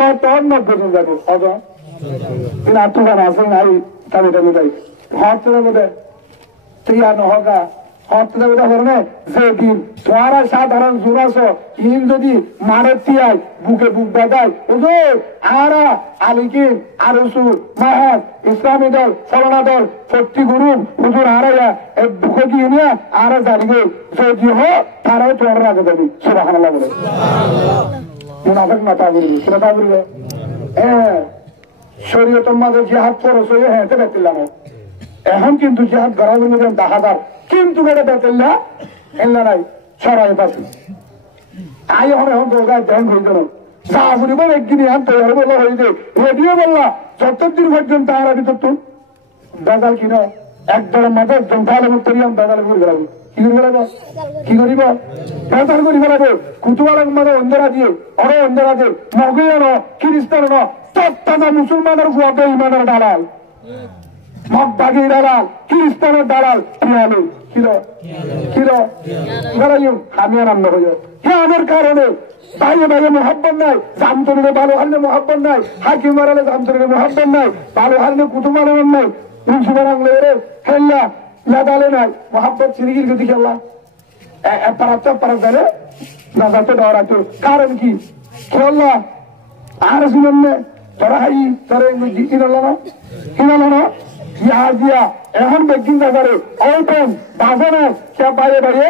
97 জন যাবে কত তিনি আত্মগান আছে নাই টানি টানি যাই হতে দেবে তিয়া নহকা হতে দেবে কারণে যেদিন তোরা সাধারণ জোরাস ইন যদি মারে তিয়াই বুকে বুক বাঁধায় ওদের আরা আলিকিন আরসু মাহাত ইসলামী দল ফলনা দল সত্যি গুরু হুজুর হারাইয়া এক বুকে দিয়ে নিয়ে আরা জানিবে যদি হোক তারাও তোর রাখে দেবে সুবহানাল্লাহ বলে মুনাফিক মাথা বলবি সেটা বলবে হ্যাঁ শরীয়তের মাঝে জিহাদ খরচ হয়ে হ্যাঁ বেতিল্লাম এখন কিন্তু জিহাদ গড়াবের মধ্যে 10,000 কিন্তু এটা বেতিল্লা এল্লা নাই সরাই পাচ্ছি আই এখন দোকান ধ্যান হয়ে গেল যা বলিব একদিন এখন তৈরি বলা হয়েছে রেডিও বললা যতদিন পর্যন্ত তাহার ভিতর তো বেদাল কিন একদলের মাঝে একদম তাহলে তৈরিয়াম বেদাল করে বেড়াবো কি করে বেড়াবো কি করিব বেদাল করে বেড়াবো কুতুয়ালার মাঝে অন্ধেরা দিয়ে অরে অন্ধেরা দিয়ে মগিয়ান খ্রিস্টান তত্তাজা মুসলমানের ফুয়াকে ইমানের দালাল মগবাগির দালাল খ্রিস্টানের দালাল পিয়ালো কিলো কিলো বেড়াইম হামিয়া রান্না হয়ে আমার কারণে বাইরে বাইরে মোহাব্বত নাই জামতরিলে ভালো হারলে মোহাব্বত নাই হাকিম মারালে জামতরিলে মোহাব্বত নাই ভালো হারলে কুতুব মারানোর নাই প্রিন্সিপাল আনলে রে খেললা লাদালে নাই মোহাব্বত সিরিগির গতি খেললা পারাত জানে না যাতে ডরাতো কারণ কি খেললা আর শুনেন তোরা হাই তোরা কিনাল না ইয়া দিয়া এখন বেগিন বাজারে অল্পন বাজারে কে বাইরে বাইরে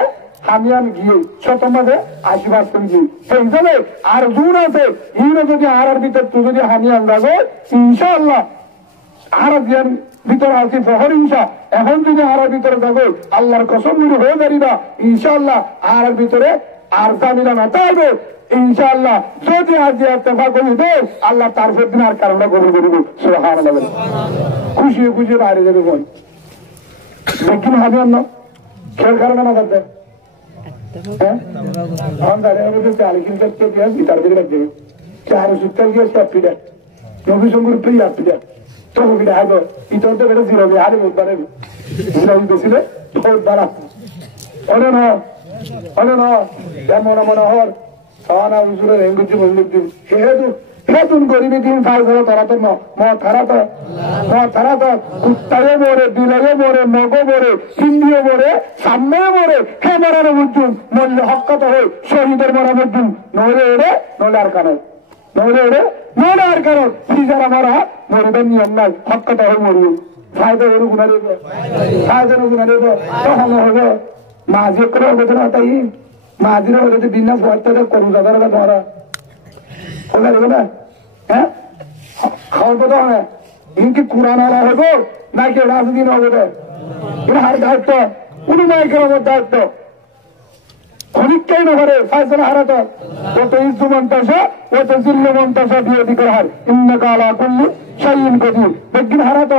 হামিয়ান গিয়ে শতমাদে আশীর্বাদ করি সেই হিসাবে আর জোর আছে ইনো যদি আর ভিতর তুই যদি হামিয়ান যাবে ইনশাআল্লাহ আর ভিতরে আছে ফহর ইনশা এখন যদি আর ভিতরে যাবে আল্লাহর কসম নিয়ে হয়ে দাঁড়িবা ইনশাআল্লাহ আর ভিতরে আর জামিলা না চাইবে ইনশাআল্লাহ যদি আজ ইত্তেফাক করি দে আল্লাহ তার দিন আর কারণে কবুল করিব সুবহানাল্লাহ খুশি খুশি বাইরে যাবে বোন দেখুন হামিয়ান না খেয়াল কারণে না করতে हम दाने में तो आलिकिन करते क्या गिटार भी रख देंगे चार सुत्तर की उसका पीड़ा नौबी संगुर पे याद पीड़ा तो वो गिटार को इतना तो बेटा जीरो में हारे बहुत बड़े जीरो में बेसिले बहुत बड़ा अरे ना क्या मोना और साना उसूल रहेंगे जो बंदूक दिन हे तुम गरीबी दिन फाल करो तारा तो थारा तो कुत्तारे मोरे बिलारे मोरे मगो मोरे हिंदियो मोरे सामने मोरे हे मरानो बुझुम मल्ल हक्कत हो शहीदर मरा बुझुम नोरे एड़े नोलार कानो सीजारा मरा मरिबेन नियम নাই हक्कत हो मरियो फायदा ওর গুণা দেব তখন হবে মাঝে করে হবে তো তাই মাঝিরা হলে তো বিনা ফর্তাতে করু যাবার মরা হবে না হ্যাঁ খাওয়ার কথা হয় ইনকি কুরআন আলা হবে নাকি রাজদিন হবে এটা হার দায়িত্ব উনি কেরামের দায়িত্ব অনেকটাই না করে ফায়সালা হারাত কত ইজ্জু মন্তাসা কত জিল্লু মন্তাসা দিয়ে দিকে হার ইন্নাকা আলা কুল্লি শাইইন কদির বেগিন হারাত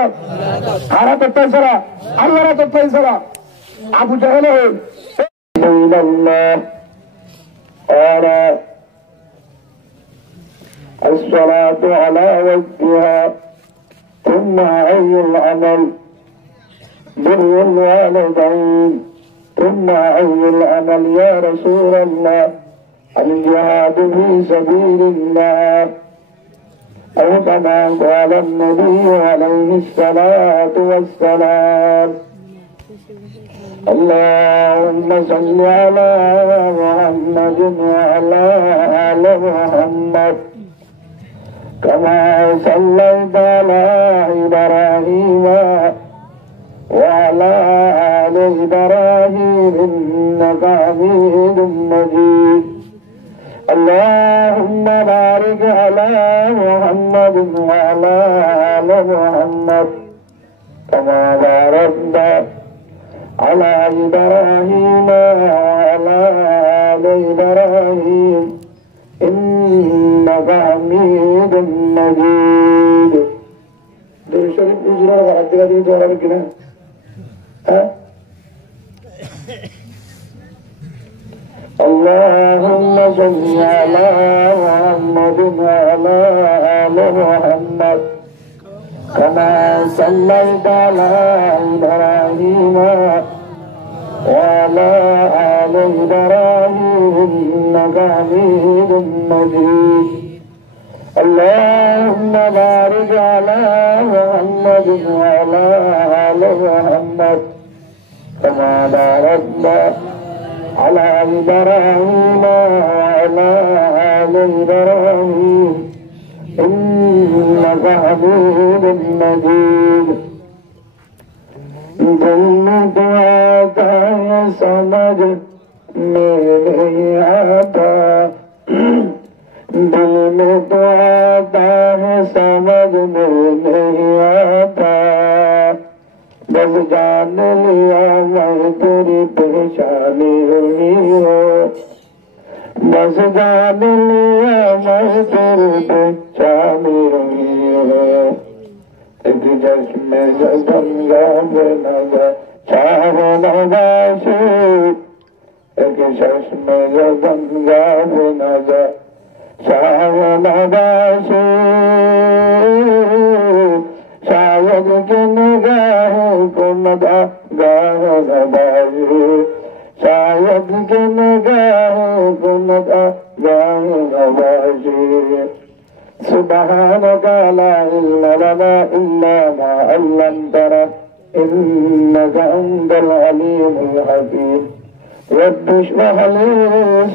ফায়সালা আল্লাহর হাতে ফায়সালা আবু জাহেল ইল্লাল্লাহ আরা الصلاة على وجهها ثم أي العمل بر الوالدين ثم أي العمل يا رسول الله الجهاد في سبيل الله أو كما قال النبي عليه الصلاة والسلام اللهم صل على محمد وعلى آل محمد كما صليت على إبراهيم وعلى آل إبراهيم إنك حميد مجيد اللهم بارك على محمد وعلى آل محمد كما باركت على إبراهيم وعلى آل إبراهيم إنك حميد مجيد شريف بزرگ بارات کا دی تو اور کنا اللهم صل على محمد وعلى آل محمد كما صليت على إبراهيم وعلى آل إبراهيم إنك حميد مجيد اللهم بارك على محمد وعلى آل محمد كما باركت على إبراهيم وعلى آل إبراهيم إنك حميد مجيد दिल दुआता है समझ में नहीं आता दिल में दुआता है समझ में नहीं आता बस जान लिया मैं तेरी परेशानी हुई हो बस जान लिया मैं तेरी परेशानी हुई हो एक चश्मे गंगा नजर चार नगाशे एक चश्मे गंगा नजर चार नगाशे शायद के निगाह को नगाह नगाहे शायद के निगाह को नगाह नगाहे سبحانك لا علم لنا إلا ما علمتنا إنك أنت العليم الحكيم رب اشرح لي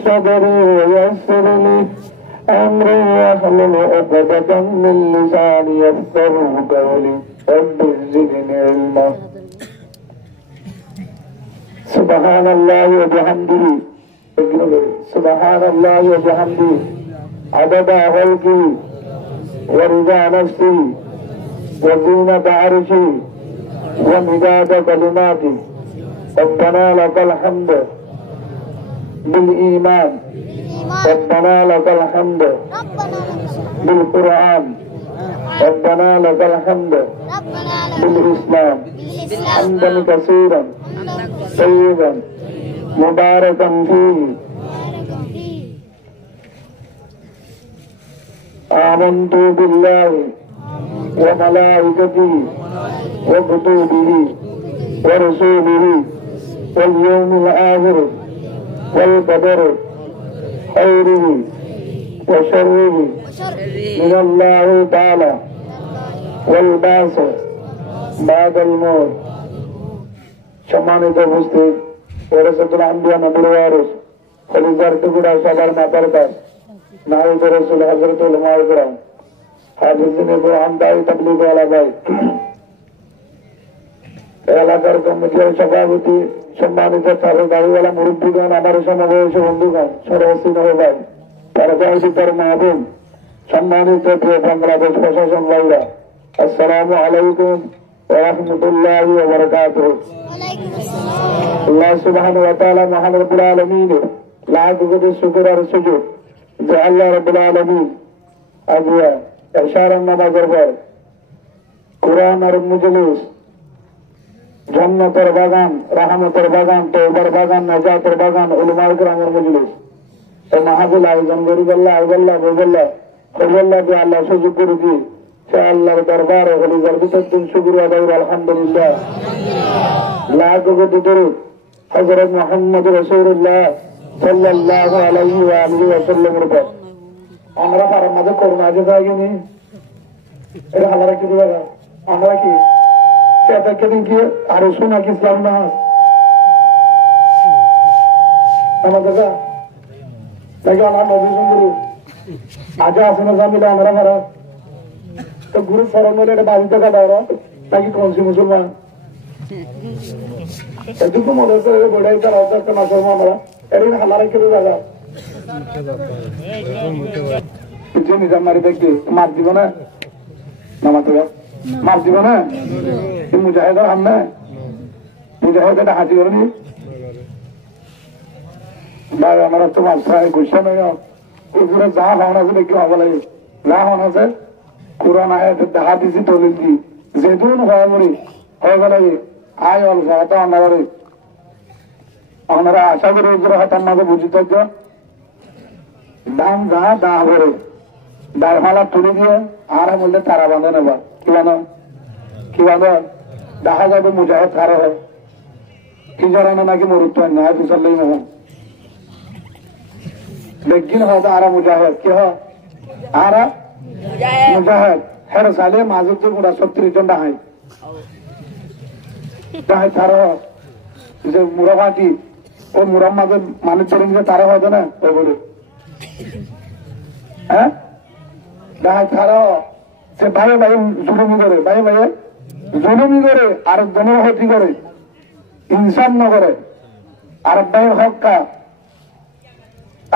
صدري ويسر لي أمري واحلل عقدة من لساني يفقهوا قولي رب زدني علما سبحان الله وبحمده سبحان الله وبحمده عدد خلقي ورضا نفسي وزينة عرشي ومداد كلماتي ربنا لك الحمد بالإيمان ربنا لك الحمد بالقرآن ربنا لك الحمد بالإسلام حمدا كثيرا طيبا مباركا فيه آمنت بالله وملائكته وكتبه ورسوله واليوم الآخر والقدر خيره وشره من الله تعالى والبعث بعد الموت সম্মানিত উপস্থিত ওয়ারাসাতুল আম্বিয়া নবীর ওয়ারিস খলিফার টুকরা সবার মাথার কাজ नायब रसूल हजरत उलमा इकराम हाफिज़िन कुरान दाई तबलीग वाला भाई এলাকার কমিটির সভাপতি সম্মানিত চারুদারিওয়ালা মুরব্বীগণ আমার সমবয়সী বন্ধুগণ সর্বসীন ভাই তার মাহবুব সম্মানিত প্রিয় বাংলাদেশ প্রশাসন ভাইরা আসসালামু আলাইকুম ওয়া রাহমাতুল্লাহি ওয়া বারাকাতুহু আল্লাহ সুবহানাহু ওয়া তাআলা মহান রব্বুল আলামিন লাখ কোটি শুকর আর সুজুদ যে আল্লাহ রাব্বুল আলামিন আজিয়া ইশারার নামাজের পর কুরআন আর মজলিস জান্নাতের বাগান রহমতের বাগান তওবার বাগান নাজাতের বাগান উলামা ইকরামের মজলিস এই মাহফিল আয়োজন করিবাল্লাহ আল্লাহ বল্লাহ খবরল্লাহ যে আল্লাহ সুযোগ করে দিয়ে সে আল্লাহর দরবারে হলিজার ভিতর দিন শুকরিয়া আদায় আলহামদুলিল্লাহ লাখ কোটি দরুদ হযরত মুহাম্মদ রাসূলুল্লাহ সাল্লাল্লাহু আলাইহি ওয়া আলিহি ওয়াসাল্লামের উপর আমরা পারার মাঝে করোনা যে যায়নি এটা হালারা কি দিবা আমরা কি সেটা কেদিন কি আর শোনা কি ইসলাম না আমাদের নাকি আমার নবী গুরু আজ আসলে জামিলে আমরা পারা তো গুরু ফরম হলে এটা বাড়িতে কাটাওরা নাকি কোনসি মুসলমান এটুকু মনে করে বড়াই তার অবস্থা না করবো আমরা এর হালারা কেটে যাবে নিজাম মারি দেখি মার দিব না নামাতে মার দিব না মুজাহিদের হাম না মুজাহিদ এটা হাজি করেনি ভাই আমরা তো মাসায় গুছা নয় উপরে যা হওয়া আছে দেখি হওয়া লাগে যা হওয়া আছে কোরআন আয়াত দেখা দিছি দলিল দি যেদিন হওয়া মরি হয়ে গেলে আয় অল্প হতা অনারে আমরা আশা করি উপরে হতার মাঝে বুঝি থাকবো দাম যা দা ভরে দায়মালা তুলে দিয়ে আর বললে তারা বাঁধে নেবা কি বাঁধো দেখা যাবে মুজাহিদ কারো হয় কি জানো নাকি মরুত্ব নয় পিছলেই মোহন বেগিন হয়তো আরা মুজাহিদ কি হয় আরা মুজাহিদ হের সালে মাজুদ গুড়া 36 জন ডাহাই ডাহাই তারা যে মুরাবাটি ও মুরাম মাঝে মানুষ চলে গেছে তারা হতো না ওই বলে হ্যাঁ ডাহাই তারা সে ভাইয়ে ভাইয়ে জুলুমি করে ভাইয়ে ভাইয়ে জুলুমি করে আর জনহতি করে ইনসান ন করে আর ভাইয়ের হক্কা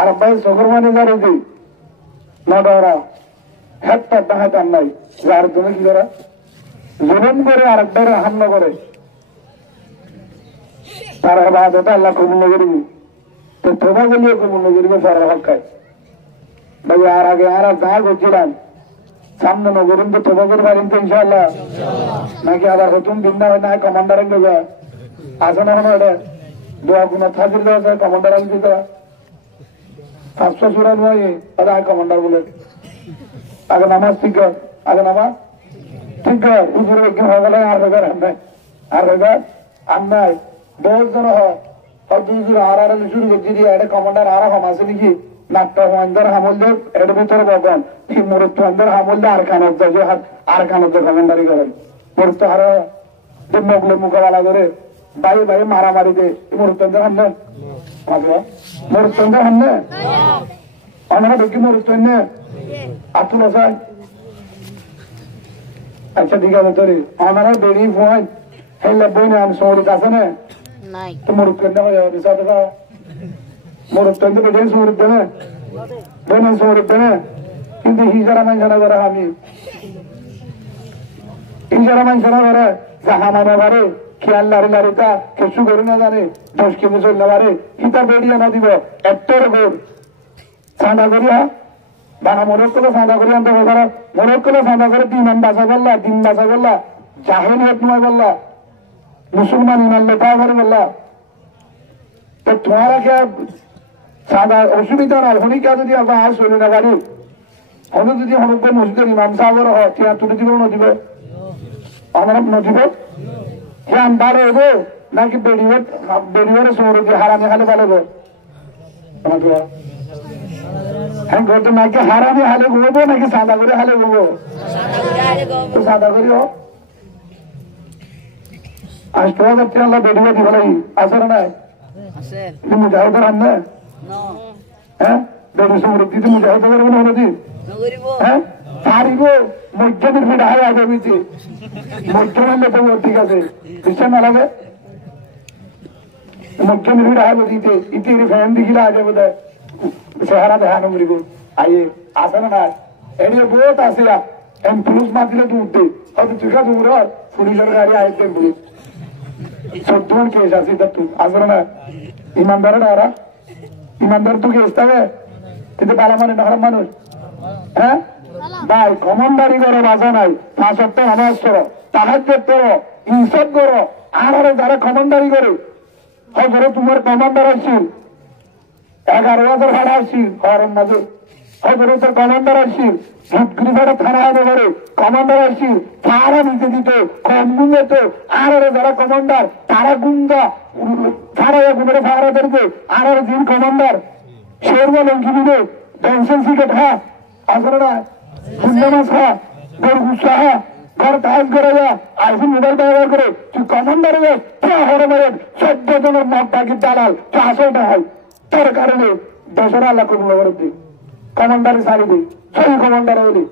আর ভাই সকরমানি করে দি নডরা হেত্তা ডাহাইতার নাই যে আর জনে কি করে জুলুম করে আর ভাইয়ের হামলা করে তারা বাদত আল্লাহ কবুল করবি তো তোবা বলিয়ে কবুল করবে সারা হক্কায় ভাই আর আগে আর যা করছিলাম সামনে নগরুন তো তোবা করে পারেন তো ইনশাআল্লাহ নাকি আবার নতুন ভিন্ন হয় না কমান্ডার গেছে আসে না হলো এটা দোয়া গুণা থাকলে আছে কমান্ডার আনবি তো 700 সুরা নয় ওটা কমান্ডার বলে আগে নামাজ ঠিক কর আগে নামাজ ঠিক কর উপরে একদিন হয়ে গেলে আর বেকার আর বেকার আর নাই 10 জন হয় 2 জন আর শুরু করছি দিয়ে এটা কমান্ডার আর হাম আছে নাকি নাট্টা হামদার হামলদের এর ভিতরে বলবেন ঠিক মুরত হামদার হামলদে আর কানত যায় আর কানত কমান্ডারি করেন মুরত আর মোগলে মোকাবেলা করে ভাই ভাই মারামারি দে মুরতন্দের হামনে মুরতন্দের হামনে আমরা দেখি মুরতন্নে আতুল হাসান আচ্ছা ঠিক আছে তোরে আমরা বেরি ফোন হেলে বইনে আমি সৌরিত আছে না নাই তো মুরতন্নে হয় রিসার্চ কা মুরতন্নে বেরি সৌরিত দেনে বইনে সৌরিত দেনে কিন্তু হিজারা মানজানা করে আমি হিজারা মানজানা করে জাহামানা বারে খেয়াল লারি লারিতা কিছু করে না জানে 10 কেজি চললে পারে হিতা বেরিয়ে না দিব এত্তর গোর চাঁদা করিয়া বানা মরক করে চাঁদা করিয়া আনতে পারো মরক করে চাঁদা করে দিন বাসা করলা দিন বাসা করলা জাহেল হেট নয় বললা মুসলমান ইমান লেখা করে বললা তো তোমারা কে চাঁদা অসুবিধা নাই হনিকা যদি আবার আজ চলি না পারি হনু যদি হনুক মসজিদের ইমাম সাহেবের হয় টিয়া তুলে দিব না দিব আমরা নদিব জ্ঞান বাড়ে হবো নাকি বেরিয়ে শহরে দিয়ে হারানি হালে পালাবো হ্যাঁ ঘটে নাকি হারানি হালে ঘুরবো নাকি সাদা করে হালে ঘুরবো তো সাদা করি হোক আজ 2000 আল্লাহ বেরিয়ে দিব নাই আসলে নাই মুজাহিদের হাম না হ্যাঁ বেরি শহরে দিতে মুজাহিদ করবো না নদী হ্যাঁ পারিব মধ্যমের ফিরে হায় আগে বিচে মধ্যমের তো ঠিক আছে বিশ্বাস না লাগে মধ্যমের ফিরে হায় দিতে ইতি ফ্যান দিখিলা আগে বোধ হয় চেহারা দেখানো মরিব আইয়ে আসে না না এড়িয়ে বহুত আসিরা এম পুলিশ মাতিলে তো উঠতে হয়তো চুকা দূর পুলিশের গাড়ি আইতে পুলিশ 14 জন কেস আছে তুই আসবে না ইমানদার ওরা ইমানদার তো কেস থাকে কিন্তু বালা মানে না মানুষ হ্যাঁ ভাই কমান্ডারি করো বাজা নাই 5 সপ্তাহ নামাজ করো তাহাজ্জুদ করো ইনসাফ করো আর যারা কমান্ডারি করে হয়তো তোমার কমান্ডার আসছিল 11,000 ভাড়া আসছিল হরের মাঝে হয়তো তোর কমান্ডার আসছিল ধুপগুড়ি থানা আনে করে কমান্ডার আসছিল তারা নিতে দিত কম গুঞ্জত আর যারা কমান্ডার তারা গুঙ্গা তারা গুণের ভাড়া ধরবে আর যিনি কমান্ডার শেরওয়া লঙ্কি দিবে পেনশন সিকেট হ্যাঁ আসলে না সুন্দর হ্যাঁ গরু গুসা হ্যাঁ ঘর কাজ করে যা আইফোন মোবাইল ব্যবহার করে তুই কমান্ডার হরে মারে 14 জনের মত বাকি দালাল তুই আসলটা হয় তোর কারণে দেশের আল্লাহ কবুল করে দিই কমান্ডারে সারি দিই সেই কমান্ডার হইলি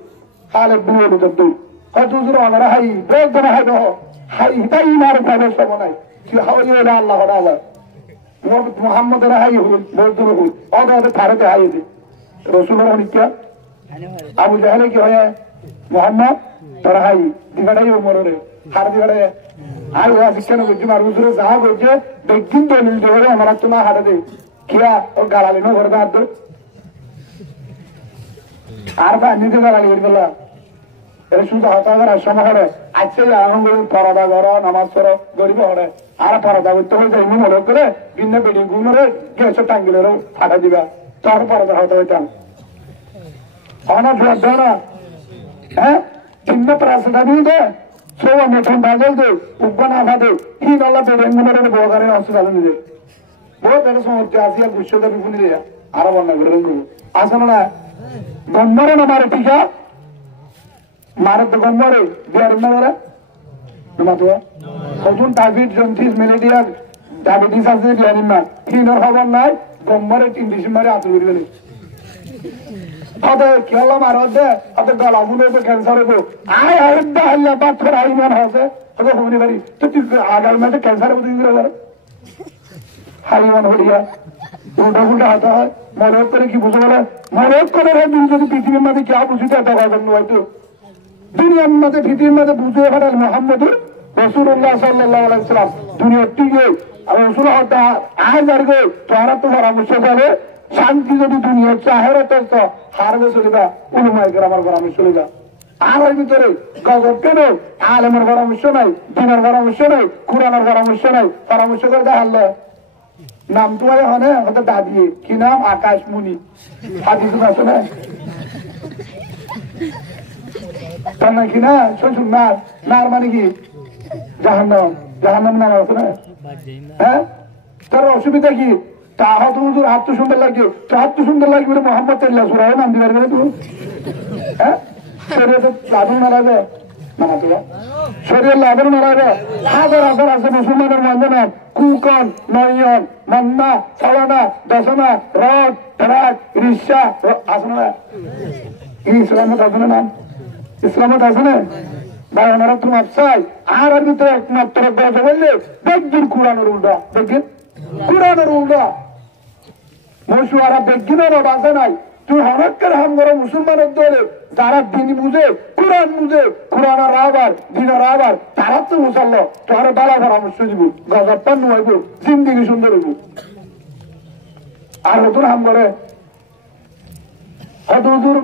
হালে বুড়ো হলো তো তুই হয়তো আমরা হাই বেশ ধরে হাই হাই তাই মারে প্রবেশ পাবো নাই তুই হাই হলে আল্লাহ আল্লাহ মোহাম্মদের হাই হল বলতে হল অদাতে ভারতে হাই দিই রসুলের অনিকা আবু জাহেলে কি হয় মোহাম্মদ তোরা হাই দিঘাটাই মরে হার দিঘাটা আর ওরা শিক্ষা করছি মারুসুরে যাহা করছে দেখদিন তো নিজ করে আমার তো না হারে দে কিয়া ওর গালালি না ঘরে হাত আর বা নিজে গালালি করে বললা এর শুধু হতা করার সময় হলে আজকে এখন করুন পরদা করো নামাজ পড়ো গরিব হলে আর পরদা করতে হলে এমনি মনে করে ভিন্ন বেডিং গুণরে গেছে টাঙ্গিলের ফাটা দিবা তোর পরদা হতে হইতাম অনেক দেয় না হ্যাঁ ভিন্ন প্রাসটা দিয়ে দে সব আমি ঠান্ডা জল দে উগ্র না ফাটে কি নলা বেডিং গুণরে বগারে হসপিটাল নিয়ে বহুত একটা সমস্যা আসিয়া বিশ্বটা বিপুনি দেয়া আরো বন্যা করে আসলে না গম্বরে না মারে টিকা মারে তো কম মরে বিয়ার না করে মাতুয়া কখন টাইফয়েড জন্ডিস ম্যালেরিয়া ডায়াবেটিস আছে বিয়ারিন না কিনোর খবর নাই গম্মরে 3 ডিসেম্বরে আতুর করে গেলে কি হলাম আর গলা মনে হবে ক্যান্সার হবো আয় আরেকটা আল্লাহ পাথর আইমান হসে হবে হবনি পারি তো তুই আগামী মাসে ক্যান্সার হবো দিন করে হাইমান হরিয়া উল্টা উল্টা হাতা হয় মনে করে কি বুঝে বলে মনে করে তুমি যদি পৃথিবীর মধ্যে কে বুঝিতে এত জন্য হয়তো দুনিয়ার মধ্যে পৃথিবীর মধ্যে বুঝে ফেলেন মোহাম্মদুর রসুল্লাহ সাল্লাহ আলাইসালাম দুনিয়ার টিকে আর রসুল আয় যারগে তোরা তো পরামর্শ করে শান্তি যদি দুনিয়া চাহের তো হারবে চলিবা উলুমাইকের আমার পরামর্শ চলিবা আর ওই ভিতরে গজব কেন আলেমের পরামর্শ নাই দিনের পরামর্শ নাই কোরআনের পরামর্শ নাই পরামর্শ করে দেখালে নাম তো হনে হয়তো দাদিয়ে কি নাম আকাশ মুনি হাদিস আছে না তার নাকি না শ্বশুর নার নার মানে কি জাহান্নাম জাহান্নাম নাম আছে না হ্যাঁ তার অসুবিধা কি হাত তো সুন্দর লাগবে তো হাত তো সুন্দর লাগবে মোহাম্মদ সুরাই নাম দিবার গেলে তুমি হ্যাঁ শরীরে তো লাভের মারাবে শরীরের লাভের মারাবে হাজার হাজার আছে মুসলমানের মধ্যে কুকন নয়ন মন্না ছড়ানা দশনা রড ট্রাক রিক্সা আছে না ইসলামত আছে না নাম ইসলামত আছে না ভাই ওনারা তোমার চাই আর ভিতরে একমাত্র গজব বললে দেখবেন কোরআনের উল্টা দেখবেন কোরআনের উল্টা মশুয়ারা বেগিনের বাসে নাই তুই হরক্কের হাম করো মুসলমানের দলে যারা দিন বুঝে কোরআনের আবার দিনের আবার তারা তো মুসাল্ল তোর বালা পরামর্শ দিব গজবটা নুয়াইব জিন্দিগি সুন্দর হইব আর নতুন হাম করে হদুর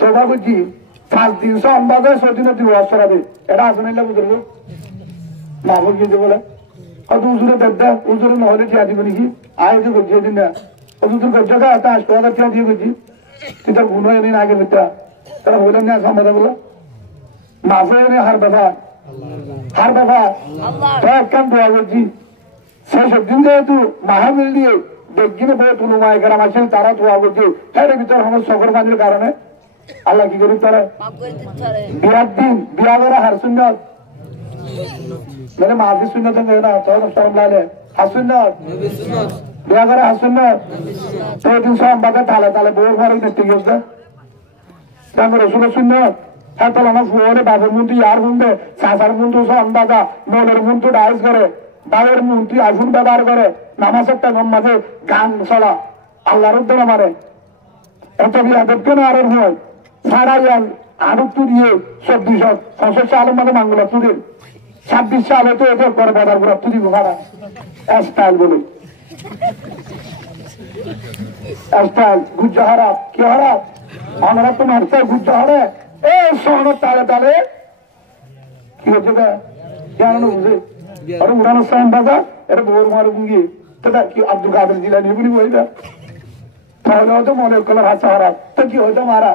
তোবা বুঝি 5 দিন সম্বাদে 6 দিনে দিব অসরাবে এটা আসলে বুঝলো মা বলছি বলে হয়তো উজুরে দেখবে উজুরে নহলে টিয়া দিব নাকি আয় যে বুঝিয়ে দিন না হুজুর গজ্জাটা তা 80,000 টাকা দিয়ে গেছি তুই তার গুণ এনে আগে বেটা তারা হইলাম না সম্বাদ বলে মাঝে এনে হার বাবা কাম দোয়া করছি সেই সব দিন যেহেতু মাহামিল দিয়ে বেগিনে বলে তুলু মায় গ্রাম আসেন তারা দোয়া করছে এর ভিতরে আমার সকর মাঝের কারণে আল্লাহ কি করি তারা বিয়ার দিন বিয়া করে হার শূন্য মানে মাঝে শূন্য থাকে না সরম লাগে হার শূন্য বিয়া করে হার শূন্য সেই দিন সম্বাদে তালে তালে বউ ঘরে দেখতে গেছে রসুল শূন্য হ্যাঁ তাহলে আমার ফুয়ারে বাবার মন্ত্রী আর বুনবে চাষার মন্ত্রী সম্বাদা নলের মন্ত্রী ডাইস করে বাবার মন্ত্রী আইফোন ব্যবহার করে নামাজের টাইম মাঝে গান চলা আল্লাহর উদ্যোগ মারে এত বিয়াদব কেন আর হয় সারাইয়াল আরো তুলিয়ে 24 সালের মধ্যে মাঙ্গলা তুলে 26 সালে তো এটা করে বাজার করে তুলি ভাড়া স্টাইল বলে স্টাইল গুজ্জা হারাপ কি হারাপ আমরা তো মারতে গুজ্জা হারে এই শহরের তালে তালে কি হচ্ছে কেন বুঝে আরে উড়ানোর সাম বাজা এটা বোর মার গুঙ্গি সেটা কি আব্দুল কাদের জিলানি বলি বইটা তাহলে হয়তো মনে করলো হাসা হারাপ তো কি হয়তো মারা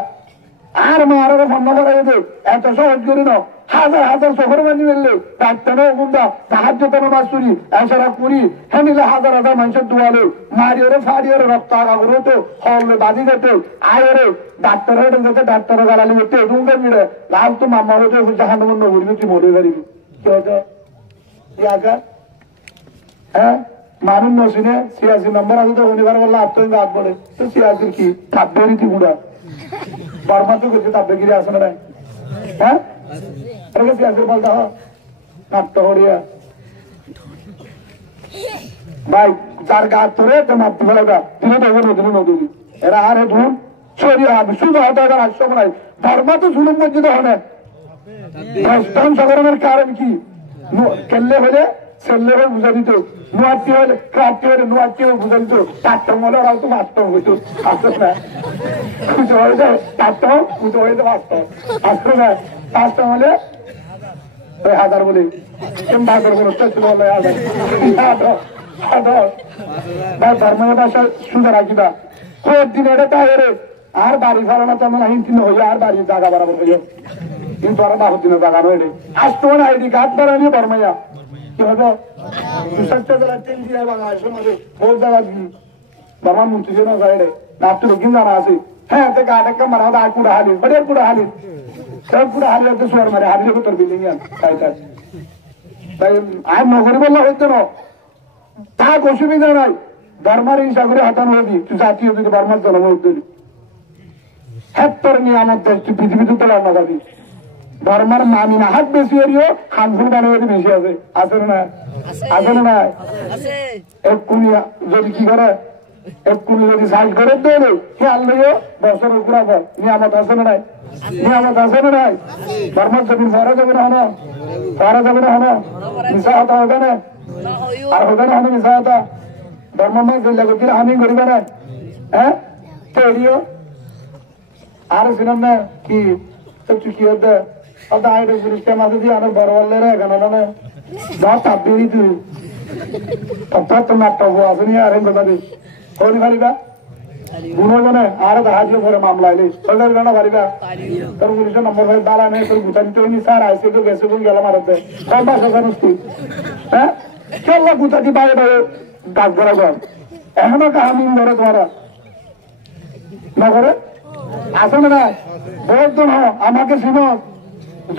আর মারা বন্ধ করা যেত এত সহজ করি না হাজার হাজার শহর মানি মেললে ডাক্তার গুন্ডা সাহায্য কোনো মাসুরি এছাড়া করি হ্যাঁ হাজার হাজার মানুষের দোয়ালে মারিওরে ফাড়িওরে রক্ত আগাগুলো তো হলে বাজি যেত আয়রে ডাক্তার হয়ে যেতে ডাক্তার গালালি হতে ডুঙ্গে মিড়ে লাল তো মামা হতে জাহান বন্ধ করবি তুই মরে পারিবি কি হতো হ্যাঁ মানুষ নসিনে 86 নম্বর আছে তো শনিবার বললে আত্মীয় গাছ বলে তো 86 কি কাব্যের রীতি বুড়া বর্মা তো করছে তাব্বেগিরি আসে না হ্যাঁ বলতে নাট্য হরিয়া ভাই যার গাছ ধরে তো মারতে ফেলাটা তিনি দেখবেন নতুন নতুন এরা আর ধুন সরিয়ে হবে শুধু হয়তো এবার আশ্রম নাই বর্মা তো ঝুলুম মসজিদ হয় সাধারণের কারণ কি কেললে হলে সেললে হয়ে বুঝা দিত নোয়াটি হলে ক্রাফটি হলে নোয়াটি হয়ে বুঝা দিত চারটম হলে ওরা তো বাস্তব হইতো আসতো না পুজো হয়ে যায় চারটম পুজো হয়ে যায় বাস্তব আসতো না পাঁচটম হলে ওই হাজার বলে হাজার বলতে ছিল ধর্মের ভাষা সুন্দর রাখিবা কোন দিন এটা তাই আর বাড়ি ফেলানো তেমন হিন্দিন হইয়া আর বাড়ির জায়গা বরাবর হইয়া কিন্তু আর 12 দিনের জায়গা নয় রে আসতো না আইডি কার্ড বাড়ানি বর্মাইয়া কি হলো তেল দিয়া বাংলাদেশের মধ্যে বহু জায়গা বর্মা মন্ত্রী না যায় রে নাট্য রোগী জানা আছে হ্যাঁ তো গান একটা মারা হতো আর কুড়া হালি বড় কুড়া হালি সব কুড়া হালি হতো সোয়ার মারে হালি তোর বিল্ডিং তাই তাই আর নগরী বললে হইতো না তা অসুবিধা নাই ধর্মের হিংসা করে হতানো হবি তুই জাতীয় যদি ধর্মের জন্ম হইতে হেত্তর নিয়ামত দেশ তুই পৃথিবীতে তো রান্না পাবি ধর্মের মানি না হাত বেশি এরিও খানফুল বানিয়ে বেশি আছে আছে না আছে না এক কুনি যদি কি করে এক কুনি যদি সাইজ করে দেবে খেয়াল নেই বছরের ঘুরা পর নিয়ামত আছে না নাই নিয়ামত আছে না নাই ধর্মের জমিন ফরা যাবে না হনো ফরা যাবে না হনো মিশা হতা হবে না আর হবে না হনো মিশা হতা ধর্ম মাস দিলে হানি করিবে না হ্যাঁ তো এরিও আর শুনাম না কি তো চুকি হতে অর্থাৎ আইডি জিনিসটা মাঝে দিয়ে অনেক বড় বললে রে কেন না যা তাপবি তুই তথা তোমার টবু আসেনি আর এম কথা দিই হলি পারিবা গুণো জানে আর হাজির করে মামলা এলি সরকারি জানা পারিবা তোর পুলিশের নম্বর ভাই দাঁড়া নেই তোর গুতানি তো নি স্যার আইসে তো গেছে কোন গেল মারতে কম পাঁচ হাজার তুই হ্যাঁ কেলা গুতাটি বাইরে বাইরে গাছ ধরা ঘর এখনো কাহানি ধরে তোমারা না করে আসে না বহুত না আমাকে শুনো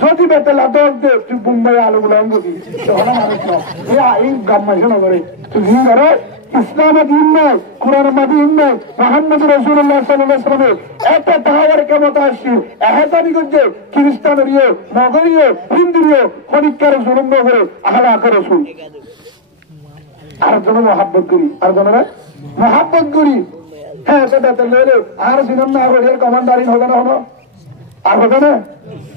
যদি বেতলা দোষ দে তুই মুম্বাই আলু গুলো আনবি মানুষ এই গাম্মাইছে না করে তুই দিন ধরো ইসলামের দিন নয় কোরআনের মাদিন নয় মোহাম্মদ রাসূলুল্লাহ সাল্লাল্লাহু আলাইহি ওয়াসাল্লামের এত পাওয়ার ক্ষমতা আসছে এহেতানি করছে খ্রিস্টানেরিও মগরিও হিন্দুরিও হরিকার জুলুম করে আহলা করে শুন আর জন মহাব্বত করি আর জনরা মহাব্বত করি হ্যাঁ সেটা তো লেলে আর সিনেম না আর কমান্ডারিন হবে না হলো আর হবে না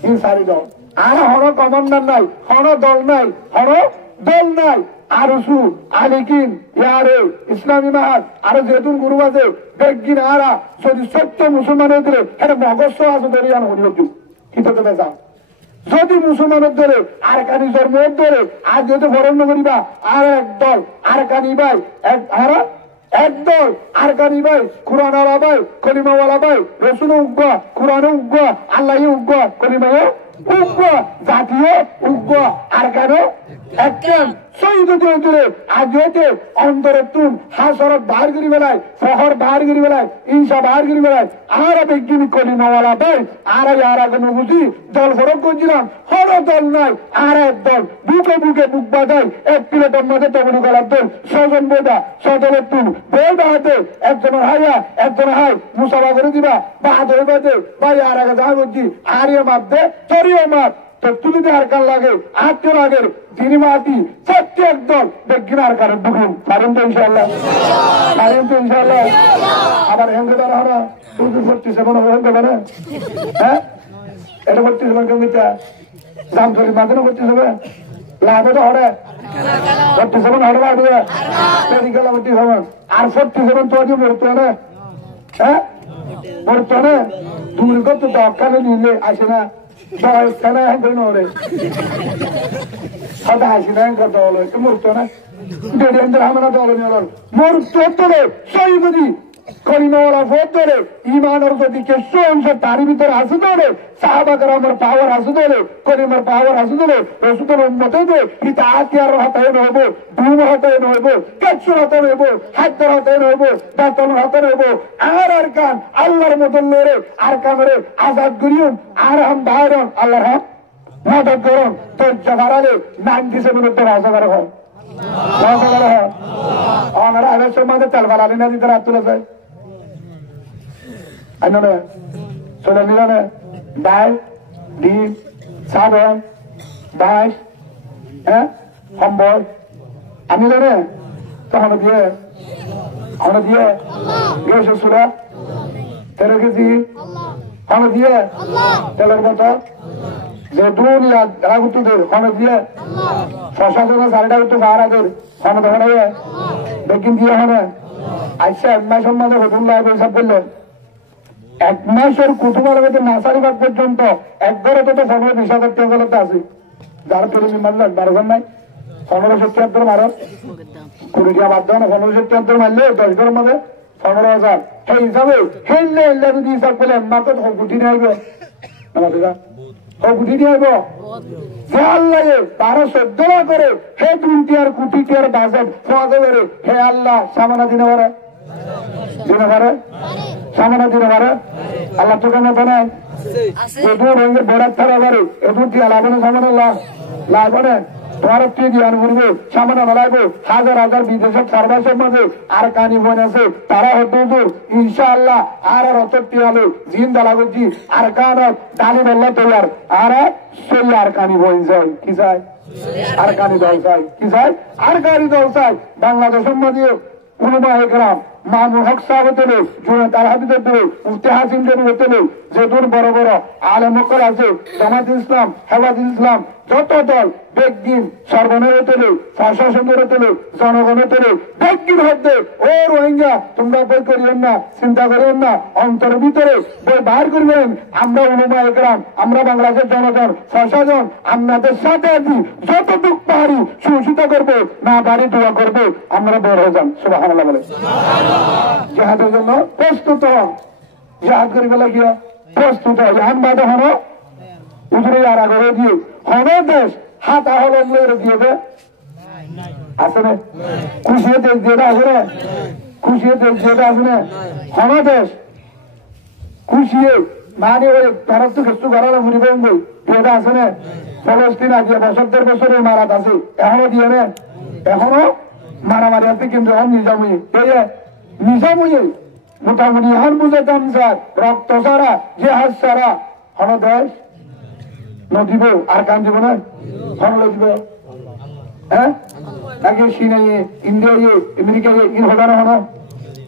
এই সারি দল আর হর কমান্ডার নাই হর দল নাই হর দল নাই আর সু আলিকিন ইয়ারে ইসলামী মাহাত আর যেতুন গুরু আছে বেগিন আরা যদি সত্য মুসলমানের ধরে এটা মগস্য আছে ধরে আন হরি হচ্ছু কি তো তুমি যাও যদি মুসলমানের ধরে আর কানি জন্মের ধরে আর যেহেতু বরণ্য করিবা আর এক দল আর কানি ভাই একদল আর কানি ভাই কোরআন আলা ভাই কলিমাওয়ালা ভাই রসুল উগ্র কোরআন উগ্র আল্লাহ উগ্র কলিমাও উগ্র জাতীয় উগ্র আর কেন একদম শহীদ হতে আজ হইতে অন্তরের তুন হাসরত বাহার করি বেলায় শহর বাহার করি বেলায় ইনসা বাহার করি বেলায় আর বিজ্ঞানী কলিমাওয়ালা ভাই আর আগে বুঝি দল ফরক করছিলাম হর দল নাই আর এক দল বুকে বুকে বুক বাজাই এক প্লেটের মধ্যে তবনি গলার দল ছজন বোধা সদলের তুন বইটা হাতে একজনের হাইয়া একজনের হাই মুসাফা করে দিবা বা হাতে বাজে ভাই আর আগে যা বলছি আর মাপ দে তরিও মাপ তো তুমি আর কার লাগে আত্মীয় লাগে যিনি মাটি সত্যি একদল দেখবেন আর কারণ ঢুকুন পারেন তো ইনশাল্লাহ পারেন তো ইনশাল্লাহ আবার হেঙ্গে দ্বারা হরা তুই 47 হেঙ্গে পারে হ্যাঁ এটা 47 কেমিটা দাম ধরে মাঝে 47 লাভ তো হরে 47 হরে লাভ দিয়ে মেডিকেল 47 আর 47 তো আজ মরতো না হ্যাঁ মরতো না তুমি কত দরকারে নিলে আসে না বয়সখানে হ্যাঁ নরে সাদা হাসি না করতে হলো একটু মরতো না দেড়েন্দ্র আমরা দলে নিয়ে মরতো তোলে সেই বুঝি কলিমাওয়ালা ভোট ধরে ইমানের যদি কেশো অংশ তার ভিতরে আসে ধরে সাহাবাকের আমার পাওয়ার আসে ধরে কলিমার পাওয়ার আসে ধরে রসুদের উন্মত হইবে ইতা আতিয়ার হাতে নহব ধুম হাতে নহব কেচ্ছুর হাতে নহব হাতের হাতে নহব দাঁতন হাতে নহব আর কান আল্লাহর মতন লড়ে আর কামরে আজাদ করিউন আর হাম বাইরন আল্লাহর হাম মদত করুন তোর জগারালে 97 উত্তর হাজার হয় আমরা আলোচনার মাঝে তেল বাড়ালি না দিতে রাত তুলে যায় চলে নিল না ডাল ডিম সাবন বাইশ হ্যাঁ সম্বল আনিল রে তখন দিয়ে গেছে সুরা 13 কেজি হন দিয়ে তেলের বোতল যে দুনিয়া রাগুতুদের হন দিয়ে প্রশাসনের সারিটা একটু বাহারাদের হন ধরে বেকিন দিয়ে হনে আচ্ছা 1 মাসের মধ্যে নতুন লাইভ সব বললেন 1 মাসের কুটুমার মধ্যে নাসারিবাগ পর্যন্ত একবারে তো 15-20 হাজার টাকা আছে যার প্রেমী মারলেন 12 নাই 1577 মারো কুড়িটা বাদ দেওয়া না 1577 মারলে 10 ঘরের মধ্যে 15,000 সেই হিসাবে হেললে যদি হিসাব করলে মাত্র গুটি নিয়ে আসবে আমাদের গুটি নিয়ে আসবো আল্লাহ 12-14 করে হে 2 টিয়ার কোটি টিয়ার বাজেট পাওয়া যাবে হে আল্লাহ সামানা দিনে পারে সামনে দিন পারে আল্লাহ তোকে মতো নেই এদুর রঙের বেড়ার থাকা পারে এদুর দিয়ে লাভনে সামনে লাভনে তোমার তুই দিয়ে করবে সামনে লাগবে হাজার হাজার বিদেশের সার্ভাসের মাঝে আর কানি বোন আছে তারা হদুর ইনশাআল্লাহ আর অতটি হলো জিন্দা লাগছি আর কানত ডালি বললা তৈয়ার আর সই আর কানি বোন যায় কি চাই আর কানি দল চাই কি চাই আর কানি দল চাই বাংলাদেশের মাঝে উলমা একরাম মামুন হক সাহেব হতেলে জুনায়েদ আল হাদিদ হতেলে মুফতি হাসিম দেবী হতেলে যে দূর বড় বড় আলেম মক্কর আছে জামাত ইসলাম হেফাজত ইসলাম যত দল বেগদিন সর্বনের হতেলে প্রশাসনের হতেলে জনগণ হতেলে বেগদিন হতে ও রোহিঙ্গা তোমরা বই করিয়েন না চিন্তা করিয়েন না অন্তর ভিতরে বই বার করবেন আমরা উলমা একরাম আমরা বাংলাদেশের জনগণ প্রশাসন আপনাদের সাথে আছি যতটুক পারি সুশিত করবো না পারি দোয়া করবো আমরা বের হয়ে যান সুবহানাল্লাহ বলে জিহাদের জন্য প্রস্তুত হন জিহাদ করিবে লাগিয়া প্রস্তুত হয় এখন বাদে হন উজরে আর আগে দিয়ে হনে দেশ হাত আহল দিয়ে দে আছে না খুশিয়ে দেশ দিয়ে আছে না খুশিয়ে দেশ দিয়ে আছে না হনে দেশ খুশিয়ে মানে ওই ভারত তো কিছু করার মরিবে দিয়ে আছে না ফলস্তিন আছে বছর বছরে মারাত আছে এখনো দিয়ে না এখনো মারামারি আছে কিন্তু এখন নিজামুই নিজামুই মোটামুটি এখন বুঝাতাম স্যার রক্ত ছাড়া জেহাজ ছাড়া হন দেশ নদীব আর কান দিব না হন দিব হ্যাঁ নাকি চীনে ইন্ডিয়া আমেরিকা ইন হটানো হন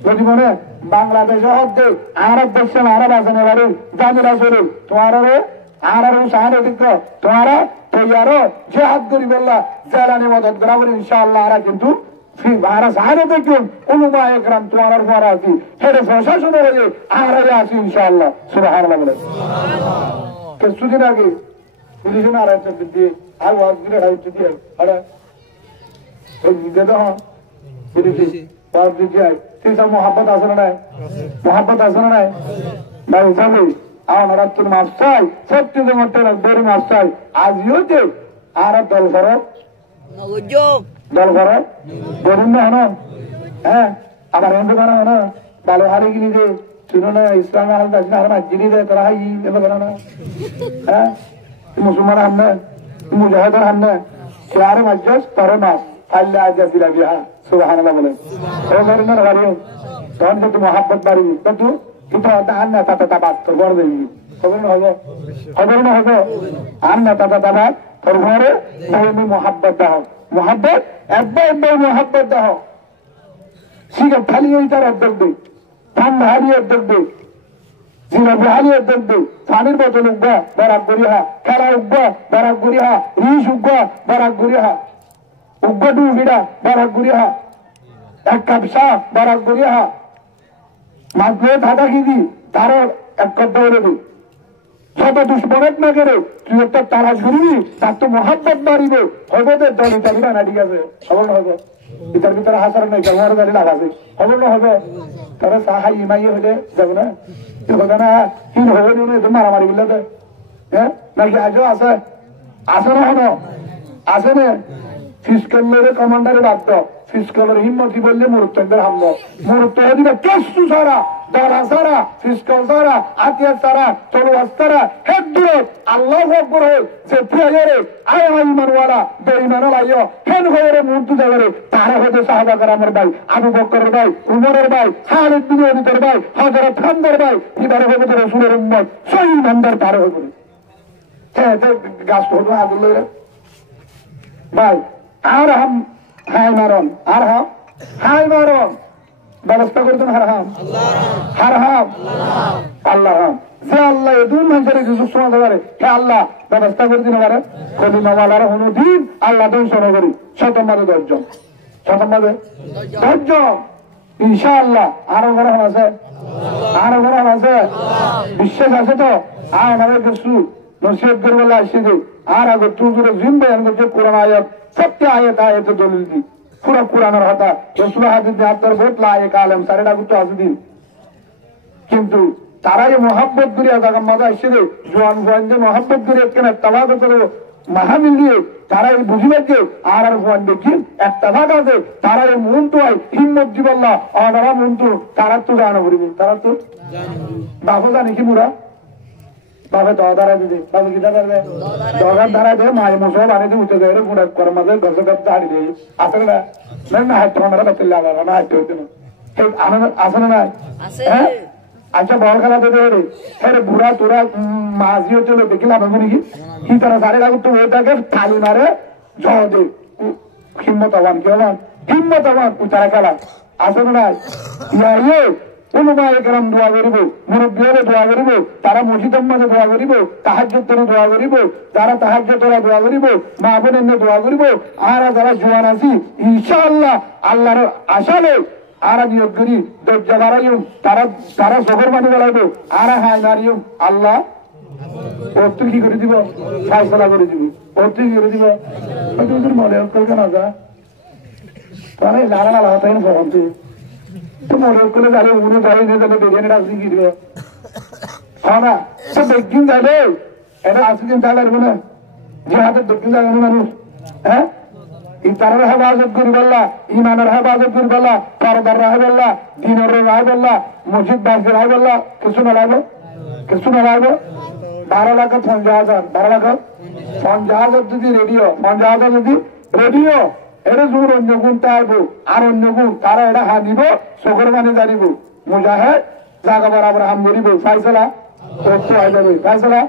নদীব না বাংলাদেশে হতে আরব দেশে আরব আছে না বাড়ি জানিরা চলে তোমার আর সাহায্য দিক তোমারা তৈয়ারো জেহাদ করি বললা জেলানি মদত করা বলি ইনশাআল্লাহ আরা কিন্তু আর সাহায্য দেখুন উলুমা একরাম তোমার পর আছি হেরে প্রশাসন হয়ে আর আছি ইনশাআল্লাহ সুবহানাল্লাহ বলে কিছুদিন আগে পুলিশ না আর দিয়ে আর ওয়াজ করে হাইতে দিয়ে আরে ওই দিতে হন পুলিশ ওয়াজ দিয়ে সেই মোহাম্মত আছে না মোহাম্মত আছে না ভাই যাবে আমার তোর মাছ চাই সত্যি মধ্যে বেড়ে মাছ চাই আজিও যে আর দল করো দল করো বলুন না হন হ্যাঁ আবার এমনি কেন হন ভালো হারে গিলি যে শুনো না ইসলাম জিনি দে তারা হাই না হ্যাঁ মুসলমান হান না মুজাহিদ হান না চার মাস তারা মাস ফাইলে আজ দিলা বিয়া সুবহানাল্লাহ বলে ও করেন না গাড়ি তখন তো মহাব্বত বাড়ি কিন্তু কিন্তু আর না তাতে তাবাত তো করবে খবর না হবে খবর না হবে আর না তাতে তাবাত তোর ঘরে তুমি মহাব্বত দাও মহাব্বত একবার মহাব্বত দাও সিগার খালি তার অর্ধেক দে ঠান্ডা হারিয়ে অর্ধেক দে জিলাপি হারিয়ে অর্ধেক দে পানির বোতল উঠবা বরাক গড়িয়া খেলা উঠবা বরাক গড়িয়া রিস উঠবা বরাক গড়িয়া উঠবা ডুবিরা বরাক গড়িয়া এক কাপ চা বরাক গড়িয়া মাঝে ধাঁধা কিদি তারও এক কথা বলে দিই যত দুষ্পনেট না করে তুই একটা তালাশ করবি তার তো মহাব্বত বাড়িবে হবে তো দল ইতালিরা না ঠিক আছে খবর না হবে ইতার ভিতরে হাসার নাই আমার গাড়ি লাগাবে খবর না হবে তারা সাহাই ইমাই হলে যাবে না হবে না হিন হবে তো মারামারি বললে তো হ্যাঁ নাকি আজও আছে আছে না হলো আছে না ফিসকালের কমান্ডারে বাদ দাও ফিসকালের হিম্মতি বললে মুরুত্তদের হামলো মুরুত্ত দিবে কেসু সারা দরা সারা ফিসকাল সারা আতিয়ার সারা তলোয়ার সারা হেড দূরে আল্লাহ আকবার যে প্রিয়রে আয় ইমানওয়ালা বেঈমানওয়ালা ইয়ো হেন হয়ে মুরুত্ত দেবে তারা হতে সাহাবা کرامর ভাই আবু বকরের ভাই উমরের ভাই খালিদ বিন ওয়ালিদের ভাই হযরত হামজার ভাই ইবারে হবে রাসূলের উম্মত সেই ইমানদার তারা হবে হ্যাঁ গাছ হলো আদুল্লাহ ভাই আর হাম হাই মারন আর হাম হাই মারন ব্যবস্থা করতেন হার হাম আল্লাহ হাম যে আল্লাহ দুই মানুষের কিছু শোনাতে পারে হে আল্লাহ ব্যবস্থা করে দিতে পারে কলিমাওয়ালার অনুদিন আল্লাহ দর্শন করি শতমাদে 10 জন শতমাদে 10 জন ইনশাআল্লাহ আরো গ্রহণ আছে বিশ্বাস আছে তো আর আমাদের কিছু নসিহত করবে আসছে যে আর আগে তুই জিম বয়ান করছে কোরআন আয়াত সত্য আয়াত আয়াত দলিল দি পুরো কোরআনের হতা রসুল হাদিস আপনার বহুত লায়েক আলেম সারেটা করতে আসদিন কিন্তু তারা এই মহাব্বত করে জায়গা মজা এসে জোয়ান জোয়ান যে মহাব্বত করে কেন তাবাদ করে মাহা মিলিয়ে তারা এই বুঝিবে যে আর ভগবান দেখি একটা ভাগ আছে তারা এই মন তো হিম্মত দিবল্লা অনারা মন তো তারা তো জানো করিব তারা তো বাবু জানি কি মুরা বাবা দরা দিবে বাবু কি দাঁড়া দরার দ্বারা দে মায়ের মশো বানিয়ে উঠে যায় গুড়া করে মাঝে গছ গছ দাঁড়িয়ে দেয় আসলে না না হাঁটতে আমরা বেতন লাগা না হাঁটতে হইতে না আসলে না হ্যাঁ আচ্ছা বল খেলা দেবে রে হ্যাঁ বুড়া তোরা মাঝি হচ্ছে দেখিলাম আমি নাকি কি তারা সারে লাগু তো ওটাকে থালি মারে জ দে হিম্মত আবান কি হলাম হিম্মত আবান তারা খেলা আসলে না ইয়ে উলুমায়ে কেরাম দোয়া করিব মুরব্বিয়রে দোয়া করিব তারা মসজিদের মাঝে দোয়া করিব তাহাজ্জুদের দোয়া করিব যারা তাহাজ্জুদের দোয়া করিব মা বোনের দোয়া করিব আর যারা জোয়ান আছি ইনশাআল্লাহ আল্লাহর আশালে আর নিয়োগ করি দরজা বাড়াইম তারা শহর মানে বেড়াইব আর হাই নারিম আল্লাহ ওর তুই কি করে দিব ফাইসলা করে দিব ওর তুই কি করে দিব মনে করবে না যা তারা লাড়া লাড়া তাই না তুই তো মনে করে যাবে উনি যাবে জানে বিরিয়ানি রাখছি কি দিবে হ্যাঁ না তো দক্ষিণ যাবে এটা আসিদিন তাহলে আসবে না যে হাতে দক্ষিণ যাবে মানুষ হ্যাঁ ইফতারের হেফাজত করি বললা ইমানের হেফাজত করি বললা পরদার রাহে বললা দিনের রায় বললা মসজিদ বাসী রায় বললা কিছু না লাগবে 12 লাখ 50,000 12 লাখ 50,000 যদি রেডিও 50,000 যদি রেডিও এটা জোর অন্য গুণ তাইবো আর অন্য গুণ তারা এটা হানিব চোখের মানে জানিব মুজাহেদ জাগা বরাবর হাম করিব ফাইসলা ফাইসলা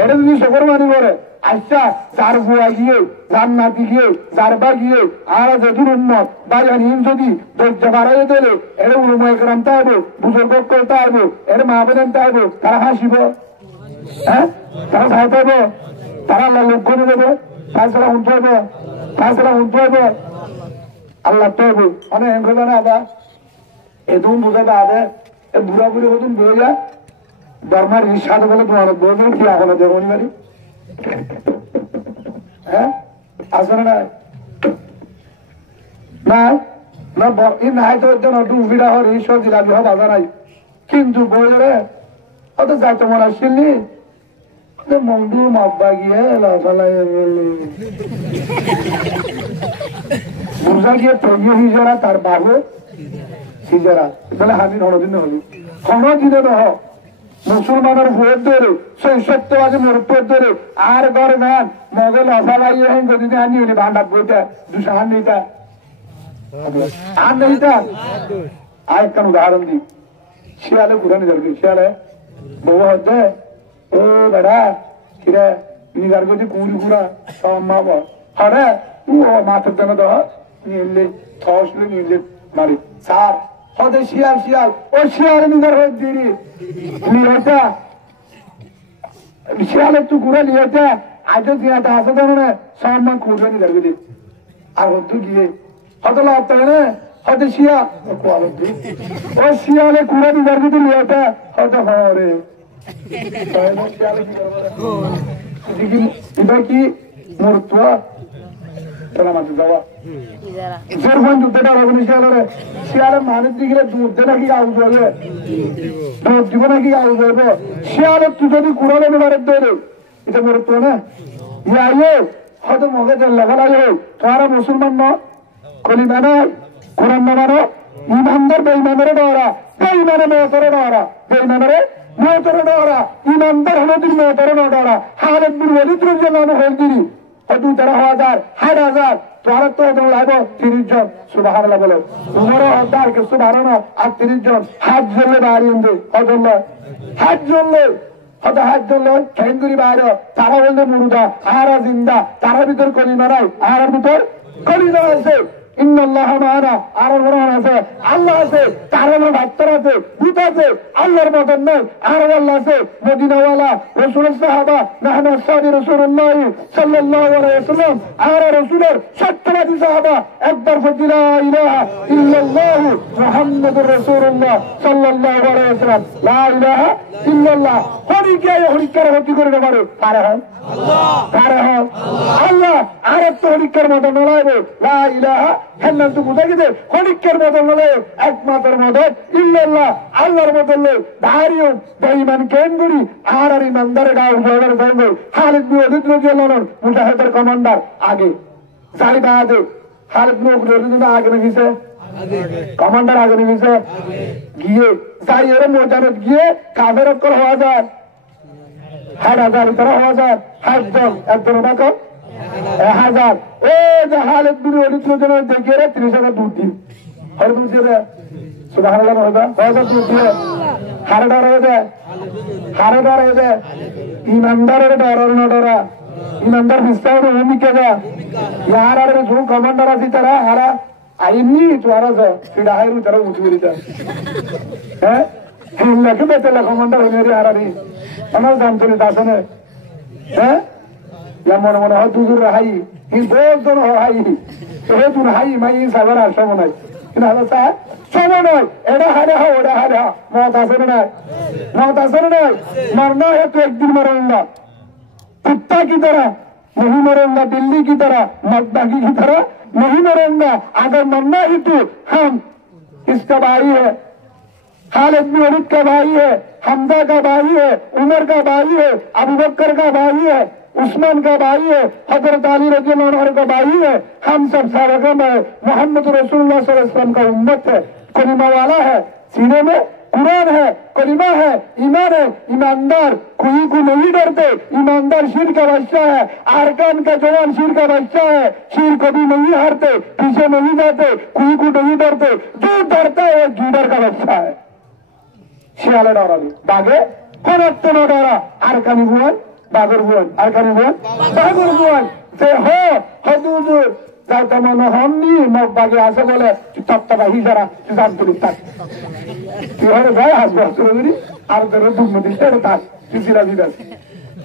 এটা যদি চোখের মানে করে আচ্ছা যার বুয়া গিয়ে যার নাতি গিয়ে যার বা গিয়ে আর যেদিন উন্নত বা জানিন যদি দরজা বাড়াই দিলে এটা উলুমায়ে কেরাম তাইবো বুজুর্গ করতে আইবো এটা মা বোন তাইবো তারা হাসিব হ্যাঁ তারা সাইতাইবো তারা আল্লাহ লোক করে দেবে ফাইসলা উঠতে হবে ফাইসলা উঠতে হবে আল্লাহ তো হবে অনেক হেমে না আদা এদুম বুঝাবে আদে এ বুড়া বুড়ি হতুন বইয়া বর্মার ইসাদ বলে তোমার বলবে কি আগলে দেবো বাড়ি হ্যাঁ আসলে না না না নাই তো ডুবিরা হর ঈশ্বর জিলাপি হওয়া বাধা নাই কিন্তু বইরে অত যাই তোমার আসছিলি মন্ডু মাব্বা গিয়ে লাফালাই বুঝা গিয়ে তৈরি হিজারা তার বাবু হিজারা তাহলে হাজির হনদিন হল হনদিনে নহ মুসলমানের ভোট ধরে সেই সত্যবাদী মরুপের ধরে আর ঘর গান মগে লাফালাই যদি আনি হলি ভান্ডার বইটা 200 হান নিতা আর নেইতা আর একটা উদাহরণ দিই শিয়ালে ঘুরানি যাবে শিয়ালে বউ হচ্ছে ও বেড়া কিরে নিগার গতি কুড়ি ঘুরা সম্ভব হরে ও মাথার জন্য তো নিলে থসলে নিলে মারি স্যার হতে শিয়াল শিয়াল ও শিয়াল নিগার হয়ে দিরি নিহতা শিয়াল একটু ঘুরে নিহতা আজ দিয়াটা আছে ধরনে সম্মান খুঁজে নিগার গতি আর হতো গিয়ে হত লাভ তাই না হতে শিয়া ও শিয়ালে ঘুরে নিগার গতি নিহতা হতে হরে এবার কি মরত্ব যাওয়া শিয়ালে মানুষ দিকে দুধ দে নাকি আউজ হবে দুধ দিব নাকি আউজ হবে শিয়ালে তুই যদি কুড়ালে বেড়ার দেবে এটা মরত্ব না ইয়ে হয়তো মগে লেখা তোরা মুসলমান ন কলিমা নাই কোরআন না মানো ইমানদার বেঈমানের ডরা বেঈমানে মেয়েতরে ডরা বেঈমানের মেয়েতরে ডরা ইমানদার হলদির মেয়েতরে ডরা হালেদ বিন ওয়ালিদ রাদিয়াল্লাহু আনহু হলদিরি হয়তো 13,000 60,000 তোরা তো লাগবে 30 জন সুবহানাল্লাহ বলে তোমার হদার কে সুবহানাল্লাহ আর 30 জন হাত জলে বাড়িয়ে হদল্লাহ হাত জলে হয়তো হাত জলে কেন্দ্রি বাইরে তারা বললে মুরুদা আহারা জিন্দা তারা ভিতর কলিমা নাই আহার ভিতর কলিমা আছে ইন্নাল্লাহা মা'ানা আর কোরআন আছে আল্লাহ আছে তার ডাক্তার আছে ভূত আছে আল্লাহর মতন নাই আর আল্লাহ আছে মদিনাওয়ালা রাসূলের সাহাবা নাহনু সাহাবী রাসূলুল্লাহ সাল্লাল্লাহু আলাইহি ওয়াসাল্লাম আর রাসূলের সত্যবাদী সাহাবা একবার বলি লা ইলাহা ইল্লাল্লাহ মুহাম্মাদুর রাসূলুল্লাহ সাল্লাল্লাহু আলাইহি ওয়াসাল্লাম লা ইলাহা ইল্লাল্লাহ হরিকার হতি করে পারে পারে হয় আল্লাহ পারে হয় আল্লাহ আর তো হরিকার মতন নলাইবে লা ইলাহা হেন তো বুঝা গেছে হরিকের মদন হলে একমাত্র মদত ইল্লাল্লাহ আল্লাহর মদন ধারিও বেঈমান কেন করি আর ইমানদারে গাও জয়ের সঙ্গে খালিদ বিন ওয়ালিদ রাদিয়াল্লাহু মুজাহিদের কমান্ডার আগে জালি বাদে খালিদ বিন ওয়ালিদ আগে গেছে কমান্ডার আগে গেছে গিয়ে যাই এর ময়দানে গিয়ে কাফের অক্কর হওয়া যায় 6000 তারা হওয়া যায় 60 একজন বাকো 1000 ও যে খালিদ বিন ওয়ালিদ রাদিয়াল্লাহু দেখে 30,000 দুধ দিন হর দুধ দিয়ে সুবহানাল্লাহ হওয়া কয়টা দুধ দিয়ে হারডার হয়ে যায় হারডার হয়ে যায় ইমানদারের ডরার না ডরা ইমানদার বিস্তার ভূমিকা দেয়া यार अरे जो कमांडर आती तरह हारा आईनी तुम्हारा सा फिर आए रू तरह उठ गई था हैं लगे बेटे कमांडर मेरे हारा नहीं अमल दाम तो नहीं दासन है हैं या मन मन हाथ दूर रहाई इन बहुत दोनों हाई ये तू हाई मैं ये सागर आशा मनाई इन हालत सा है सोनो नहीं एड़ा हारे हा ओड़ा हारे हा मौत आसन नहीं मरना है तो एक दिन मरूंगा कुत्ता की तरह नहीं मरूंगा बिल्ली की तरह मकदागी की तरह नहीं मरूंगा अगर मरना ही तो हम इसका भाई है खालिद बिन वलीद का भाई है हमजा का भाई है उमर का भाई है अबू बकर का भाई है उस्मान का भाई है हजरत अली रज़ियल्लाहु अन्हु का भाई है हम सब सारगम है मोहम्मद रसूलुल्लाह सल्लल्लाहु अलैहि वसल्लम का उम्मत है कलिमा वाला है सीने में कुरान है कलिमा है ईमान है ईमानदार कोई को नहीं डरते ईमानदार शीर का बच्चा है आरकान का जवान शीर का बच्चा है शीर कभी नहीं हारते पीछे नहीं जाते कोई को नहीं डरते जो डरता है वो गीडर का बच्चा है শিয়ালে ডরাবে বাঘে কোনত্ব না ডরা আরকানি বুয়ান বাঘের বুয়ান আরকানি বুয়ান বাঘের বুয়ান যে হদুদুর যাই তেমন হননি মগ বাঘে আসে বলে তত্ত্বটা হিজারা জানতুলি তাক তুই হলে যায় হাসবে হাসুরি আর তোর দুধ দিচ্ছে এটা তাক তুই সিরাজি দাস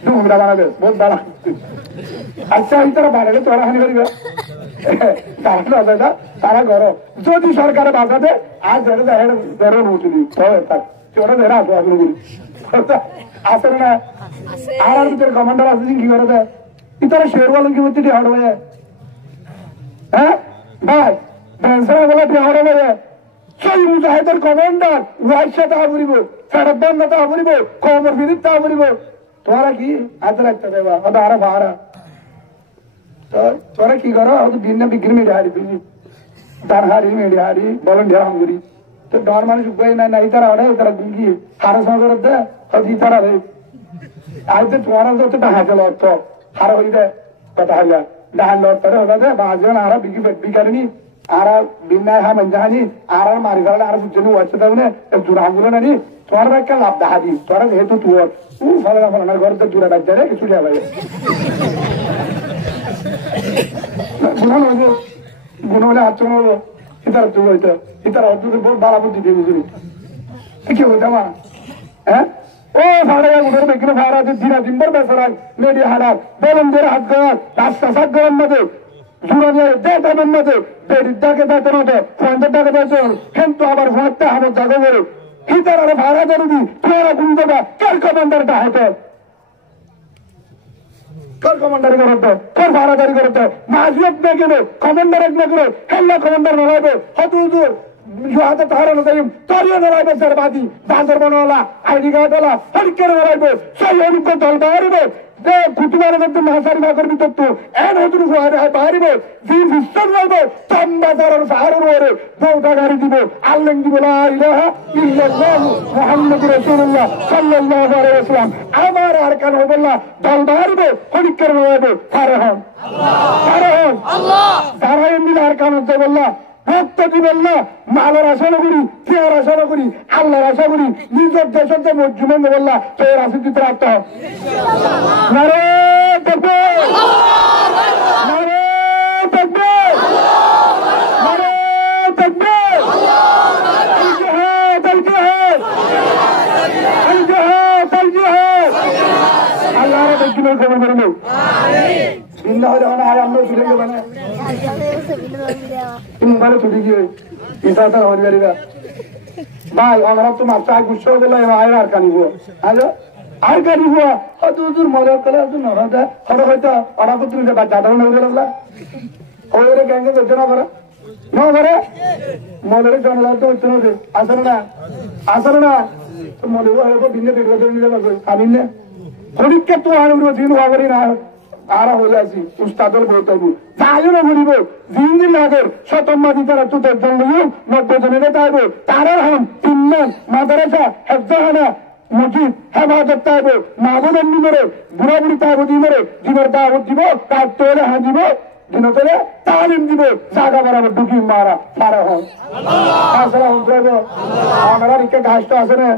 দুমরা বানাবে বহুত বাড়া আচ্ছা এই তারা বাড়ালে তোরা হানি করিবে তারা ঘর যদি সরকারে বাঁচাতে আর ধরে ধরে উঠলি তাক ওরা ধরে আসবো আপনি আসে না আর ভিতরে কমান্ডার আছে কি করে দেয় ইতারা শেরওয়াল কি হচ্ছে হাড় হয়ে হ্যাঁ ভাই ব্যান্সার বলে হাড় হয়ে সেই মুজাহিদের কমান্ডার ওয়াইশা তা বলিব সারাবান তা বলিব কমর বিরিত তা বলিব তোরা কি হাতে রাখতে দেবা ওটা আরে ভাড়া তো তোরা কি করো ওটা দিন না বিক্রি মেরে হারি তুমি দারহারি মেরে হারি বলেন ঢেরা হাঙ্গুরি तो डर मानुष उपाय ना इतर आड़े इतर गुंगी हार सागर दे हद इतर आड़े आज तो तुम्हारा तो डहा चलो तो हार हो दे पता है डहा लौट करे होगा दे बाजन आरा बिगी बिगरनी आरा बिना हा मंजानी आरा मारी गाला आरा सुचनी वाचता उन्हें एक जुरांगुलो नहीं तुम्हारा क्या लाभ डहा दी तुम्हारा हेतु तू और फलाना घर तो जुरा बैठ जाए किसी ले भाई गुना वाले हाथ चुनो इधर तू इधर बहुत बड़ा बुद्धि दे मुझे क्या होता है हैं ओ सारे उधर बेकने फारा दे दिना दिनभर बेसरा मेरी हालात बोलम दे हाथ गया रास्ता सब गरम मत जुरानिया दे तबन मत बेडिदा के दाते मत फोंदा के दाते हम तो आबार फोंता हम जागो बोले इधर अरे फारा जरूरी थोड़ा गुंडा कर कमांडर का है कर कमांडर करते कर फारादारी करते माजियत में गिरे कमांडर एक में गिरे हेल्ला कमांडर न लाए हदूदूर जो आता तारा न जाइम तारिया न लाए सरबादी बांदर बनवाला आईडी कार्ड वाला हर के न लाए सही उनको तलवार में दे कुटुबारे में महासारी ना कर भी तो एन होतु को आ है बाहरी में जी फिस्टन लाए तंबाजार और सारू रे बोटा गाड़ी दिबो अल्लाह की बोला इलाहा इल्लल्लाह मुहम्मद रसूलुल्लाह सल्लल्लाहु अलैहि वसल्लम हमारा अरकान हो बोला तलवार में हर के न लाए सारे हम अल्लाह सारा मिल अरकान हो बोला ভক্ত দিবেন না মালের আশা করি ফেয়ার আশা করি আল্লাহর আশা করি নিজের দেশের মজুমান বললা তো রাজনীতিতে রাখতে হবে নারে তাকবীর নারে তাকবীর নারে তাকবীর আল জিহাদ আল জিহাদ আল জিহাদ আল জিহাদ আল্লাহর দেখিনের খবর করে নাও আমিন বিল্লাহ জানা আর আমরা ফিরে গেল না तुम्हारे छुट्टी की ऐसा था और करेगा भाई हमारा तुम अच्छा गुस्सा हो गया आए आर का नहीं हुआ हेलो आर का नहीं हुआ और दूर मजा कला तो न होता हर होता और आप तुम जब ज्यादा नहीं हो रहा और ये कहेंगे तो जना करा নগরে মলের জনজাত হচ্ছে না আসলে না আসলে না মনে ভিন্ন দেখলে নিতে পারবে আমি না পরীক্ষা তো আর দিন হওয়ারি না আরা হয়ে আছি উস্তাদের বলতে তাইও না বলিব দিন আগের শতম্মাদি তারা তুদের জন্য 90 জনের তাইব তারা হাম 3 মান মাদ্রাসা হেফজাহানা মসজিদ হেফাজত তাইব মাগুদ এমনি মেরে বুড়া বুড়ি তাইব দি মেরে দিনের দাওয়াত দিব কাজ তোলে হ্যাঁ দিব দিন তোলে তালিম দিব জায়গা বরাবর ঢুকি মারা পারা হন আসলে হন যাইব আমরা রিকে গাছটা আছে না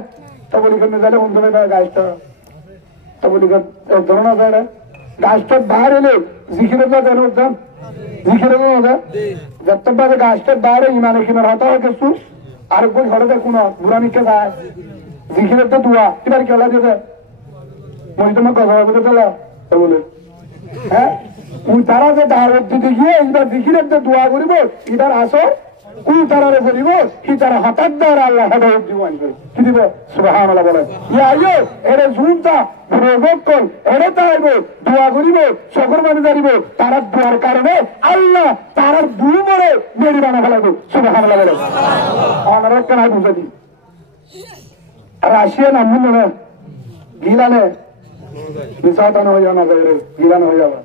তো বলি কেন যাইলে হন যাবে গাছটা তো বলি ধরনা যায় গাছটা বাইরে এলে জিখিরের না কেন উঠতাম জিখিরের না যতবার গাছটার বাইরে ইমানে কিনার হতা হয় কিছু আর কোন ঘরে দেখুন বুড়া নিকে যায় জিখিরের তো দুয়া এবার খেলা দিয়ে মই তোমার কথা বলতে চলা তো বলে হ্যাঁ ওই তারা যে দাওয়াত দিতে গিয়ে এবার জিখিরের তো দোয়া করিব এটার আসর ওই তারারে বলিব কি তারা হঠাৎ দ্বারা আল্লাহ হেদায়েত দিব আনবে কি দিব সুবহানাল্লাহ বলে ইয়া এরে জুনটা প্রয়োগ কর এরে তাইব দোয়া করিব সকর মানে জানিব তারা দোয়ার কারণে আল্লাহ তারার দুই মরে মেরি বানা ফেলাবো সুবহানাল্লাহ বলে আমরা কেন বুঝে দিই রাশিয়া নাম মনে গিলানে বিসাতানো হয়ে না যাবে গিলানো হয়ে যাবে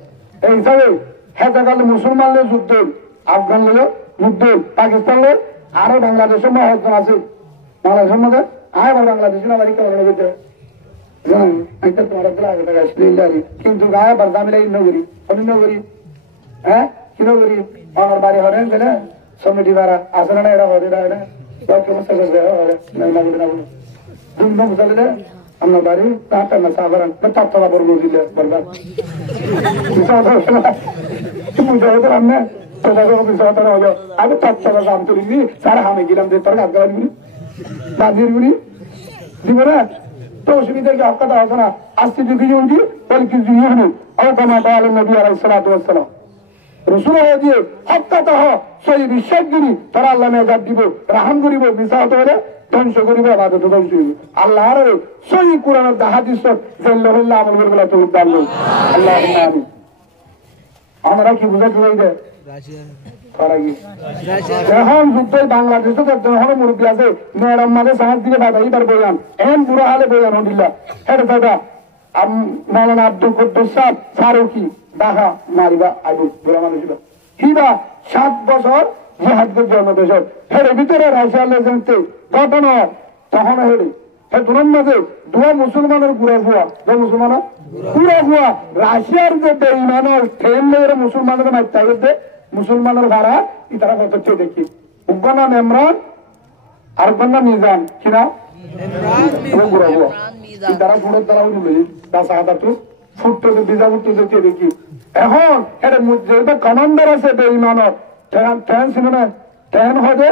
এই হিসাবে হেতাকাল মুসলমানদের যুদ্ধ আফগান লোক যুদ্ধ পাকিস্তান লোক আরো বাংলাদেশের মহাজন আছে বাংলাদেশের মধ্যে আয় বাংলাদেশের নাগরিক কিন্তু গায়ে বার্দা মিলে নগরী অন্য করি হ্যাঁ কি নগরী আমার বাড়ি হরেন গেলে সমিটি বাড়া আসলে না এরা হরে না সমস্যা করবে দুমদম চলে আমার বাড়ি তাঁটা না সাধারণ তাত্তলা বড় দিলে বরবাদ আমি তৎসব দাম তুলি সারা আমি গেলাম যে তোর গাছ বাঁধির গুলি দিব না তো অসুবিধা কি হকাটা হতো না আসতে যদি উঠি বল কি হনু অকমা বাল নবী আলাইহিস সালাতু ওয়াস সালাম রাসূল হয়ে দিয়ে হকাটা হ সেই বিশ্বাসগিরি তোরা আল্লাহ নেজাত দিব রাহাম করিব বিসাত হলে ধ্বংস করিব ইবাদত ধ্বংস করিব আল্লাহর সেই কোরআনের হাদিস জাল্লাল্লাহু আমল করবে তো উদ্দাল আল্লাহুম্মা আমিন আমরা কি বুঝাতে চাই যে এখন যুদ্ধ বাংলাদেশে যখন মুরব্বী আছে মেয়েরাম মাঝে সাহায্য দিকে বাধা এইবার বইয়ান এমন বুড়া হালে বইয়ান হদিল্লা হেঁটে দাদা মৌলানা আব্দুল কুদ্দুস সাহেব ফারুকি ডাহা মারিবা আইবুল বুড়া মানুষ কিবা 7 বছর জিহাদের জন্য দেশ হেরে ভিতরে রাশিয়ালে জানতে ঘটনা তখন হেরে দুরান মাঝে দুয়া মুসলমানের গুড়া ভুয়া মুসলমান গুড়া ভুয়া রাশিয়ার যে বেঈমানের ট্রেন লেগে মুসলমানের মাইতে মুসলমানের ভাড়া ইতারা কত চেয়ে দেখি উব্বার নাম ইমরান আর উব্বার নাম মিজান কিনা গুড়া ভুয়া ইতারা ফুটের দ্বারা উঠবে রাস্তা হাতা তো ফুটতে বিজা ফুটতে চেয়ে দেখি এখন এটা যেটা কমান্ডার আছে বেঈমানের ট্রেন ছিল না ট্রেন হবে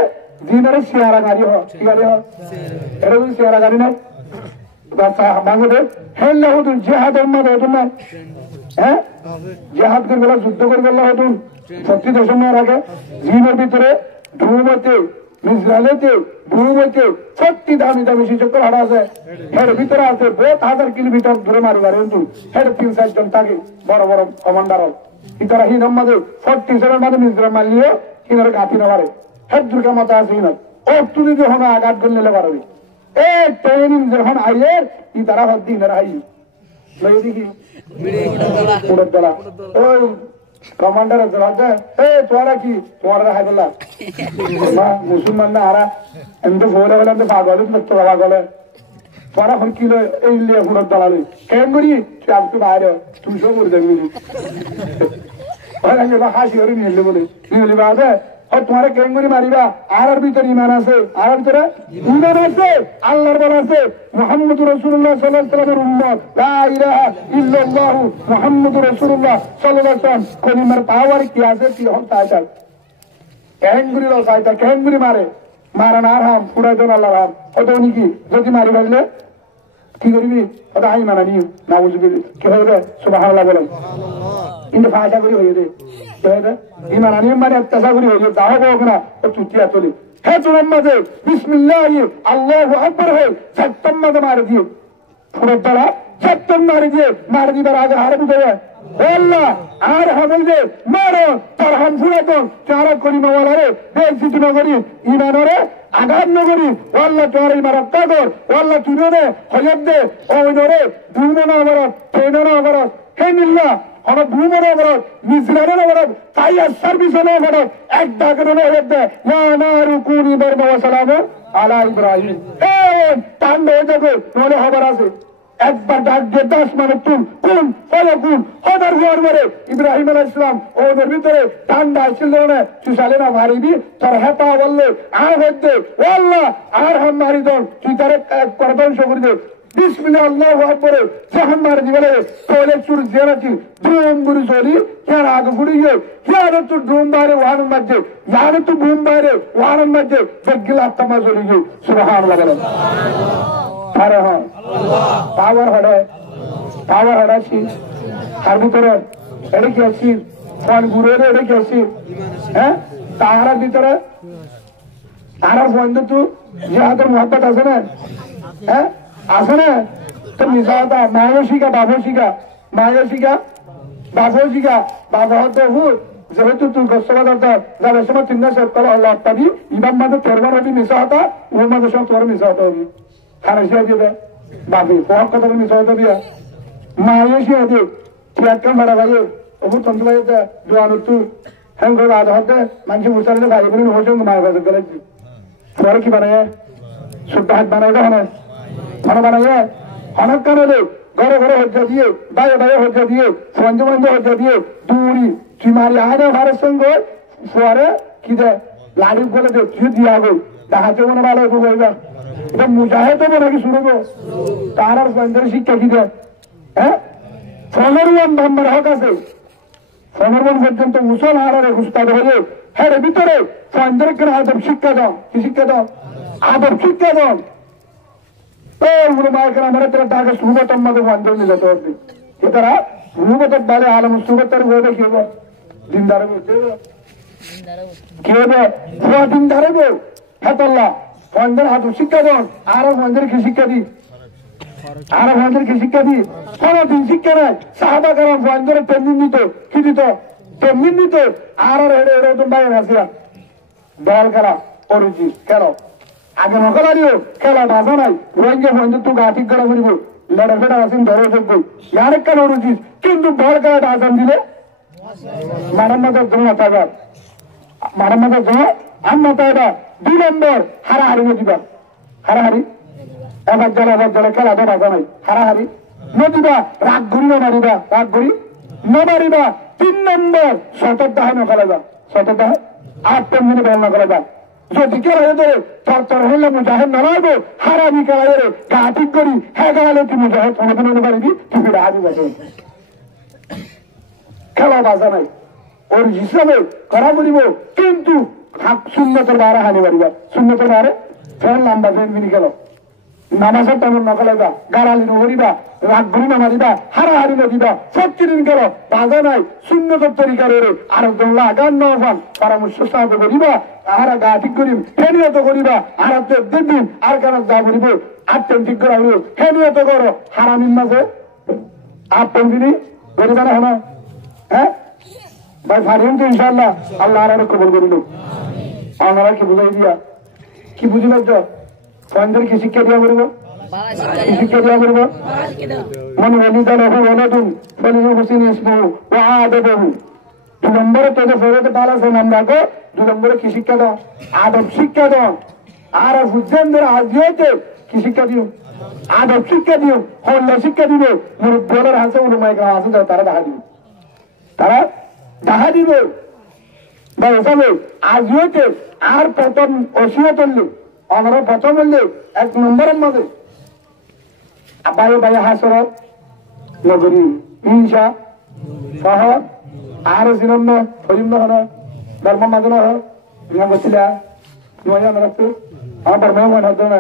দিনের চেয়ারা গাড়ি হয় কি গাড়ি হয় এটা যদি চেয়ারা গাড়ি নাই বাংলাদেশ হেললে হতুন জেহাদের মধ্যে হতুন না হ্যাঁ জেহাদ করে বেলা যুদ্ধ করে বেলা হতুন 40 আগে জিনের ভিতরে ধুমতে ইসরায়েলেতে ভূমিতে 40 দামি দামি শিক্ষক হারা আছে এর ভিতরে আছে 1000 কিলোমিটার দূরে মারিবার কিন্তু এর 3-4 জন থাকে বড় বড় কমান্ডার ইতারা হিনম মাঝে 47 মাঝে ইসরায়েল মারলিও কিনার গাতি না পারে হেড দুর্গা মাতা আছে কিনা ও তুই যখন আঘাত করলে পারবি এ ট্রেনিং যখন আইলে ইতারা হদ দিনের আই লই দেখি পুরো দলা ওই কমান্ডার জবাব দেয় এ তোরা কি তোরা হাইদুল্লাহ মুসলমান না আরা এমনি ফোলে বলে এমনি পাগল তো পাগল তোরা এখন কিলো এই লিয়ে পুরো দলালি কেন করি তুই বাইরে তুই সব করে দেবি হাসি করে নিয়ে বলে নিয়ে বাদে তোমার কেঙ্গুরি মারিবা আর ভিতরে ইমান আছে আর ভিতরে ইমান আছে আল্লাহর বলা আছে মুহাম্মদুর রাসূলুল্লাহ সাল্লাল্লাহু আলাইহি ওয়াসাল্লামের উম্মত লা ইলাহা ইল্লাল্লাহ মুহাম্মদুর রাসূলুল্লাহ সাল্লাল্লাহু আলাইহি ওয়াসাল্লাম কলিমার পাওয়ার কি আছে কি হল তাইটা কেঙ্গুরি লো সাইতা কেঙ্গুরি মারে মারান আর হাম পুরা জন আল্লাহ হাম ওটা নাকি যদি মারি ফেললে কি করবি ওটা আই মানা নিও নাউজুবিল্লাহ কি হবে সুবহানাল্লাহ বলেন কিন্তু ভাষা করি হয়ে রে ইমান আনিম মানে অত্যাচারী হয়ে যায় তাহলে ওখানে ও চুটিয়া চলি হে চুরাম মাঝে বিসমিল্লাহ আল্লাহু আকবার হয়ে সত্যম মাঝে মারে দিয়ে ফুরের দ্বারা সত্যম মারি দিয়ে মারে দিবার আগে হারে বুঝে যায় আল্লাহ আর হামলদে মারো তার হাম ফুরাতন চারা করি মাওয়ালারে বেইজ্জতি নগরী ইমানরে আঘাত নগরী আল্লাহ তোর ইমারত কর আল্লাহ তুইরে হয়ব দে ওইনরে দুমনা অবরত ট্রেননা অবরত হে নিল্লা আমার ভূমনা অবরত মিজরানের অবরত তাই সার্ভিসনা অবরত এক ডাকরনা হয়ব দে ইয়া নারু কুনি বারমা ওয়া সালামু আলা ইব্রাহিম এ টান হয়ে যাবে নলে খবর আছে একবার ডাক দিয়ে 10 মানে তুল কোন ফলাকুন হদার হওয়ার পরে ইব্রাহিম আলাইহিস সালাম ওদের ভিতরে ঠান্ডা ছিল না চুষালে না মারিবি তোর হেপা বললে আর হইতে ও আল্লাহ আর হাম মারি দন তুই তারে করদন করে দে বিসমিল্লাহ আল্লাহু আকবার জাহান মারি দিলে তোলে চুর জেরাতি ড্রোম গুরি চলি কেন আগে গুড়িয়ে কেন তো ড্রোম বাইরে ওয়ান মধ্যে यार तो बुम বাইরে ওয়ান মধ্যে জগলা তমা চলি গই সুবহানাল্লাহ আরে হ্যাঁ পাওয়ার হড়াছি তার ভিতরে এটা কি আছি ফোন ঘুরে এটা কি আছি হ্যাঁ তাহার ভিতরে তাহার ফোন তো যে হাতের মহব্বত আছে না হ্যাঁ আছে না তো মিশাতা মায়সিকা বাবসিকা বাবা হতে হুর যেহেতু তুই গোসবাদার যাদের সময় 3 মাস কল আল্লাহ পাবি ইমাম মাঝে তোরবার হবি মিশাতা ও মাঝে সব তোর মিশাতা হবি খারেসিয়া দিবে বাবি ফোন কথা বলি মিশাতা দিয়া মায়সিয়া দিয়ে টিয়াক্কা মারা ভাই ওপর তন্ত্র ভাই জোয়ান তু হ্যাঁ করে আধ হতে মানুষ মুসালে ভাই বলি হোসেন মায়ের কাছে গেলে পরে কি বানায় শুদ্ধ হাত বানাই দেয় না খানা বানাইয়া অনেক কারণে ঘরে ঘরে হজ্জা দিয়ে বাইরে হজ্জা দিয়ে সঞ্জে হজ্জা দিয়ে দূরি তুই মারি আনে ভারের সঙ্গে পরে কি দে লাড়ি করে দে তুই দিয়া গো দেখাতে মনে ভালো বলবা এটা মুজাহে তো নাকি শুনবো তার আর সঞ্জের শিক্ষা কি দে হ্যাঁ 15 নম্বর হক আছে 15 পর্যন্ত মুসলমানের উস্তাদ হয়ে হ্যাঁ ভিতরে সঞ্জের কেন আদব শিক্ষা দাও কি শিক্ষা দাও আদব শিক্ষা দাও আমার তেরা ডাকে সুগতম মধ্যে বন্ধন নিল তোর দিন এটারা সুগত বারে আলম সুগতের বলবে কি হবে দিনদারে কি হবে দিনদারে বল হাতল্লাহ বন্ধের হাত শিক্ষা দেন আর বন্ধের কি শিক্ষা দি কোনদিন শিক্ষা নেই সাহাবা কারণ বন্ধের তেমনি নিত কি দিত আর হেড়ে হেড়ে তুমি বাইরে আসিয়া দল করা অরুচি কেন আগে নকলা দিও খেলা বাজা নাই রোজে বন্ধু তুই গা ঠিক করা করিব লড়া ফেটা আসেন ধরে থাকবো ইয়ার কেন অরুচিস কিন্তু বল করাটা আসান দিলে মারান্নাদের জন্য থাকার মারান্নাদের জন্য আন্না তাইবা 2 নম্বর হারাহারি নদীবা হারাহারি এবার জলে খেলা তো বাজা নাই হারাহারি নদীবা রাগ ঘুরি মারিবা 3 নম্বর শতদাহ নকলাবা 8 মিনিট বল নকলাবা যদি কেউ ধরে তর হলে মুজাহেদ নড়াইবো হারামি কেড়াইরে গা ঠিক করি হ্যাঁ গাড়ালে তুই মুজাহেদ সমাধান হতে পারবি তুই ফিরে হাবি বাজে খেলা বাজা নাই ওর হিসাবে করা করিব কিন্তু শূন্যতের বারে হানি পারিবা শূন্যতের বারে ফেন লম্বা ফেন মিনি গেল নামাজের তেমন নকলাইবা গাড়ালি নগরিবা রাগ ঘুরি না মারিবা হারাহারি নদিবা সবকিদিন গেল বাজা নাই শূন্যতের তরিকার আরেকজন লাগান নফান পরামর্শ সাহায্য করিবা আহারা গা ঠিক করিম ফেনিয়ত করিবা আর দিন আর কেন যা করিব আটটেন ঠিক করা হইল ফেনিয়ত করো হারামিন মাঝে 8 দিনই করিবা না হলো হ্যাঁ ভাই ফারিম তো ইনশাআল্লাহ আল্লাহ আর কবুল করিল আপনারা কি বুঝাই দিয়া কি বুঝিল তো ফন্ডের কি শিক্ষা দিয়া করিব মনে হলিদান হলুন ফলিল হোসেন ইসমু ও আদবহু 2 নম্বরে তোদের ফেরতে পালাছে নামরাকে 2 নম্বরে কি শিক্ষা দাও আদব শিক্ষা দাও আর হুজেনদের আজিয়তে কি শিক্ষা দিও আদব শিক্ষা দিও হল্লা শিক্ষা দিবে মুরব্বীদের হাতে উলমায়ে কেরাম আছে তারা দেখা দিবে বা ওখানে আজিয়তে আর প্রথম ওসিয়ত হলে আমরা প্রথম হলে 1 নম্বরের মধ্যে বাইরে হাসরত নগরী হিংসা সহ আর সিনন্ন ফরিম হন ধর্ম মাদন বসিলা রাখতো আমার ধর্ম মনে হতো না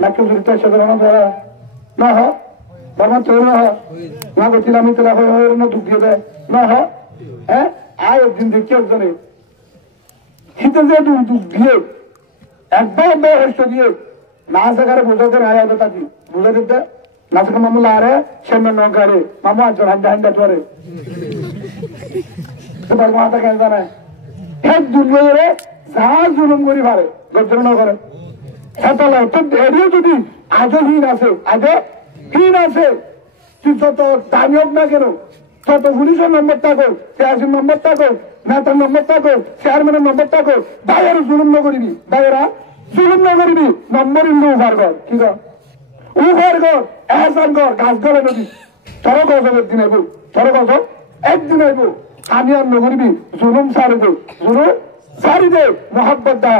নাকি জড়িত সাধারণ ধরা না হ ধর্ম তৈরি না বসিলা আমি তোলা হয়ে দুঃখ দিয়ে দেয় না হ হ্যাঁ আয় একদিন দেখি একজনে শীতে যে দুঃখ দিয়ে একবার হস্ত দিয়ে না সেখানে বোঝাতে আয় থাকি বুঝে দিতে নাসক মামুলা আরে সেন নগারে মামু আজর হান্ডা হান্ডা তোরে তো তার মাথা কেন জানে এক দুনিয়ারে যা জুলুম করি পারে গজ্জর না করে এতলা তো এরিও যদি আজও হীন আছে আজও হীন আছে তুই যত দামি হোক না কেন তত পুলিশের নম্বর থাকো সিআরসির নম্বর থাকো নেতার নম্বর থাকো চেয়ারম্যানের নম্বর থাকো বাইরে জুলুম না করিবি বাইরা জুলুম না করিবি নম্বর ইন্দু উভার কর কি কর উভার কর এহসান কর গাছ ধরে নদী চড়ক একদিন আইব চড়ক একদিন আইব আমি আর নগরিবি জুলুম সারি দে জুলুম সারি দে মোহাব্বত দা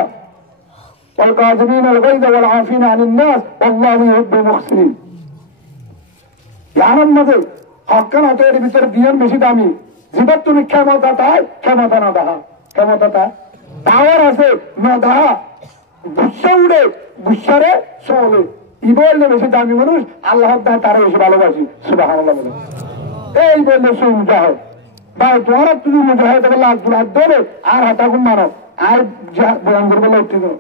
والكاظمين الغيظ والعافين عن الناس والله يحب المحسنين জানার মধ্যে হকান হাতের ভিতরে দিয়ান বেশি দামি জীবন তুমি ক্ষমতা তাই ক্ষমতা না দাহা ক্ষমতা তা পাওয়ার আছে না দাহা গুসা উড়ে গুসারে চলে ই বললে বেশি দামি মানুষ আল্লাহ তারা বেশি ভালোবাসি সুবহানাল্লাহ বলে এই বললে সে মুজাহিদ ভাই তোমার তুমি মুজাহিদ বলে আব্দুল আব্দুল আর হাতাকুম মারো আর বয়ান করবে উঠতে দাও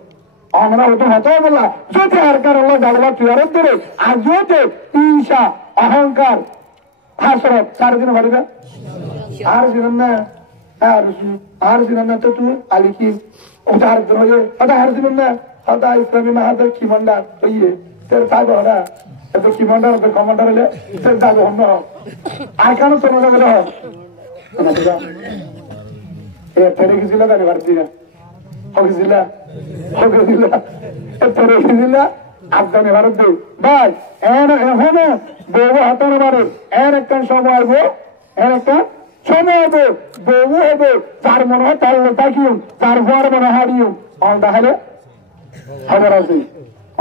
আমরা হতো হতো বললা যদি আর কার আল্লাহ জালবা তুয়ারত ধরে আর যদি ঈশা অহংকার হাসরত সারাদিন ভাবিবা আর জিনান না আর জিনান না তো তুই আলি কি উদার ধরে আদা আর জিনান না আদা ইসলামী মাহাদের কি মন্ডার ইয়ে তের তাই বড়া এত কি মন্ডার তো কমান্ডার হলে তের দাগ হন আর কেন তোমার বলে এ তেরে গেছিল গাড়ি বাড়তি না হগেছিল হগেছিল তেরে গেছিল আফগানি ভারত দেব ভাই এখন বউ হাতানো মারে এর একটা সময় আসবো এর একটা সময় হবে বউ হবে তার মনে হয় তার তাকিও তার ঘর মনে হারিও অন তাহলে খবর আছে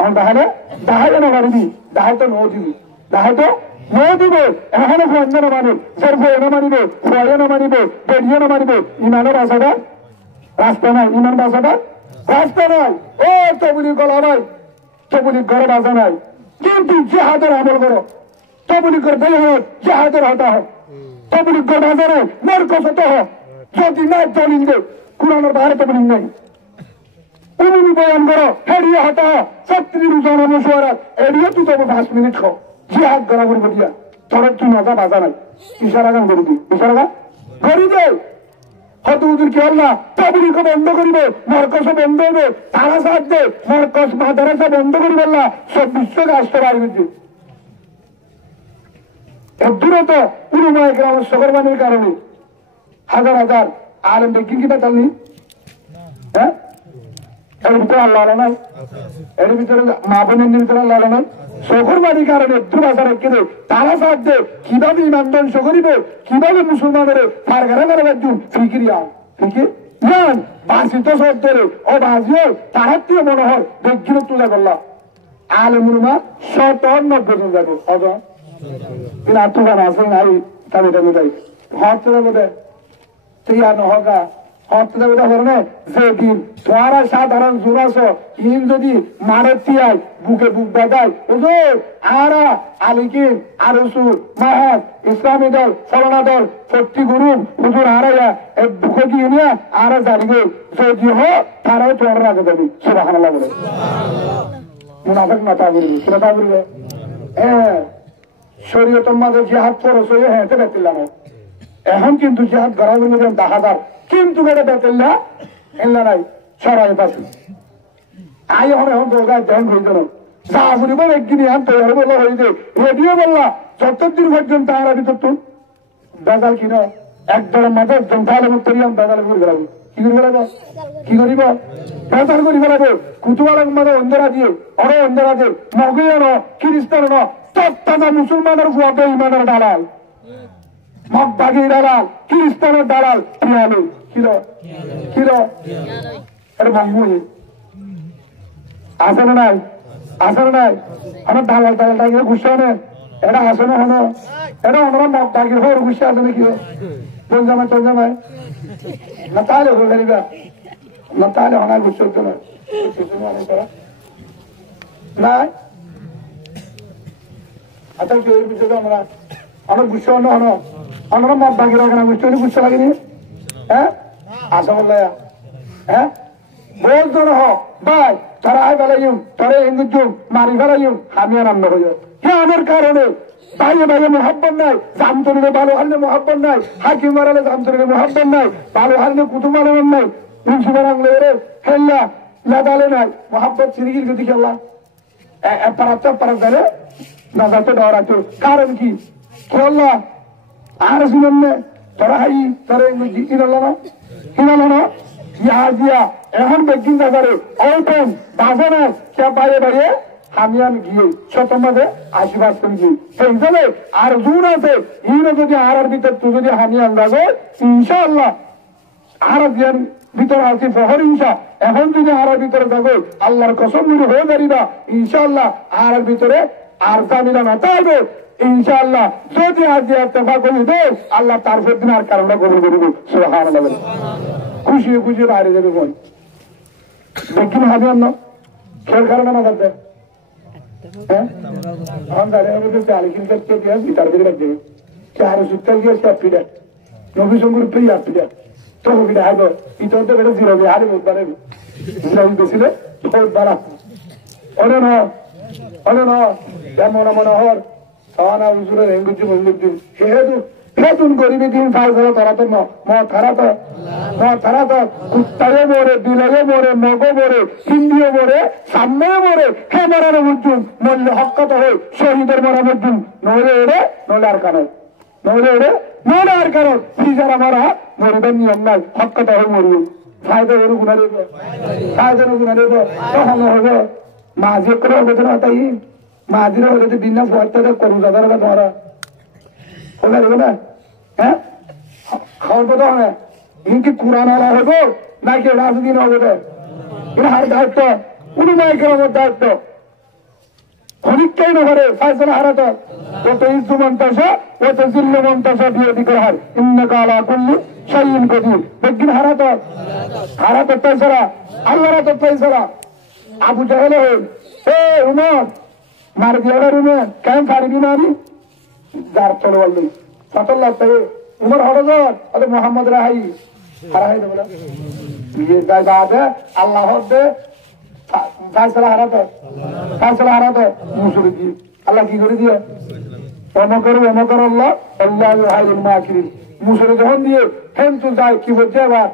অন তাহলে দাহাই না পারবি দাহাই তো নো দিবি দাহাই তো নো দিবে এখনো বন্ধ না মানে সর ভয় না মানিবে ভয় না মানিবে বেরিয়ে না মানিবে ইমানের আশাটা রাস্তা নাই ইমান বাসাটা রাস্তা নাই ও তবুলি গলা নাই তবুলি ঘরে বাসা নাই কিন্তু জেহাদের আমল করো তবুলি করে বের হোক জেহাদের হতা হোক তবুলি ঘর বাসা নাই নরকশত হোক যদি নাই দলিল দে কোরআনের বাইরে তবুলি নাই উনি বয়ান করো হেরিয়ে হতা হোক সত্যি রুজন অনুসরা এড়িয়ে তুই তবু 5 মিনিট খো জেহাদ করা করবো দিয়া তোর তুই মজা বাসা নাই ইশারা গান করে দি ইশারা গান করি দে হয়তো ওদের কি হল না তবলিকে বন্ধ করিবে নরকশ বন্ধ হবে তারা সাথ দে নরকশ মাদ্রাসা বন্ধ করিবে না সব বিশ্বকে আসতে পারবে দূরত উলুমায়ে কেরামের সকরবানির কারণে হাজার হাজার আলেম দেখি কি বেতালনি হ্যাঁ এর ভিতরে আল্লাহ নাই এর ভিতরে মা বোনের ভিতরে আল্লাহ নাই সকরবানির কারণে দুর্বাসা রেখে দে তারা সাথ দে কিভাবে ইমান ধ্বংস করিবে কিভাবে মুসলমানের ফারগারা করে একজন ফিকিরিয়া ফিকির জান বাসিত সব ধরে ও বাজিও তাহার দিয়ে মনে হয় দেখছিল তুলে করলা আলেমুলমা 97 জন যাবো অত কিন্তু আত্মগান আছে নাই তাহলে তাই হতে দেবে তুই আর নহকা হতে দেবে ধরনে যেদিন তোরা সাধারণ জোরাস ইন যদি মারে তিয়াই বুকে বুক বাদায় হুজুর আরা আলিকিন আরসু মাহাদ ইসলামী দল ফলানা দল সত্যি গুরু হুজুর আরাইয়া বুকে দিয়ে নিয়ে আরা জানিবে যদি হোক তারাও তোর রাখে দেবি সুবহানাল্লাহ বলে মুনাফিক না তা বলবি সেটা তা বলবে হ্যাঁ শরীয়তের মাঝে জিহাদ খরচ হয়ে হেঁটে বেতিলাম এখন কিন্তু জিহাদ গড়াবের মধ্যে 10,000 কিন্তু এটা বেতিল্লা এলা নাই সরাই পাশে আই এখন দোকান ধ্যান হয়ে গেল যা বলিব একদিন এখন তৈরি বলা হয়েছে রেডিও বললা যতদিন পর্যন্ত আমরা ভিতর তো বেজাল কিনা একদম মাঝে একদম তাহলে তৈরিয়াম বেজাল করে বেড়াবো কি করে বেড়াবো কি করিব বেজাল করে বেড়াবো কুতুয়ালা মাঝে অন্ধরা দিয়ে অরে অন্ধরা দিয়ে মগিয়ে ন খ্রিস্টান ন সব মুসলমানের ফুয়াতে ইমানের দালাল মগবাগির দালাল খ্রিস্টানের দালাল পিয়ালো কিলো কিলো এটা ভাঙবই আসে না নাই আসে না নাই আমার দালাল দালাল দাগিয়ে গুসা নেই এটা আসে না হনো এটা ওনারা মগবাগির হওয়ার গুসা আছে নাকি চলজামায় চলজামায় না তাহলে হয়ে গেলিবা না তাহলে অনায় গুসা হতো না নাই আচ্ছা কেউ বিষয়ে আমরা আমার গুসা হনো হনো আমরা মগবাগির রাখে না গুসা হলে গুসা লাগেনি হ্যাঁ আসা বললে হ্যাঁ বলতো না ভাই তোরা আয় বেলাইম তোরা এঙ্গুজুম মারি ফেলাইম আমি আর রান্না হয়ে আমার কারণে বাইরে বাইরে মোহাব্বত নাই, জামতরিলে ভালো হারলে মোহাব্বত নাই, হাকিম মারালে জামতরিলে মোহাব্বত নাই, ভালো হারলে কুতুব মারালেন নাই, প্রিন্সিপাল আনলে এরে খেললা লাদালে নাই, মোহাব্বত সিরিগির গতি খেললা পারাত গেলে না যাতে ডরাতো। কারণ কি খেললা আর শুনেন না তোরা হাই তোরা কিনাল না ইহা দিয়া এখন বেগিন বাজারে অল্পেন বাজে না সে বাইরে বাইরে হামিয়ান গিয়ে শতমাদে আশীর্বাদ করে গিয়ে সেই হিসাবে আর জুন আছে ইনো যদি আর ভিতর তুই যদি হামিয়ান যাবে ইনশাআল্লাহ আর জ্ঞান ভিতরে আছে ফহর ইনশা। এখন যদি আর ভিতরে যাবে আল্লাহর কসম নিয়ে হয়ে দাঁড়িবা ইনশাআল্লাহ আর ভিতরে আর জামিলা না তাইবে ইনশাআল্লাহ। যদি আজ ইত্তেফাক করে দে আল্লাহ তার দিন আর কারণটা কবুল করবে সুবহানাল্লাহ। খুশি খুশি বাইরে যাবে বোন দেখিন হামিয়ান না খেয়াল কারণে না করতে হ্যাঁ हम जाने में तो 40 करके दिया गिटार भी रख दे चार सुत्तल के सब पीड़ा नबी संगुर पे या पीड़ा तो वो भी आएगा इतो तो बेटा जीरो भी आले बहुत बड़े जीरो भी बेसिले बहुत बड़ा अरे ना या मोना मनोहर साना उजुरे रेंगुजी मंगुजी हेतुन गरीबी दिन फाल करो तारा तो थारा तो कुत्तारे मोरे बिलाये मोरे मगो मोरे हिंदियो मोरे सामने मोरे हे मरार मुजुम मल्ल हक्कत हो शहीदर मरा मुजुम नोरे एड़े नोलार कानो फिजारा मरा मरिबेन नियम নাই हक्कत हो मरियो फायदा ओरु गुना देबो तখন হবে মাঝে করে হবে না তাই মাঝিরা হলে তো বিনা ফতটা করু দাদার কথা होगा देखो ना हैं खाओ तो है इनकी कुरान वाला है तो ना कि राजदीन हो गए इन हर दायित्व उन्हीं में करो दायित्व खनिक कहीं ना करे फैसला हरा तो वो तो इस मंतशा वो तो जिल्ले मंतशा भी दिख रहा है इन्ना काला कुल्ली शरीन को दी लेकिन हरा तो फैसला अल्लाह तो फैसला अबू जहल है ए उमर मार दिया उमर क्या फाड़ी बीमारी যার চলওয়ালি সাতাল্লাহ তাই উমর হরজত আরে মোহাম্মদ রাহাই হারাই দেব না ये बात है अल्लाह दे फैसला हाराते मुसुरी दी अल्लाह की করে দিয়ে ওমকর আল্লাহ আল্লাহু হাইল মাকিরিন মুসুরি যখন দিয়ে ফেন তো যায় কি বলছে আবার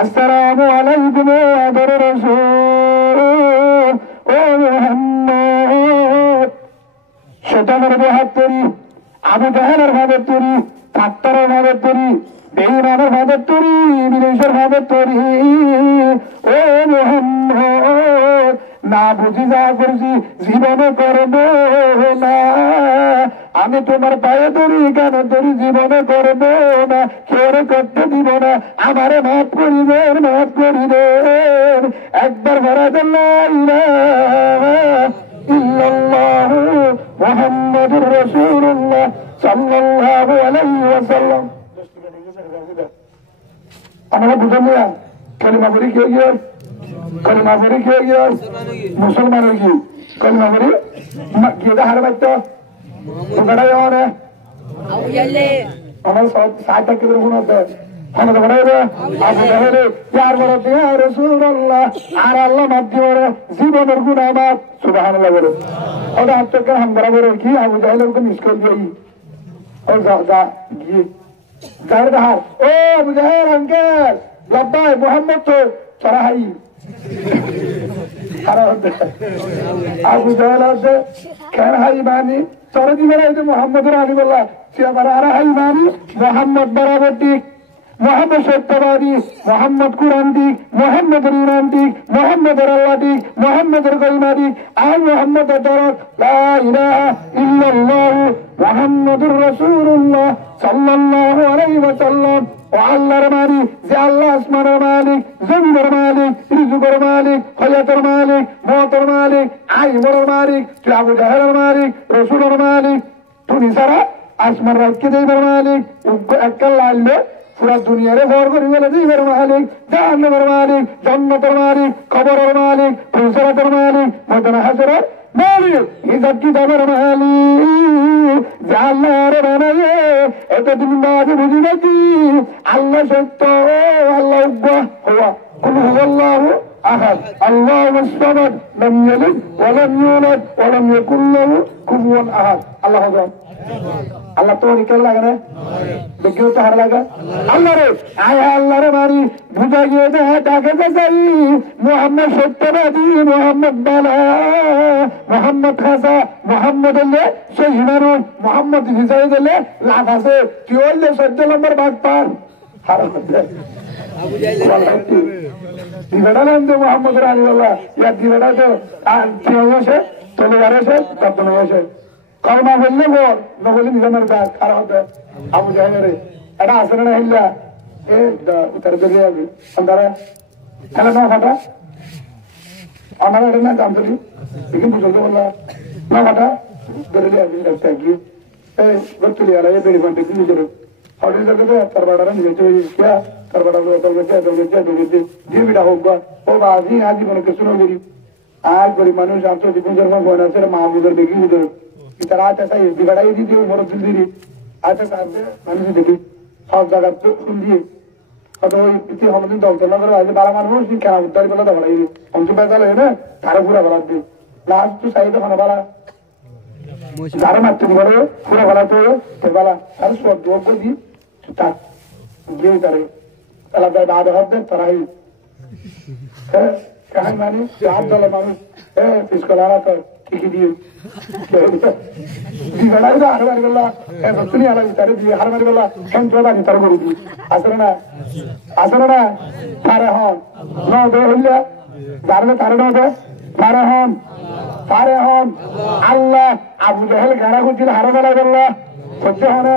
আসসালামু আলাইকুম আদর রাসূল ও মুহাম্মদ শয়তানের হাত তৈরি আবু জাহেলের ভাবের তৈরি কাত্তারের ভাবের তৈরি বেঈমানের ভাবের তৈরি বিদেশের ভাবের তৈরি ও মুহাম্মদ না বুঝি যা করছি জীবনে করবো না আমি তোমার পায়ে ধরি কেন ধরি জীবনে করবো না কেউ করতে দিব না আমারে মাফ করিবেন একবার ভরা দেন ইল্লাল্লাহ মুহাম্মাদুর রাসূলুল্লাহ সাল্লাল্লাহু আলাইহি ওয়াসাল্লাম। আমরা বুঝলাম না কালিমা পড়ি কে গিয়ে মুসলমান হয়ে গিয়ে কালিমা পড়ি গিয়ে হার বাইতো বড়াই ওরে আমার সব সাথে কি করে শোনাতে हम तो बड़े आप कहे यार बड़ा दिया रसूल अल्लाह আর আল্লাহ মাধ্যমে জীবনের গুনাহ মাফ সুবহানাল্লাহ বলে और आप तो हम बराबर की अबू जहल को मिस कर दिया और जा ये जाहिर हाल ओ अबू जहल अंकल लब्बाई मोहम्मद तो सराही अबू जहल से खैर हाई मानी सर दी मेरे मोहम्मद रानी बोला सिया बरारा हाई मानी मोहम्मद बराबर ठीक मोहम्मद सत्यवादी मोहम्मद कुरान दिक मोहम्मद ईमान दिक मोहम्मद अल्लाह दिक मोहम्मद कलिमा दिक আর মোহাম্মদ দরদ লা ইলাহা ইল্লাল্লাহ মুহাম্মাদুর রাসূলুল্লাহ সাল্লাল্লাহু আলাইহি ওয়াসাল্লাম ও আল্লাহর মালিক যে আল্লাহ আসমানের মালিক জমিনের মালিক রিজুকের মালিক হায়াতের মালিক মওতের মালিক আইনের মালিক তুই আবু জাহেলের মালিক রাসূলের মালিক তুমি সারা আসমান রাতকে দেবার মালিক এককাল লাইলে পুরা দুনিয়ারে ভর করি বলে জীবের মালিক জাহান্নামের মালিক জান্নাতের মালিক কবরের মালিক ফুলসরাতের মালিক ময়দান হাসরের মালিক ইজ্জত কিতাবের মালিক যা আল্লাহর বানায়ে এতদিন বাদে বুঝি নাকি আল্লাহ সত্য আল্লাহ হুয়া কুল হুয়াল্লাহু আহাদ আল্লাহুস সামাদ লাম ইয়ালিদ ওয়া লাম ইউলাদ ওয়া লাম ইয়াকুল লাহু কুফুয়ান আহাদ। আল্লাহ আকবার। আল্লাহ তো নিকেল লাগে না, দেখেও তো হার লাগা। আল্লাহ রে আয় আল্লাহ রে মারি বুঝা গিয়ে দে ডাকে যাই মোহাম্মদ সত্যবাদী মোহাম্মদ বালা মোহাম্মদ খাসা মোহাম্মদ হলে সেই মানুষ মোহাম্মদ ভিজাই দিলে লাভ আছে। কি হইলে 14 নম্বর ভাগ পান হার মোহাম্মদ রাজিউল্লাহ ইয়ার দিবেটা তো আর কি হয়েছে তলোয়ার এসে তপ্ত হয়েছে কলমা বললে বল না বলি নিজামের ব্যাগ আর হবে আবু জাহেলের এটা আসলে না হিল্লা এ উত্তর বেরিয়ে যাবে আন্দারা খেলা না ফাটা আমার এটা না দাম ধরি लेकिन বুঝতে বললা না ফাটা বেরিয়ে যাবে একটা কি এই গতুলি আলা এ বেরি বন্টে কি জোরে और इधर तो करवाड़ा नहीं देते क्या करवाड़ा को तो क्या जी बिड़ा होगा वो बाजी आज बन के सुनो मेरी आज बड़ी मनुष्य आप तो जीवन जन्म होना से महाबुदर देखी उधर इतना ऐसा ही बिगड़ाई दी थी उम्र दिल दी आज साहब से मनुष्य देखी सब जगह तो सुन दिए और तो इतने हम दिन डॉक्टर ना करो आज 12 मानव नहीं क्या उद्धार बोला था बड़ा ये हम तो पैसा ले ना तारा पूरा बना दे लास्ट तो सही तो खाना वाला जारे मत तुम बोलो पूरा वाला तो वाला हर सो दो को दी ता ये करे अलग दाद हाथ दे तराई है कहां मानी आप चलो मानो है इसको लाना तो की दिए दी बड़ा इधर हर बार बोला है सुनी अलग तारे दी हर बार बोला हम थोड़ा नहीं तारे को दी असरना तारे हन नो दे हल्ला दारले तारे नो दे तारे हन अल्लाह আবু জাহেল গাড়া কুচিল হারা বেলা করলো সহ্য হনে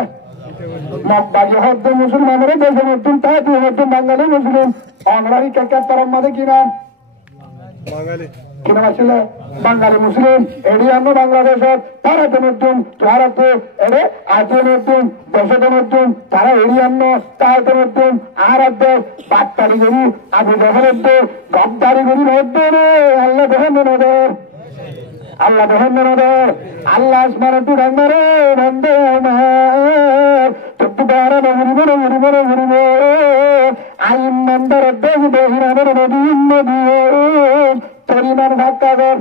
বাড়ি হদ্দ মুসলমানের দেশে নতুন তাই দুই নতুন বাঙালি মুসলিম অনরারি কেকার তরফ মাঝে কিনা কিনা আসলে বাঙালি মুসলিম এডিয়ান্ন বাংলাদেশের তারাতে নতুন ভারতে এরে আজে নতুন দেশে নতুন তারা এডিয়ান্ন তারাতে নতুন আর বাট্টারি গরু আবু জাহেলের গদ্দারি গরু হদ্দ রে আল্লাহ দেখেন নদের আল্লাহ দেখেন নদের আল্লাহ আসমানে তু রঙরে বন্দে আমার তু বারা নগরিবে আইন মন্দার দেহ দেহিরানের নদী পরিমাণ ধাক্কা কর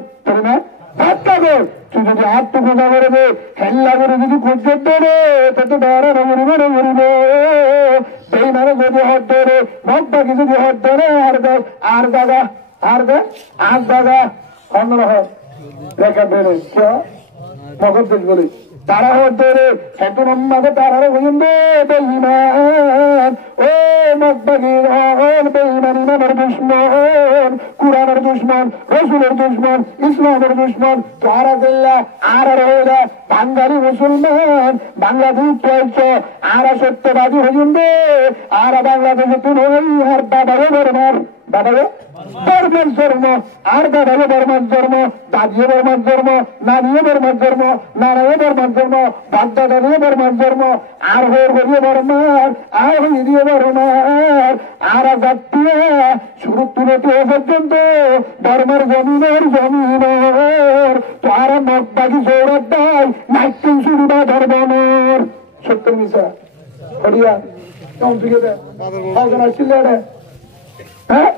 তুই যদি হাত টুকু না করবে হেল্লা করে যদি খুঁজতে দেবে তত বারা নগরিবে বেইমানে যদি হাত ধরে ভক্তাকে যদি হাত ধরে আর দাদা অন্যরহ দেখা বেড়ে কেউ মগজ দেশ বলে তারা হতে রে সেতু নম্মাকে তারারে বুঝবে বেঈমান ও মকবাগির হন বেঈমান ইমানের দুশমন কুরআনের দুশমন রাসূলের দুশমন ইসলামের দুশমন তারা দিল্লা আর রইলা বাঙালি মুসলমান বাংলাদেশ চলছে আর সত্যবাদী হইবে আর বাংলাদেশে তুমি আর বাবারে বরমার বাবারে বর্মার জন্ম আর দাদারে বর্মার জন্ম দাদিয়ে বর্মার জন্ম নানিয়ে বর্মার জন্ম নানায়ে বর্মার জন্ম বাগদাদারিয়ে বর্মার জন্ম আর হরিয়ে বর্মার আর হইয়ে বর্মার আর জাতীয় শুরু তুলে পর্যন্ত বর্মার জমিনের তো আর মগবাগি জোরাত দেয় নাইটিং শুরু বা ধর্মনের সত্তর মিশা হরিয়া কম থেকে দেয় আসছিল হ্যাঁ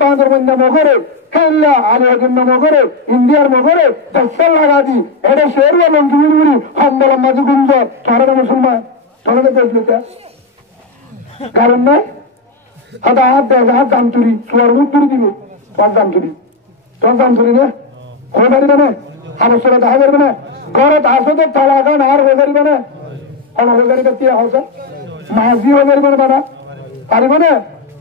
বান্দরবন্ধা মগরে খেললা আলিয়াগুন মগরে ইন্ডিয়ার মগরে দশল লাগা দি এটা শের লঙ্কিগুড়ি হম্বলম মাঝে গুঞ্জ তারা মুসলমান তারা দেখলে কারণ নাই হাতে হাত দেয় হাত দাম চুরি চুয়ার মুখ চুরি দিবে তোর দাম চুরি না হয়ে পারিবে না আবশ্যক দেখা করবে না ঘরত আসো তো তালা গান আর হয়ে পারিবে না হয়ে পারিবে তিয়া হসা মাঝি হয়ে পারিবে না বাবা পারিবে না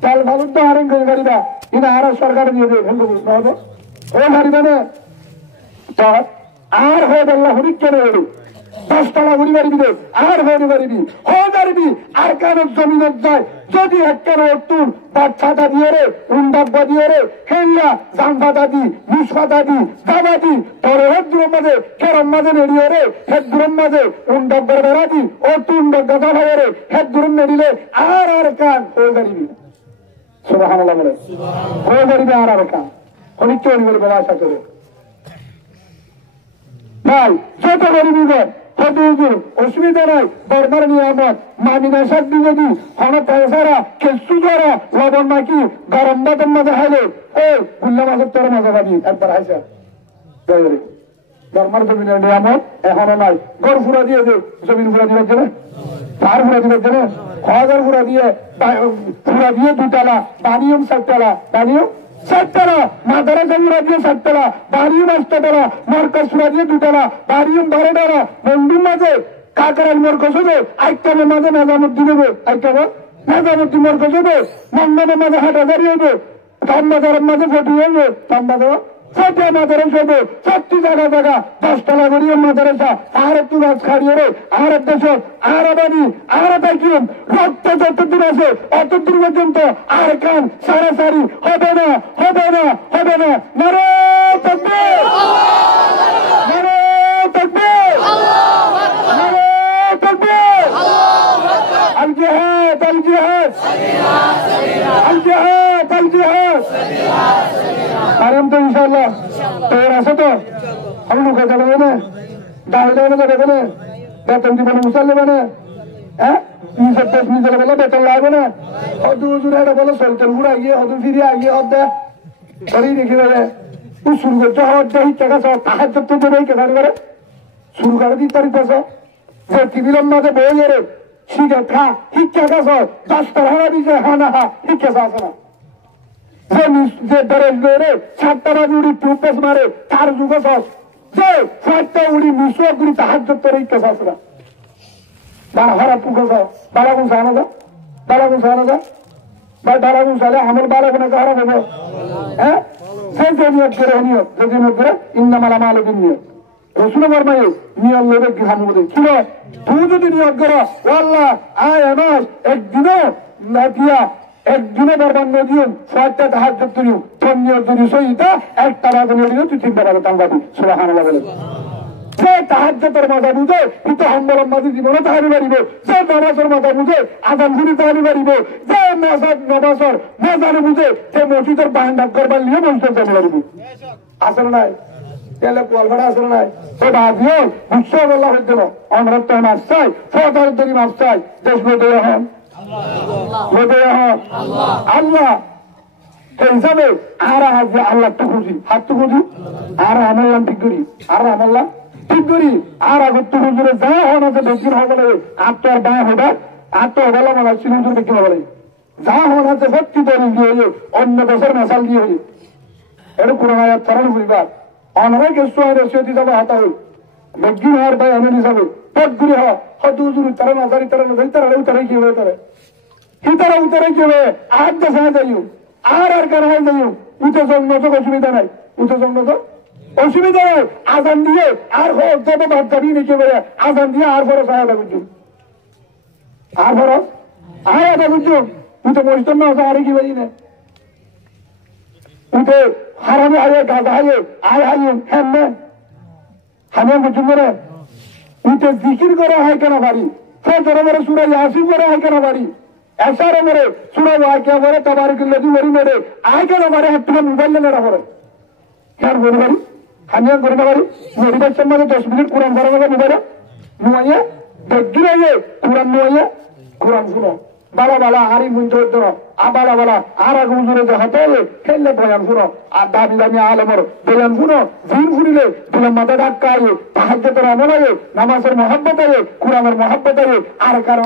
চাল ভালুর তো হারেন করে গাড়িটা কিন্তু আর সরকার দিয়ে দেবে হবে ও গাড়িবে না আর হয়ে পারলা হরিক কেন হরি 10 তলা ঘুরি পারিবি আর হয়ে পারিবি আর কেন জমিনত যায় যদি এক কেন তুর বাচ্চাটা দিয়ে রে উন্ডাব্বা দিয়ে রে খেললা জামফাতা দি মুসফাতা দি দাবা দি তোর হেদ্রুম মাঝে কেরম মাঝে নেড়িয়ে রে হেদ্রুম মাঝে উন্ডাব্বার বেড়া দি ও তুন গাদা ভাবে রে হেদ্রুম নেড়িলে আর কান হয়ে পারিবি সুবহানাল্লাহ বলে হয়ে পারিবি আর কান হরিক চোরি বলে আশা করে ভাই যত গরিবি হদুজুর অসুবিধা নাই বর্মার নিয়ামত মামিনা শাক দিয়ে যদি হন পয়সারা কেসু ধরা লবণ মাখি গরম ভাতের মাঝে হাইলে ও গুল্লা মাছের তোর মজা পাবি একবার হাইসা বর্মার জমিনের নিয়ামত এখনো নাই গড় ফুরা দিয়ে দে জমিন ফুরা দিবার জন্য তার ফুরা দিবার জন্য হাজার ফুরা দিয়ে দুতলা বানিয়ম সাততলা বানিয়ম সাততলা মাদারাসা ফুরা দিয়ে সাততলা বানিয়ম আটতলা মরকজ ফুরা দিয়ে দুতলা বানিয়ম 12 মন্দির মাঝে কাকারাল মরকজ হবে আইকামের মাঝে নাজামুদ্দিন হবে আইকামে নাজামুদ্দিন মরকজ হবে মন্ডপের মাঝে হাটাজারি হবে তাম্বাজারের মাঝে ফটি হবে তাম্বাজার সব মাদারেস হবে সত্যি জায়গা 10 তলা করিয়ে মাদারেসা আর একটু গাছ খাড়িয়ে রে আর এক দেশ আর আবাদি আর বাইকিম রক্ত যতদূর আছে অতদূর পর্যন্ত আর কান সারাসারি হবে না হবে না হবে না নারে তাকবীর নারে তাকবীর নারে তাকবীর আল জিহাদ আল জিহাদ আল জিহাদ আল জিহাদ আরাম তো ইনশাআল্লাহ তোর আছে তো আমি লোকে যাবে না দাঁড়িয়ে যাবে না বেতন দিব না মুসাল্লে মানে হ্যাঁ নিজের বলে বেতন লাগবে না হদু হুজুর এটা বলে সলতেন ঘুরা গিয়ে হদু ফিরে আগিয়ে হদ্দে করেই দেখি বলে ও শুরু করছে হদ্দে হিচ্ছা গাছ তাহার তো দেবে কেসার করে শুরু করে দিতে পারিতেছ যে টিভির মাঝে বই এরে সিগারেট খা হিচ্ছা গাছ 10 টাকা দিছে হা না হা হিচ্ছা আছে না যে ডরেস বেড়ে 7 টাকা উড়ি টুপেস মারে 4 যুগ সস যে 7টা উড়ি মিশুয়া গুড়ি তাহার তোর হিচ্ছা আছে না বাড়া হারা পুকো বাড়া গুণ সানা যা বাড়া গুণ সানা যা বা বাড়া গুণ সালে আমল বাড়া গুণা হারা দেবো হ্যাঁ সেই যে নিয়োগ করে নিয়োগ যদি নিয়োগ করে ইন্নামাল আমালুবিন নিয়োগ রসুল বর্মায় নিয়োগ লোকের গ্রাম মধ্যে ছিল তুই যদি নিয়োগ করো আল্লাহ আয় আমার একদিনও না দিয়া একদিনও বরবাদ নদীও 7টা তাহার যত্তরিও তোর নিয়োগ যদি সহিতা একটা রাত নদীও তুই চিন্তা পারো তাঙ্গাবি সুবহানাল্লাহ বলে যে তাহাজ্জুদের মজা বুঝে কিন্তু হাম্বলের মাঝে জীবনে তাহারি পারিব যে নামাজের মজা বুঝে আজান ঘুরি তাহারি পারিব যে নামাজের মজা বুঝে সে মসজিদের বারান্দাত করবার নিয়ে মসজিদ যাতে পারিব আছে না নাই তেলে পোয়ালভাড়া আছে না নাই সে ভাবিও উৎসব আল্লাহ হইতে না আমরা তো মাছ চাই ফদার দরি মাছ চাই দেশ লোদে হন আল্লাহ সেই হিসাবে আর আল্লাহ তো খুঁজি হাত তো খুঁজি আর আমল্লাম ঠিক করি আর আমল্লাম ঠিক করি আর আগত হুজুরে যা হন আছে বেশির হবলে আত্মার বাঁ হবে আত্মার বলা মনে হচ্ছে হুজুর বেশি হবলে যা হন আছে সত্যি তৈরি দিয়ে হয়ে অন্য দেশের মেশাল দিয়ে হয়ে এটা পুরোনো চারণ হইবার অনেক কিছু হয় রসিয়তি যাবে হাতা হই বেগিন হওয়ার ভাই এমন হিসাবে পদগুলি হয়তো হুজুর তারা নাজারি তারা উতারে কি হবে তারা কি তারা উতারে কি হবে আর দেশে যাইও আর কারা যাইও উঠে জন্ম তো অসুবিধা নাই উঠে জন্ম তো অসুবিধা নাই আজান দিয়ে আর যাবো বাদ যাবি নাকি বলে আজান দিয়ে আর ফরস আয়াদা বুঝুন আর ফরস আয়াদা বুঝুন উঠে মসজিদ না আরে কি বলি না উঠে হারামে আয়ে গাজা আয়ে আয় আয়ে হ্যাঁ না হামে বুঝুন করে উঠে জিকির করে হয় কেন বাড়ি সে তোর মেরে সুরা ইয়াসিন করে হয় কেন বাড়ি এসারে মেরে সুরা ওয়াকিয়া করে তাবারকুল্লাহি মরি মেরে আয় কেন বাড়ি হাত থেকে মোবাইল নেড়া করে কেন বলি বাড়ি হানিয়া করে না পারি মেডিকেল সম্বন্ধে 10 মিনিট কোরআন পড়া যাবে মোবাইলে নুয়াইয়া দেখি না যে কোরআন নুয়াইয়া কোরআন শুনো বালা বালা হারি মুঞ্চ হতো আবালা বালা আর আগে হুজুরে যে হতো খেললে বয়ান শুনো আর দামি দামি আলমর বয়ান শুনো জিন ফুরিলে দিলে মাথা ধাক্কা আয়ে তাহাজ্জুদের আমল আয়ে নামাজের মহব্বত আয়ে কোরআনের মহব্বত আয়ে আর কারো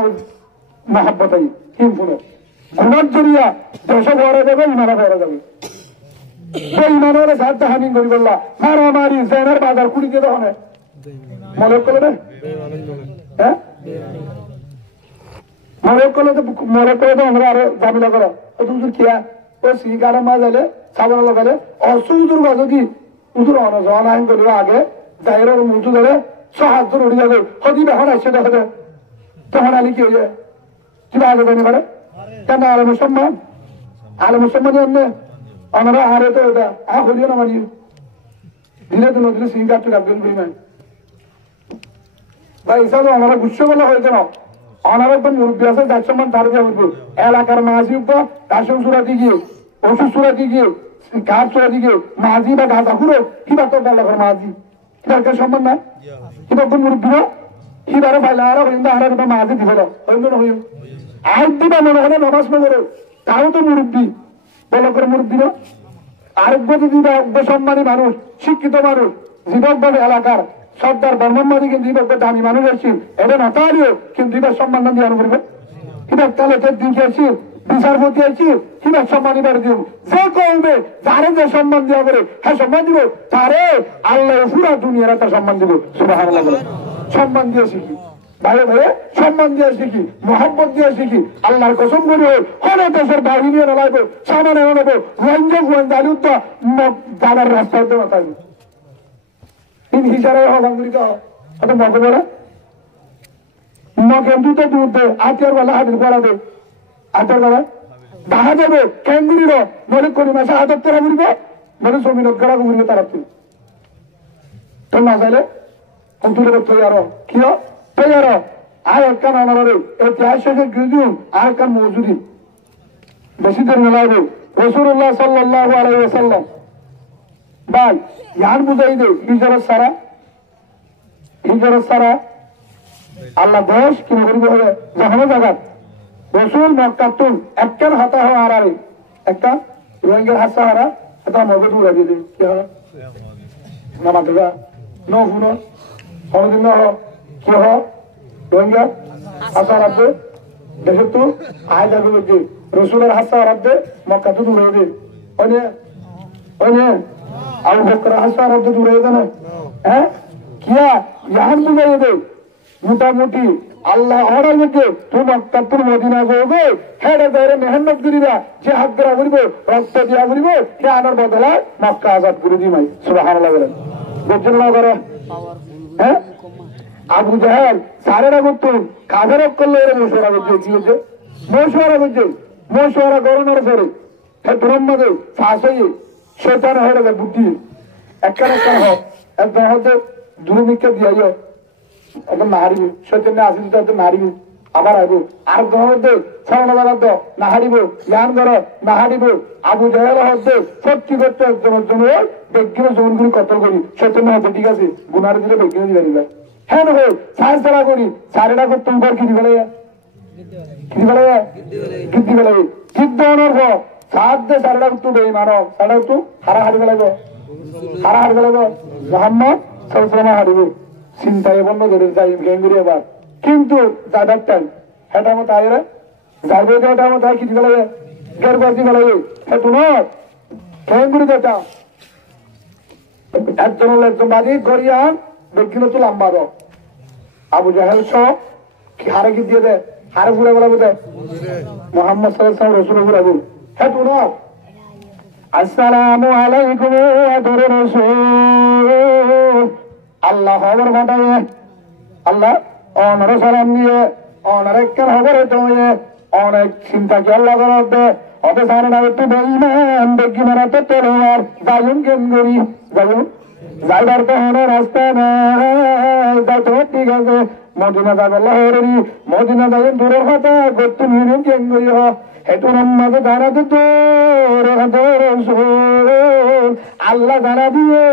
মহব্বত আয়ে হিম শুনো গুণার জরিয়া দেশে ভরা যাবে ইমারা ভরা যাবে ইমানের সাথে হানি করি বললা মারামারি জেনার বাজার কুড়ি দিয়ে দেওয়া মনে করলো না হ্যাঁ মনে করলে তো আমরা আরো জামিলা করো হুজুর কিয়া ও সিগারে মা যাইলে সাবান লাগালে অসুদুর বাজু কি হুজুর অনজন আইন করিব আগে জাহিরের মুজু ধরে সাহায্য উড়ি যাবে হদি এখন আসছে দেখা যায় তখন আলি কি হয়ে যায় কিবা আগে জানি পারে কেন আলে মুসলমান এমনি আমরা আরে তো এটা হলিও না মানি দিলে তো নদীর সিঙ্গার তো রাখবেন বুঝবেন বা হিসাবে আমরা গুচ্ছ বলা হয়েছে না অনার একদম মুরব্বী আছে যার সম্মান তার দিয়ে উঠবো এলাকার মাঝি উপর কাশন সুরাতি গিয়ে ওষুধ সুরাতি গিয়ে ঘাট সুরাতি গিয়ে মাঝি বা গাঁজা খুঁড়ো কিবা তো বলা করে মাঝি কিবা সম্মান না কিবা একদম মুরব্বী না কিবারে ফাইলা আর হইন্দা হারা কথা মাঝে দিছিল হইন্দা না হইম আই দিবা মনে হয় নামাজ না করে তাও তো মুরব্বী বলো করে মুরব্বী না আরেক বছর দিবা সম্মানী মানুষ শিক্ষিত মানুষ যুবক বলে এলাকার সর্দার ব্রহ্মমাদি কিন্তু যুবক দামি মানুষ আসছেন এটা না তারিও কিন্তু এবার সম্মান না দিয়ে করবে কিবা তাহলে দিকে আসছি বিচারপতি আসছি কিবা সম্মান এবার দিব যে কমবে যারে যে সম্মান দেওয়া করে হ্যাঁ সম্মান দিব তারে আল্লাহ পুরা দুনিয়ারা তার সম্মান দিব সুবহানাল্লাহ বলে সম্মান দিয়ে শিখি ভাইয়ে ভাইয়ে সম্মান দিয়ে শিখি মোহাম্মত দিয়ে শিখি আল্লাহর কসম করে হলে দেশের বাহিনী লাগবে সামানে নেবো রঞ্জক দালুদ্দ দাদার রাস্তাতে মাথায় ইন হিসাবে হলাঙ্গুরিত অত মকে বলে মকে দুটো দুধ দে আতিয়ার বেলা হাতির করা দে আতিয়ার বেলা দেখা যাবে ক্যাঙ্গুরির নলে করি মাসে হাতের তেরা ঘুরিব নলে জমিনত করা ঘুরিব তারা তুই তো না যাইলে তুলে তৈরি কি তৈরি আর একখান অনারে ঐতিহাসিক গৃহদিন আর একখান মজুরি বেশি দিন মেলাইবে রাসূলুল্লাহ সাল্লাল্লাহু আলাইহি ওয়াসাল্লাম ভাই ইয়ার বুঝাই দে হিজরত সারা আল্লাহ দেশ কি করিব হবে জাহানো জায়গা রসুল মক্কাতুন একখান হাতা হওয়া আর একটা রোহিঙ্গার হাসা হারা এটা মগজ উড়াই দিয়ে কি হয় নামাজা ন হুন হদিন কি হ রোহিঙ্গা হাসা রাখবে দেশের তো আয় যাবে যে রসুলের হাসা রাখবে মক্কাতুন উড়াই দে আবু বকর হাসা রাখবে উড়াই দে না হ্যাঁ কিয়া ইয়ান বুঝাই দে মোটামুটি আল্লাহ অর্ডার মধ্যে তোমার তারপর মদিনা যাবে হেডে ধরে মেহনত করিবা যে হাত ধরা করিব রক্ত দিয়া করিব সে আনার বদলায় মক্কা আজাদ করে দিমাই সুবহানাল্লাহ বলেন বুঝছেন না করে হ্যাঁ আবু জাহেল সারেরা করতো কাফের করলে এরা মশওয়ারা করছে কি হচ্ছে মশওয়ারা গরমের পরে হ্যাঁ ব্রহ্মদে ফাঁসাই শয়তান হয়ে গেছে বুদ্ধি একটা হোক একদম হয়তো দুর্ভিক্ষা দিয়াইও একদম নাহারিবি সৈতন্য আসিল তো একদম নাহারিবি আবার আইব আর গ্রহতে সরণবাদ না হারিব জ্ঞান কর না হারিব আবু জাহেল হচ্ছে সত্যি করতে একজনের জন্য ব্যক্তির জনগুলি কতল করি সৈতন্য হতে ঠিক আছে গুনার দিলে ব্যক্তির দিবে দিবে হ্যাঁ নয় সাজ তারা করি সারেটা করতে তোমার কি দিবে গিদ্দি বেলায় গিদ্দ অনর সাত দে সারেটা একটু বেই মানো সারেটা একটু হারাহারি বেলাইব মোহাম্মদ সাল্লাল্লাহু হারিব চিন্তায় বন্ধ করে যাই গেঙ্গুরি এবার কিন্তু যাবার টাইম হেটা মতো আয়রা যাবে হেটা মতো কি দিবে লাগে গেরবাজি বেলায় হেতু নয় গেঙ্গুরি যেটা একজন হলো একজন বাজি গরিয়ান ব্যক্তিগত তো লম্বা দাও আবু জাহেল সব কি হারে কি দিয়ে দেয় হারে ঘুরে বেলাবো দেয় মোহাম্মদ সাল্লাল্লাহু আলাইহি ওয়াসাল্লাম রাসূল হেতু নয় আসসালামু আলাইকুম ওয়া রাসূল আল্লাহ খবর পাঠাইয়ে আল্লাহ অনর সালাম দিয়ে অনেক খবর হয়ে অনেক চিন্তা কি আল্লাহ করবে অত সারে না একটু বেইমান দেখি মারা তো তোর যাইন কেন করি যাইবার তো হনে রাস্তা নাই তো ঠিক আছে মদিনা যাবে লাহরি মদিনা যাই দূরের কথা গত্তু নিয়ে কেন করি হেতু মাঝে দাঁড়াতে তোর আল্লাহ জানা দিয়ে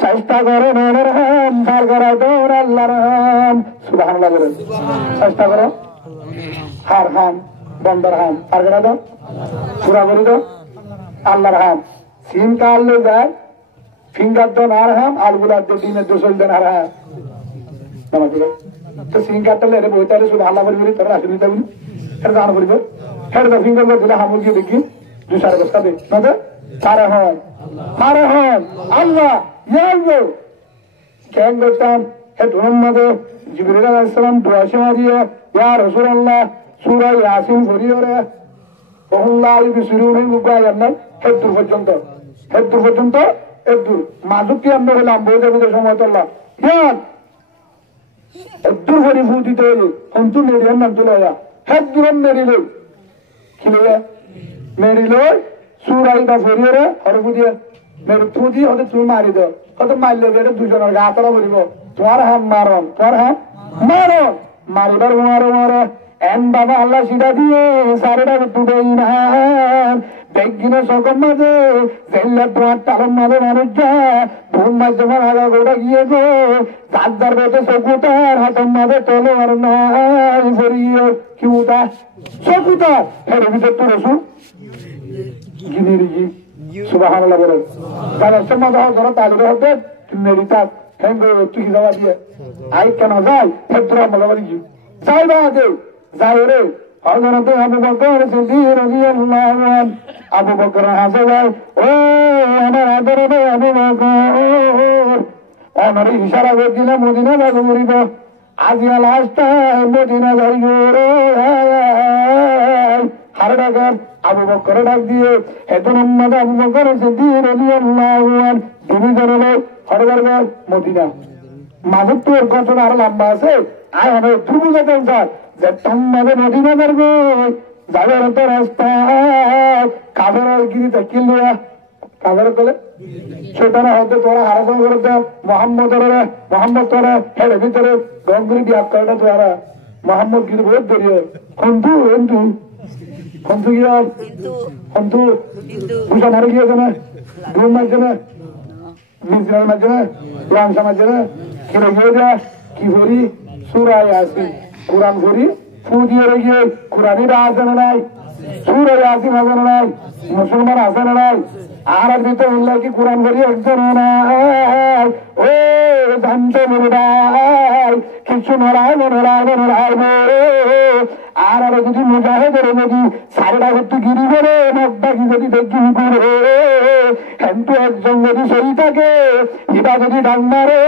চেষ্টা করে মনের হাম পার করা তোর আল্লাহর হাম সুবহানাল্লাহ বলেন চেষ্টা করো হার হাম বন্দর হাম পার করা দাও পুরা করে দাও আল্লাহর হাম সিম কাটলে যায় ফিঙ্গার দেন আর হাম আলগুলার দিনের দোষল দেন আর হাম তো সিম কাটলে এটা বইতারে শুধু আল্লাহ বলি তোর আসলে দিতে বলি এটা জানা বলিব হেড়ে তো ফিঙ্গার দিলে হামুল গিয়ে দেখি 2-4 বস্তা দে না তো তারে হন আল্লাহ ইয়ালবো কেন করতাম হে মোহাম্মদ জিবরিল আলাইহিস সালাম দোয়া শোনারিয়ে ইয়া রাসূলুল্লাহ সূরা ইয়াসিন পড়িও রে আল্লাহ বিসুরুনি মুগায়ান্নাল হেদুর পর্যন্ত হেদুর মাজুকি আমরা হলাম বইতে সময় তোলা ইয়ান হেদুর পরি ফুটিতে অন্তু নেরিয়ান নাম তুলে হেদুর মেরিলে খিলে মেরিলে সুরাইটা ফেরিয়ে রে হরফু দিয়ে মেরে তুই হতে চুল মারি দাও হয়তো মারলে বেড়ে দুজনের গা তলা বলিব তোমার হাম মারন মারিবার মারো এন বাবা আল্লাহ সিধা দিয়ে সারেটা তুলে তেগিনে সকম মাঝে জেলে তোমার তালম মাঝে মানুষ যায় ভূম মাঝে আমার আগা গোড়া গিয়ে গো চারদার বেতে চকুতার হাতম মাঝে তোলে আর নাই ভরিয়ে কি উঠা চকুতার এর ভিতর তো রসুন গিনি রিগি সুবহানাল্লাহ বলে তাহলে সময় ধরো তালিবে হতে তুমি তাক হ্যাঙ্গ তুই যাওয়া দিয়ে আই কেন যাই হেত্রা মগাবারি যাই বা দে যাই রে হযরত আবু বকর সিদ্দিক রাদিয়াল্লাহু আনহু আবু বকর হাসে যায় ও আমার আদরের আবু বকর আমার ইশারা করে দিলে মদিনা যাবো মরিব আজিয়া লাস্ট মদিনা যাইব রে হারে ডাকার আবু বকর ডাক দিয়ে এত নম্বর আবু বকর সিদ্দিক রাদিয়াল্লাহু আনহু দুই জনে হরবার মদিনা মাঝের তোর ঘটনা আরো লম্বা আছে আয় অনেক দ্রুব যেতেন স্যার যে তোমাদের মদিনা করবো যাদের তো রাস্তা কাবের গিরিতে কিনলিয়া কাবের বলে সেখানে হয়তো তোরা আরাধনা করতে মোহাম্মদ তোরা হের ভিতরে গঙ্গুরি বিয়াপ করে তোরা মোহাম্মদ গিরি বহুত দরিয়ে হন্তু হন্তু হন্তু গিয়া হন্তু বুঝা মারে গিয়েছে না ঘুম মারছে না মিজরার মাঝে লাংসা মাঝে কিরে গিয়ে দেয়া কি করি সুরায় আসি কোরআন করি ফু দিয়ে রেখে কোরআনিরা আসে না নাই সুরায় আসি আসে না নাই মুসলমান আসে না নাই আর দিতে উল্লাহ কি কোরআন করি একজন নাই ও জানতে মুরদাই কিছু নড়াই আর যদি মুজাহিদের যদি সারেটা করতে গিরি করে মগটা কি যদি দেখি করে কিন্তু একজন যদি সই থাকে এটা যদি ডান্নারে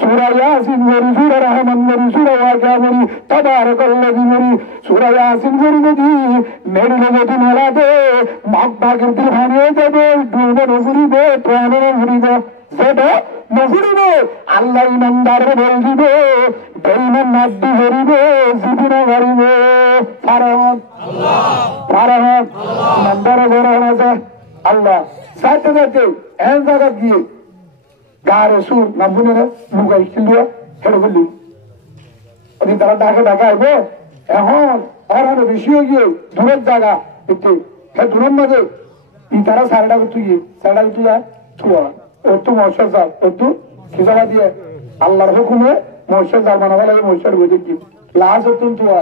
সুরাই আসিন করি সুরা রহমান করি সুরা ওয়াকিয়া করি তবার করলে কি করি সুরাই আসিন করি যদি মেরিলে যদি মেলা দে মগটা কিন্তু ভাঙিয়ে যাবে ডুবে নজরিবে প্রাণে নজরিবে সেটা নজরিবে আল্লাহ ইমানদারে বল দিবে বেইমান নাদ্দি ধরিবে জীবনে ধরিবে ফারহত ইমানদারে বড় হয়েছে আল্লাহ সাথে সাথে এন জায়গা গিয়ে গাড়ে সুর নামবুনে লুগাই কিলুয়া হেরে বললি তারা ডাকে আইব এখন আর আরো বেশি হয়ে গিয়ে দূরের জায়গা একটু হ্যাঁ দূরের মাঝে তারা সাড়ে তুই থুয়া ওর মশার জাল ওর কি জায়গা দিয়ে আল্লাহর হুকুমে মশার জাল বানাবা লাগে মশার বই দেখি লাশ তুই থুয়া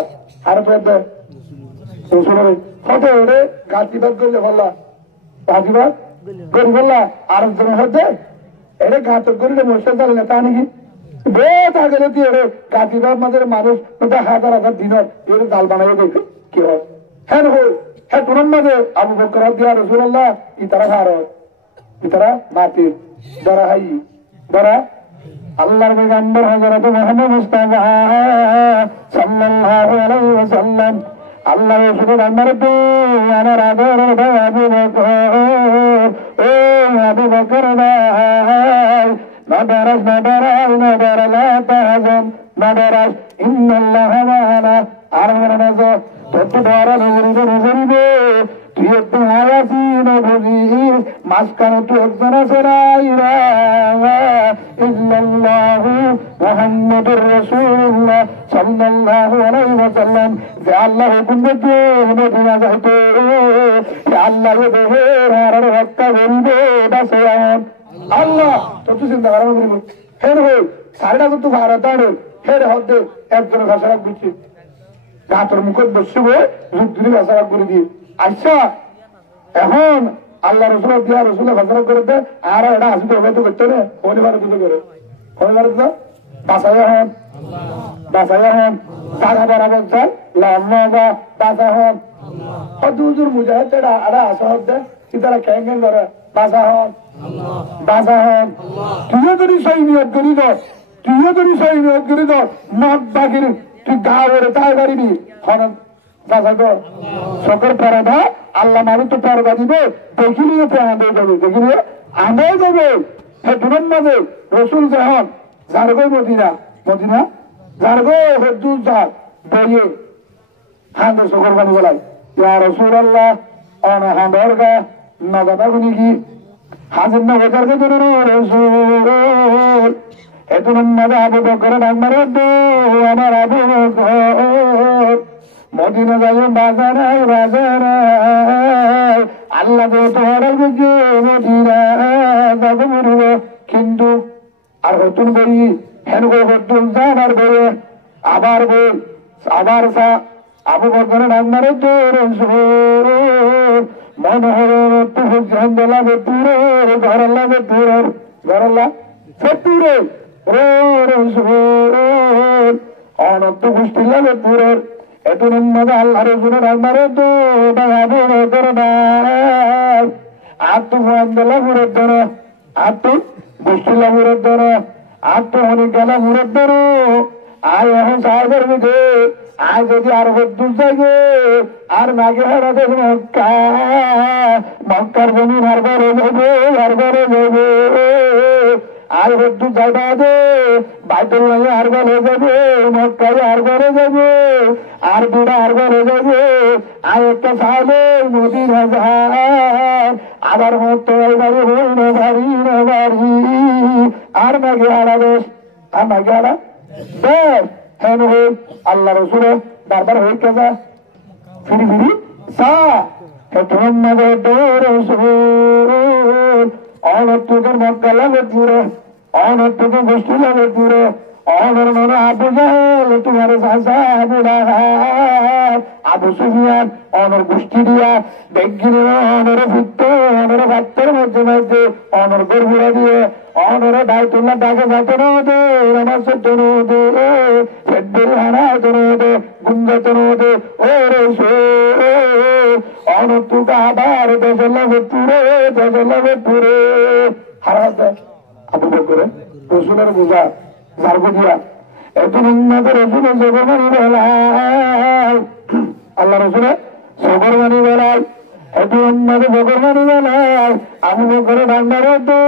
আর তো শুনবে হতে ওরে গাছিবাদ করলে বললা গাছিবাদ করি বললা আর একজনের হতে এটা ঘাতক করলে মশার জাল নেতা নাকি বেশ আগে তুই ওরে গাছিবাদ মাঝে মানুষ হাজার হাজার দিনের এর জাল বানাবে দেখি কি হয় হ্যাঁ হ্যাঁ তুরন মাঝে আবু বকর দিয়া রাসূলুল্লাহ ইতারা ভারত ইতারা বাতিল দরা হাই দরা আল্লাহর পয়গম্বর হযরত মুহাম্মদ মুস্তাফা সাল্লাল্লাহু আলাইহি ওয়াসাল্লাম আল্লাহ রাসূলের আমরে তো আমার আদরের আবু বকর ও আবু বকর ভাই নাদারাস লা তাহজান নাদারাস ইন্নাল্লাহা মা'ানা আর নাযা তত বড় নজরিবে তুই একটু আয়াসি নবী মাঝখানে তুই একজন আছে ইল্লাল্লাহু মুহাম্মাদুর রাসূলুল্লাহ সাল্লাল্লাহু আলাইহি ওয়াসাল্লাম যে আল্লাহ হুকুম দিতে মদিনা যাইতে যে আল্লাহর দেহের আর হত্যা করিবে বাসয়ান আল্লাহ তত চিন্তা করা করিব হের হই সাড়েটা তো ভারত আড়ে হের হদ্দে একজন ভাষা বুঝছি গাতর মুখত বসবে রুদ্রি ভাষা করে দিয়ে আচ্ছা এখন আল্লাহ রসুল দিয়া রসুলের ভাষা করে দে আর এটা আসবে হবে তো করতে না শনিবার দুটো করে শনিবার তো বাসায় হন টাকা বরাবর চাল লম্বা বাসা হন হদুজুর মুজাহিদ এটা আসা হতে তারা ক্যাং করে বাসা হন তুইও যদি সেই নিয়োগ করি তো মদ বাকির তুই গা ওরে তাই পারিবি সকল পরদা আল্লাহ মারি তো পরদা দিবে দেখিলিও তো আমাদের যাবে দেখিলিও আমরাও যাবে হ্যাঁ দুরন মাঝে রসুল যখন ঝাড়গো মদিনা ঝাড়গো হদ্দুর ঝাড় বইয়ে হাঁদে সকল বানি বলাই ইয়া রসুল আল্লাহ অন হাঁদর গা নগদা গুনি কি হাজির নগদার কে ধরে রসুল এত মাঝে আবু বকর ডাক মারে আমার আবু বকর মদিনা যাবে বাজারাই বাজারাই আল্লাহ তোমার মদিনা যাবে মরিব কিন্তু আর নতুন করি হেন নতুন যাবার বই আবার বই আবার আবু বকর নাম্বারে তোর মনে হবে লাগে পুরে ঘর লাগে পুরের ঘর পুরে অনন্ত গোষ্ঠী লাগে পুরের এত মজা আল্লাহ রসুলের নাম্বারে তো আর তো মন্দলা ঘুরের ধরো আর তো গোষ্ঠী লাগুরের ধরো আর তো অনেক গেলা ঘুরের ধরো আর এখন সাহেবের মধ্যে আজ যদি আর দূর যাইবে আর নাগে হারাতে মক্কার জমি হারবারে যাবে হারবারে যাবে আর দূর যাইবা দে বাইতুল লাগে হারবারে যাবে মক্কায় হারবারে যাবে আর বুড়া হারবারে যাবে আর একটা সাহেবে নদীর হাজার আবার মতো এবারে হই না বাড়ি না বাড়ি আর নাগে হারাবে আর নাগে হারা বেশ হ্যাঁ হই আল্লাহ রসুল বারবার হয়ে গেছে ফিরি ফিরি অনতুকের মক্কা লাগে পুরে অনতুকের গোষ্ঠী লাগে পুরে অনর মনে আবু জাহেল তোমার চাচা আবু লাহাব আবু সুফিয়ান অনর গোষ্ঠী দিয়া বেগির অনর ভুক্ত অনর ভাত্তের মধ্যে মধ্যে অনর গর্ভুরা দিয়ে অনর দায়িত্বুল্লাহ ডাকে যাতে নদে আমার সত্য নদে ফেব্রুয়ারি হানা নদে গুঞ্জাত নদে ও রে অনতুকা আবার দেশের লাগে পুরে হারাতে আবু বকরে রসুলের বোঝা জার্গো দিয়া এত উন্নত রসুলের জগমানি বেলায় আল্লাহ রসুলের জগরমানি বেলায় এত উন্নত জগরমানি বেলায় আবু বকরে ডান্ডার তো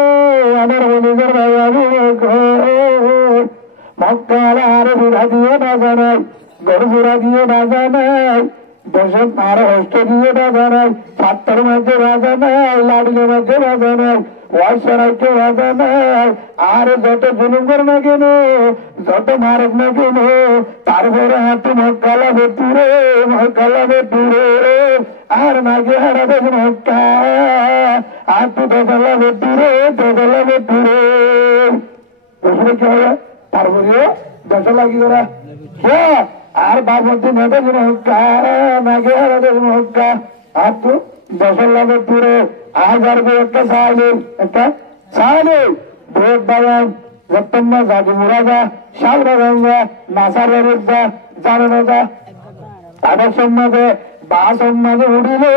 আমার নিজের ভাই আবু বকর মক্কার আর বিড়া দিয়ে বাজা নাই গরুরা দিয়ে বাজা নাই দেশের আর হস্ত দিয়ে বাজা নাই সাতটার মধ্যে বাজা নাই লাড়ির মধ্যে বাজা নাই ওয়াইসারাইকে বাজা নাই আর যত জুলুম করে না কেন যত মারক না কেন তারপরে হাতে মক্কালা বেতুরে আর নাগে হারাবে মক্কা আর তো দোতলা বেতুরে রসুলে কি হবে তারপরেও দশ লাগি করা আর বাবতি মেটে মক্কা নাগে হারাবে মক্কা আর তো দশ লাগে পুরে আজ আর একটা সাহায্য ভোট বাগান যত্তম্মা জাদু মুরাজা সাবরা গঙ্গা নাসার ব্যবস্থা জানানোটা তাদের সম্মাদে বা সম্মাদে উঠিলে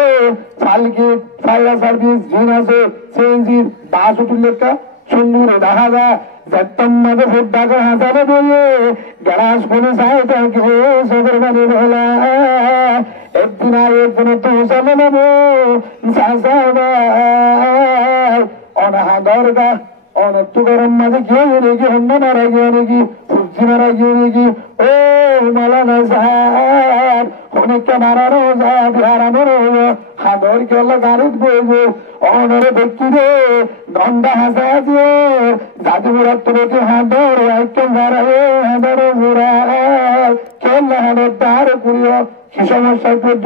ফালকি ফায়ার সার্ভিস জিন আছে সিএনজির বাস উঠিলে একটা সুন্দর দেখা যায় যত্তম্মাদে ভোট ডাকে হাঁটালে বলে গ্যারাজ করে যায় তাকে সদর বানি ভেলা একদিন আর একদিন তো চলে নেবো অনাহা দরগা অনত্তু গরম মাঝে গিয়ে নাকি হন্ড মারা গিয়ে নাকি ফুলছি মারা গিয়ে নাকি ও মালানা সাহার অনেকটা মারানো যায় হারানো হাদর গেল গাড়িত বইব অনরে ব্যক্তি রে গন্ডা হাসা দিয়ে দাদু বুড়ার তোকে হাদর একদম হারায় হাদর বুড়া কেল্লা হাদর তার পুরিয় কি সমস্যায় পড়ছ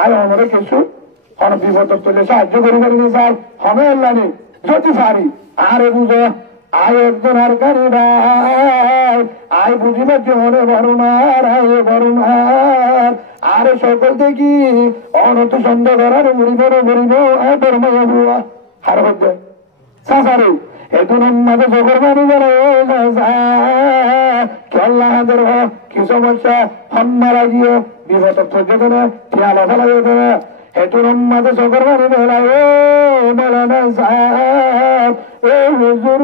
আর আমাদের কিছু হন বিপদ তোলে সাহায্য করিবার স্যার হবে আল্লাহ নেই যদি পারি আরে বুঝো আয় একজন আর কারি ভাই আয় বুঝিবে জোরে বরুণার আরে সকল দেখি অনত সন্দেহ করার মরিব আয় বরমাইয়া বুয়া হার হচ্ছে সাসারে এখন আমাদের জগর বাড়ি বেড়াল্লাহাদের কি সমস্যা হন্মারা গিয়ে বিপদ সহ্য করে খেয়াল ফেলা যেতে না হেতুর মাঝে চকর বাড়ি বেড়ায় ও মেলানা সাহেব ও হুজুর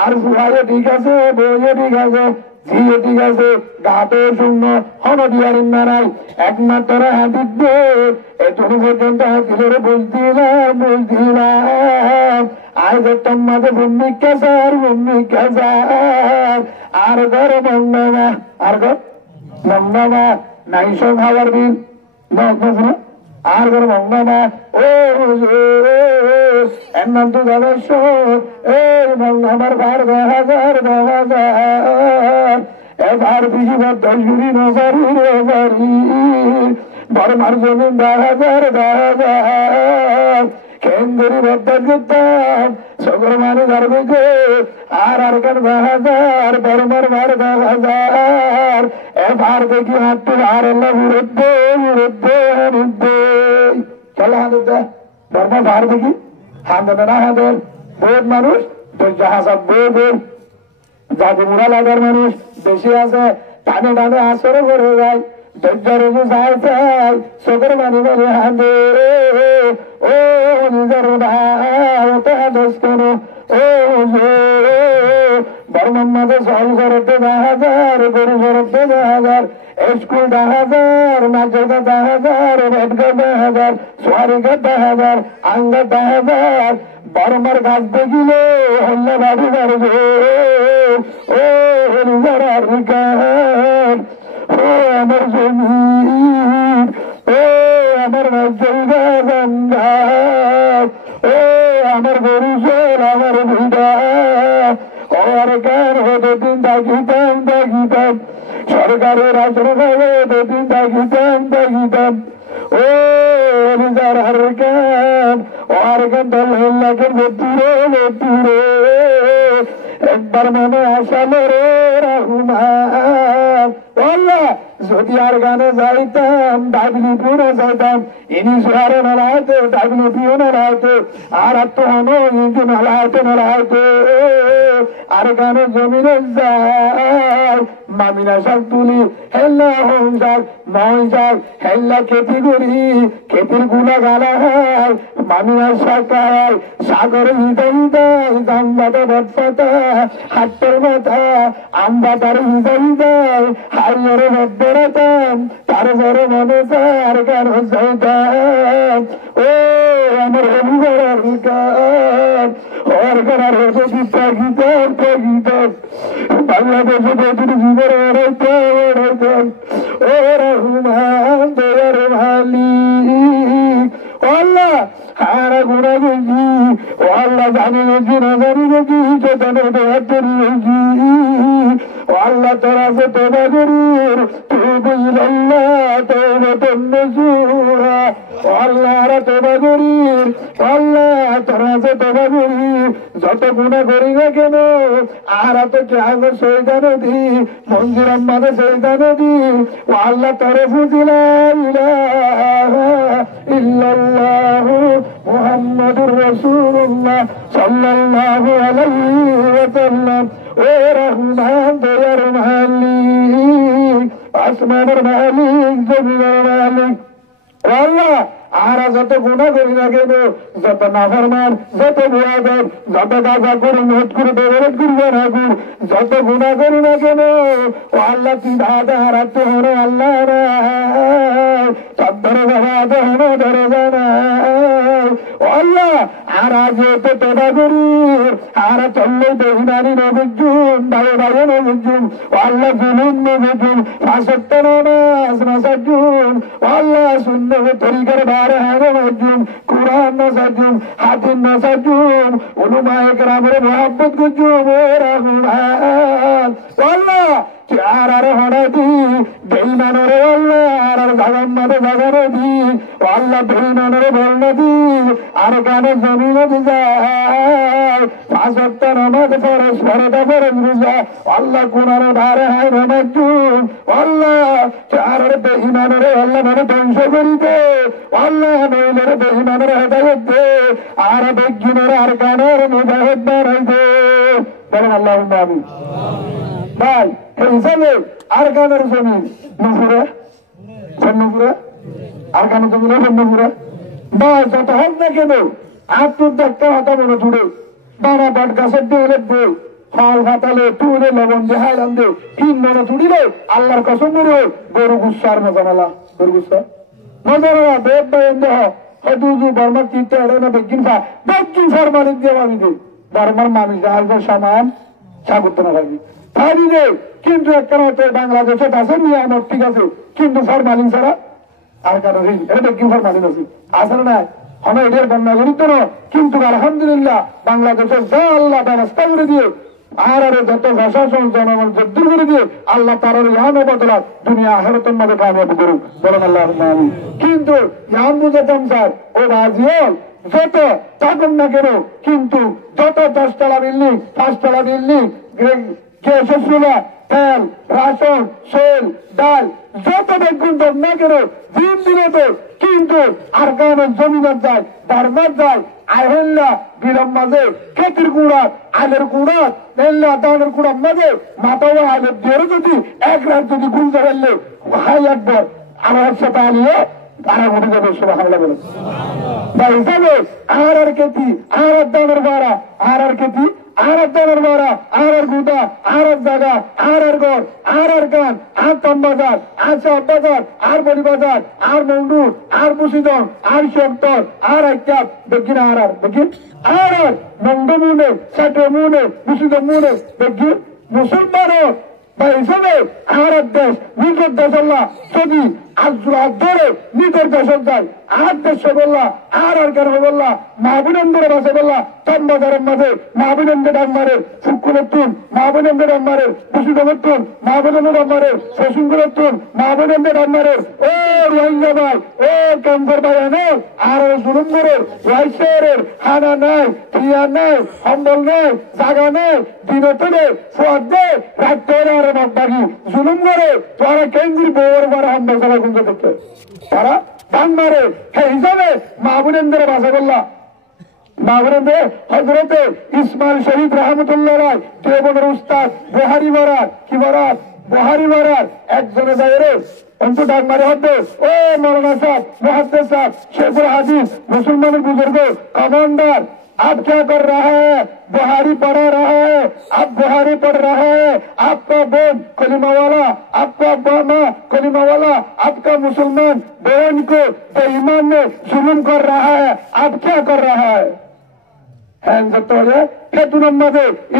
আর ফুয়ারে ঠিক আছে বইয়ে ঠিক আছে ঝিয়ে ঠিক আছে গাতে শূন্য হন দিয়ারিন নারাই একমাত্র হাতির দে এতদিন পর্যন্ত হাতিলের বুঝদিলাম আর দেখতাম মাঝে ভূমিকা স্যার আর ঘর মঙ্গমা আর ঘর মঙ্গমা নাইশো খাবার দিন আর ঘর মঙ্গমা ও এমন তো এই মঙ্গমার ভার 2000 এবার বেশি বদলি নজারি নজারি বর্মার জমিন 10,000 10,000 কেন্দ্রি বদ্ধ করতাম সকল মানে ধরবে গো আর কার 10,000 বর্মার ভার 10,000 এবার দেখি হাঁটতে আর বিরুদ্ধে বিরুদ্ধে বিরুদ্ধে চলে হাঁটতে বর্মা ভার দেখি হাঁটবে না হাঁটেন বহুত মানুষ জাহাজ বই জাতি মুড়া লাগার মানুষ বেশি আছে টানে টানে আসরে করে যায় ধৈর্য যাই চাই চোখের মানি বলে হাঁদে ও নিজের দোষ কেন ও বর্মান মাঝে জল করতে 10,000 গরু করতে 10,000 স্কুল 10,000 নাচের 10,000 বেদকে 10,000 সোয়ারিকে 10,000 আঙ্গা 10,000 বর্মার গাছ দেখিলে হল্লা বাড়ি বাড়বে ও হরিজার গান ও আমার জমিন ও আমার রাজ্যা গঙ্গা ও আমার গরুসল আমার ভিড়া ওর গান হতে দিন দাগিতাম দাগিতাম সরকারের আশ্রয় হতে দিন দাগিতাম দাগিতাম ও হরিজার গান ওর গান দল হল্লাকে দূরে দূরে একবার মনে আসালো রে রহুমান যদি আর গানে যাইতাম ডাবলিপিও যাইতাম ইনি সোয়ারে নড়াইতো ডাবলিপিও নড়াইতো আর তো হনো ইঞ্জু নড়াইতো নড়াইতো আর গানে জমিনে যায় মামিনা শাক তুলি হেল্লা হং শাক মহন শাক হেল্লা খেতি করি খেতির গুলা গালা হয় মামিনা শাক খায় সাগর হিদাই দেয় জাম্বাটা বটফাটা হাট্টের মাথা আম্বাটার হিদাই দেয় হাইয়ের মধ্যরাতাম তার বড় মনে তার গান যাইতাম ও আমার হরিবার গান ওর গানার হতো গীতা গীতাম গীতাম বাংলাদেশে প্রতিটি জীবনে ওরাইতাম ও রহুমান দয়ার মালিক আল্লাহ হারা গুণা গেছি ও আল্লাহ জানি গেছি না জানি গেছি চেতনের দেওয়ার তৈরি গেছি ও আল্লাহ তোরা যে তোবা করির তুই বুঝলাল্লাহ তোবা তন্ন সুরা ও আল্লাহরা তোবা করির আল্লাহ তোরা যে তোবা করির যত গুণা করি না কেন আর তো কেন সৈদা নদী মন্দির আম্মাদের সৈদা নদী ও আল্লাহ তোরে বুঝিলাম ইল্লাল্লাহু মুহাম্মাদুর রাসূলুল্লাহ সাল্লাল্লাহু আলাইহি ওয়া সাল্লাম ও রহমান দয়ার মালিক আসমানের মালিক জমিনের মালিক আল্লাহ আর যত গুণা করি না কেন যত নাফরমান যত বুয়াদার যত গাজা করি নোট করে বেরোত করবে না গুড় যত গুণা করি না কেন ও আল্লাহ তুই দাদা হারাতে হলো আল্লাহ ধরে বাবা হলো ধরে জানা আল্লাহ আর আজ তো তোবা করি আর চললে বেহিনারি নবুজুম ভালো ভালো নবুজুম আল্লাহ জুলুম নবুজুম ফাঁসত্ব নামাজ নাসাজুম আল্লাহ শূন্য তরিকার বারে হারে নজুম কুরআন নাসাজুম হাদিস নাসাজুম উলুমায়ে কেরামের মোহাব্বত গুজুম ও রহমান আল্লাহ আর আর হড়া দি বেইমানের আল্লাহ আর জাগান মাদে জাগানো দি আল্লাহ বেইমানের বর্ণ দি আর গানে জমিনে দি যায় পাঁচত্ব নামাজ ফরজ ফরদা ফরজ বুঝা আল্লাহ গুনার ধারে হায় নামাজুম আল্লাহ চার বেইমানের আল্লাহ মানে ধ্বংস করি দে আল্লাহ নইলের বেইমানের হেদায়েত দে আর বেজ্ঞানের আর গানের মুজাহিদ বানাই দে বলেন আল্লাহুম্মা আমিন ভাই হিসাবে আর গানের জমিন নুপুরে নুপুরে আর গানের জমিন নুপুরে বা যত হোক না কেন আত্মুর দেখতে হতা মনে জুড়ে দানা বট গাছের দিয়ে লেখবে ফল ফাতালে তুলে লবণ দিয়ে হাইলাম দে তিন মনে জুড়িলে আল্লাহর কসম করে গরু গুসার মজা নালা গরু গুসা মজা নালা বেদ বায়ন দেহ হদুজু বর্মার চিত্তে এড়ে না বেগিন ফরমালিন দিয়ে আমি দিই বর্মার মানুষ আসবে সামান ছাগুত্ত না থাকবি পারি রে কিন্তু একটা বাংলাদেশে আছে নিয়ামত ঠিক আছে কিন্তু ফরমালিন ছাড়া আর কারো এটা বেগিন ফরমালিন আছে আসলে না আমরা এটার বন্যা করি তো কিন্তু আলহামদুলিল্লাহ বাংলাদেশের যা আল্লাহ ব্যবস্থা করে দিয়ে আর যত প্রশাসন জনগণ যদ্দূর করে দিয়ে আল্লাহ তার ইহান বদলা দুনিয়া আখেরাতের মধ্যে কামিয়াবি করুক বলেন আল্লাহ আমিন। কিন্তু ইহান বুঝাতাম স্যার ও রাজিয়াল যত থাকুন না কেন, কিন্তু যত 10 তলা বিল্ডিং 5 তলা বিল্ডিং গ্যাসের চুলা তেল রাশন সেল ডাল যত দেখুন না কেন দিন দিনে তো কিন্তু আর কারণের জমিনের যায় ধর্মের যায় আহেল্লা বিলম মাঝে খেতির গুঁড়া আলের গুঁড়া এল্লা দানের গুঁড়ার মাঝে মাথা আলের দিয়ে যদি এক রাত যদি গুঁজে ফেললে হাই একবার আমার সাথে আলিয়ে তারা উঠে যাবে সুবহানাল্লাহ বলে ভাই যাবে আর খেতি আর দানের বাড়া আর খেতি আর দানের বাড়া আর গুদা আর জায়গা আর ঘর আর গান আর তম্বাজার আর চাপ বাজার আর বড়ি বাজার আর মন্ডু আর মুসিদন আর শক্তর আর এক দেখি না আর দেখি আর মন্ডু মুনে সাটো মুনে মুসিদন মুনে দেখি মুসলমানও ভাই হিসাবে আর দেশ নিজের দেশ আল্লাহ যদি আজ ধরে নিজের দেশের যায় আর দেশ বললা আর কেন বললা মাহবুবেন্দ্র বাসে বললা তম্বাজারের মাঝে মাহবুবেন্দ্র ডাকমারে ফুকুলের তুন মাহবুবেন্দ্র ডাকমারে মুসিদমের তুন মাহবুবেন্দ্র ডাকমারে শশুঙ্গুলের তুন মাহবুবেন্দ্র ডাকমারে ও রোহিঙ্গা ভাই ও ক্যাম্পার ভাই এনে আর জুলুম করে রাইসের খানা নাই ক্রিয়া নাই সম্বল নাই জায়গা নাই দিনতে ফুয়াদ দে রাখতে আর বাগি জুলুম করে তোরা কেন্দ্রী বউর বার হাম্বা সবাই গুঞ্জ করতে তারা দান মারে সেই হিসাবে মাহবুবেন্দ্র বাসে বললা মাহবুবেন্দ্র হজরতে ইসমাইল শহীদ রহমতুল্লাহ রায় দেবনের উস্তাদ বহারি মারার কি মারার বহারি মারার একজনে যায় রে उनको डाक मारे होते ओ मौलाना साहब मुहद्दिस साहब शेखुल हदीस मुसलमान बुजुर्गों कमांडर आप क्या कर रहा है बुहारी पढ़ा रहा है आप बुहारी पढ़ रहा है आपका बोन कलिमा वाला आपका माँ कलिमा वाला आपका मुसलमान बहन को बेईमान में जुल्म कर रहा है आप क्या कर रहा है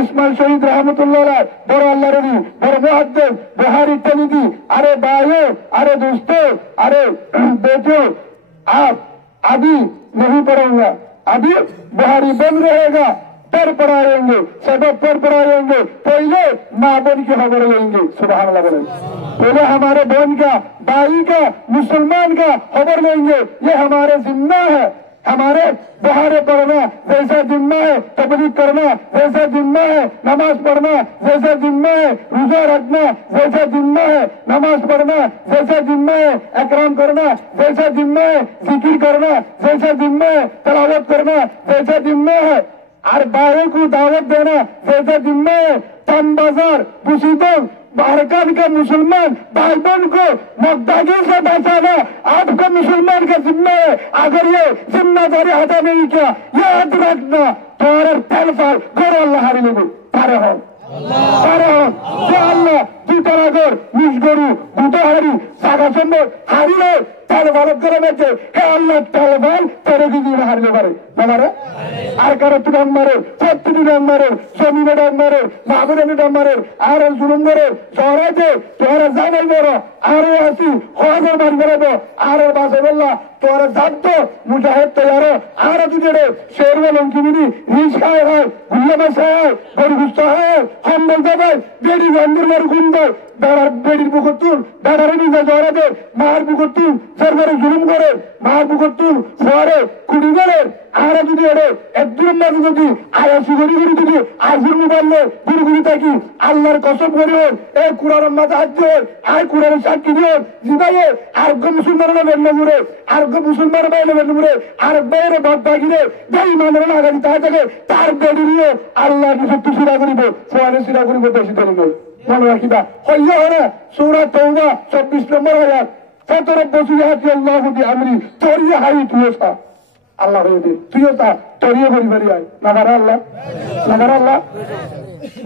ইসমাইল শহীদ রহমতুল্লাহ বড় আল্লাহ রবি বড় মুহাদ্দিস বুহারি টেলিদি अरे भाइयों अरे दोस्तों अरे बेटियों आप अभी नहीं पढ़ूंगा अभी बुहारी बंद रहेगा पर पढ़ाएंगे सबक पर पढ़ाएंगे पहले माँ बहन की खबर लेंगे सुबहानअल्लाह बोले पहले हमारे बहन का भाई का मुसलमान का खबर लेंगे ये हमारे जिम्मा है हमारे बुहारे पढ़ना जैसा जिम्मा है तबलीग करना जैसा जिम्मा है नमाज पढ़ना जैसा जिम्मा है रोजा रखना जैसा जिम्मा है नमाज पढ़ना जैसा जिम्मा है इकराम करना जैसा जिम्मा है जिक्र करना जैसा जिम्मा है तलावत करना जैसा जिम्मा है और बाहर को दावत देना जैसा जिम्मा है तम बाजार मुसीबत भारत का मुसलमान भाई बहन को मकदागी से बचाना आपका मुसलमान का जिम्मा है अगर ये जिम्मेदारी अदा नहीं किया याद रखना तुम्हारे तेल साल घर अल्लाह हारी लेंगे पारे हो আল্লাহ দুটার আগর মিস গরু দুটো হারি সাগা সম্ভব হারিয়ে তেল ভালো করে বেঁচে হে আল্লাহ তেল ভাল তেরে দিদি হারিয়ে পারে না আর কারো তুরান মারে সত্যি ডান মারে জমিনে ডান মারে মাগুরানি ডান মারে আর জুলুম করে জহরাতে তোরা জানাই বড় আরে আসি হাজার বার বেরোবো আর বাসে বললা তোরা জানতো মুজাহিদ তৈয়ার আর দুজনে শেরওয়াল অঙ্কিমিনি রিস্কায় হয় গুল্লাবাসা হয় গরুগুস্তা হয় সম্বল যাবে বেড়ি গন্ধুর মার গুন্ডে বেড়ার বেড়ির বুকতুন বেড়ারে নিজে জহরাতে মার বুকতুন সরকারে জুলুম করে মার বুকতুন ফোয়ারে কুড়ি করে আর যদি এড়ে একদিনের মাঝে যদি আয়াসি গড়ি গড়ি যদি আজুর মোবাইলে গুড়ি গুড়ি থাকি আল্লাহর কসম করিও এ কুরানের মাঝে হাত দিয়ে আর কুরানের সাক্ষী দিয়ে জিবাইয়ে আরোগ্য মুসলমানের বেন্না মুড়ে আরোগ্য মুসলমানের বাইরে বেন্না মুড়ে আর বাইরে বাদ বাগিরে যাই মানের আগামী তা থেকে তার বেড়ি নিয়ে আল্লাহ সত্যি সিরা করিব ফোয়ারে সিরা করিব বেশি করিব মনে রাখিবা হইয়া হরে সূরা তাওবা 24 নম্বর আয়াত 17 বসিয়াতি আল্লাহু বিআমরি তোরিয়া হাই তুইসা আল্লাহ হয়ে দে তুইও তা তোরিয়ে করি বাড়ি আয় নাগারা আল্লাহ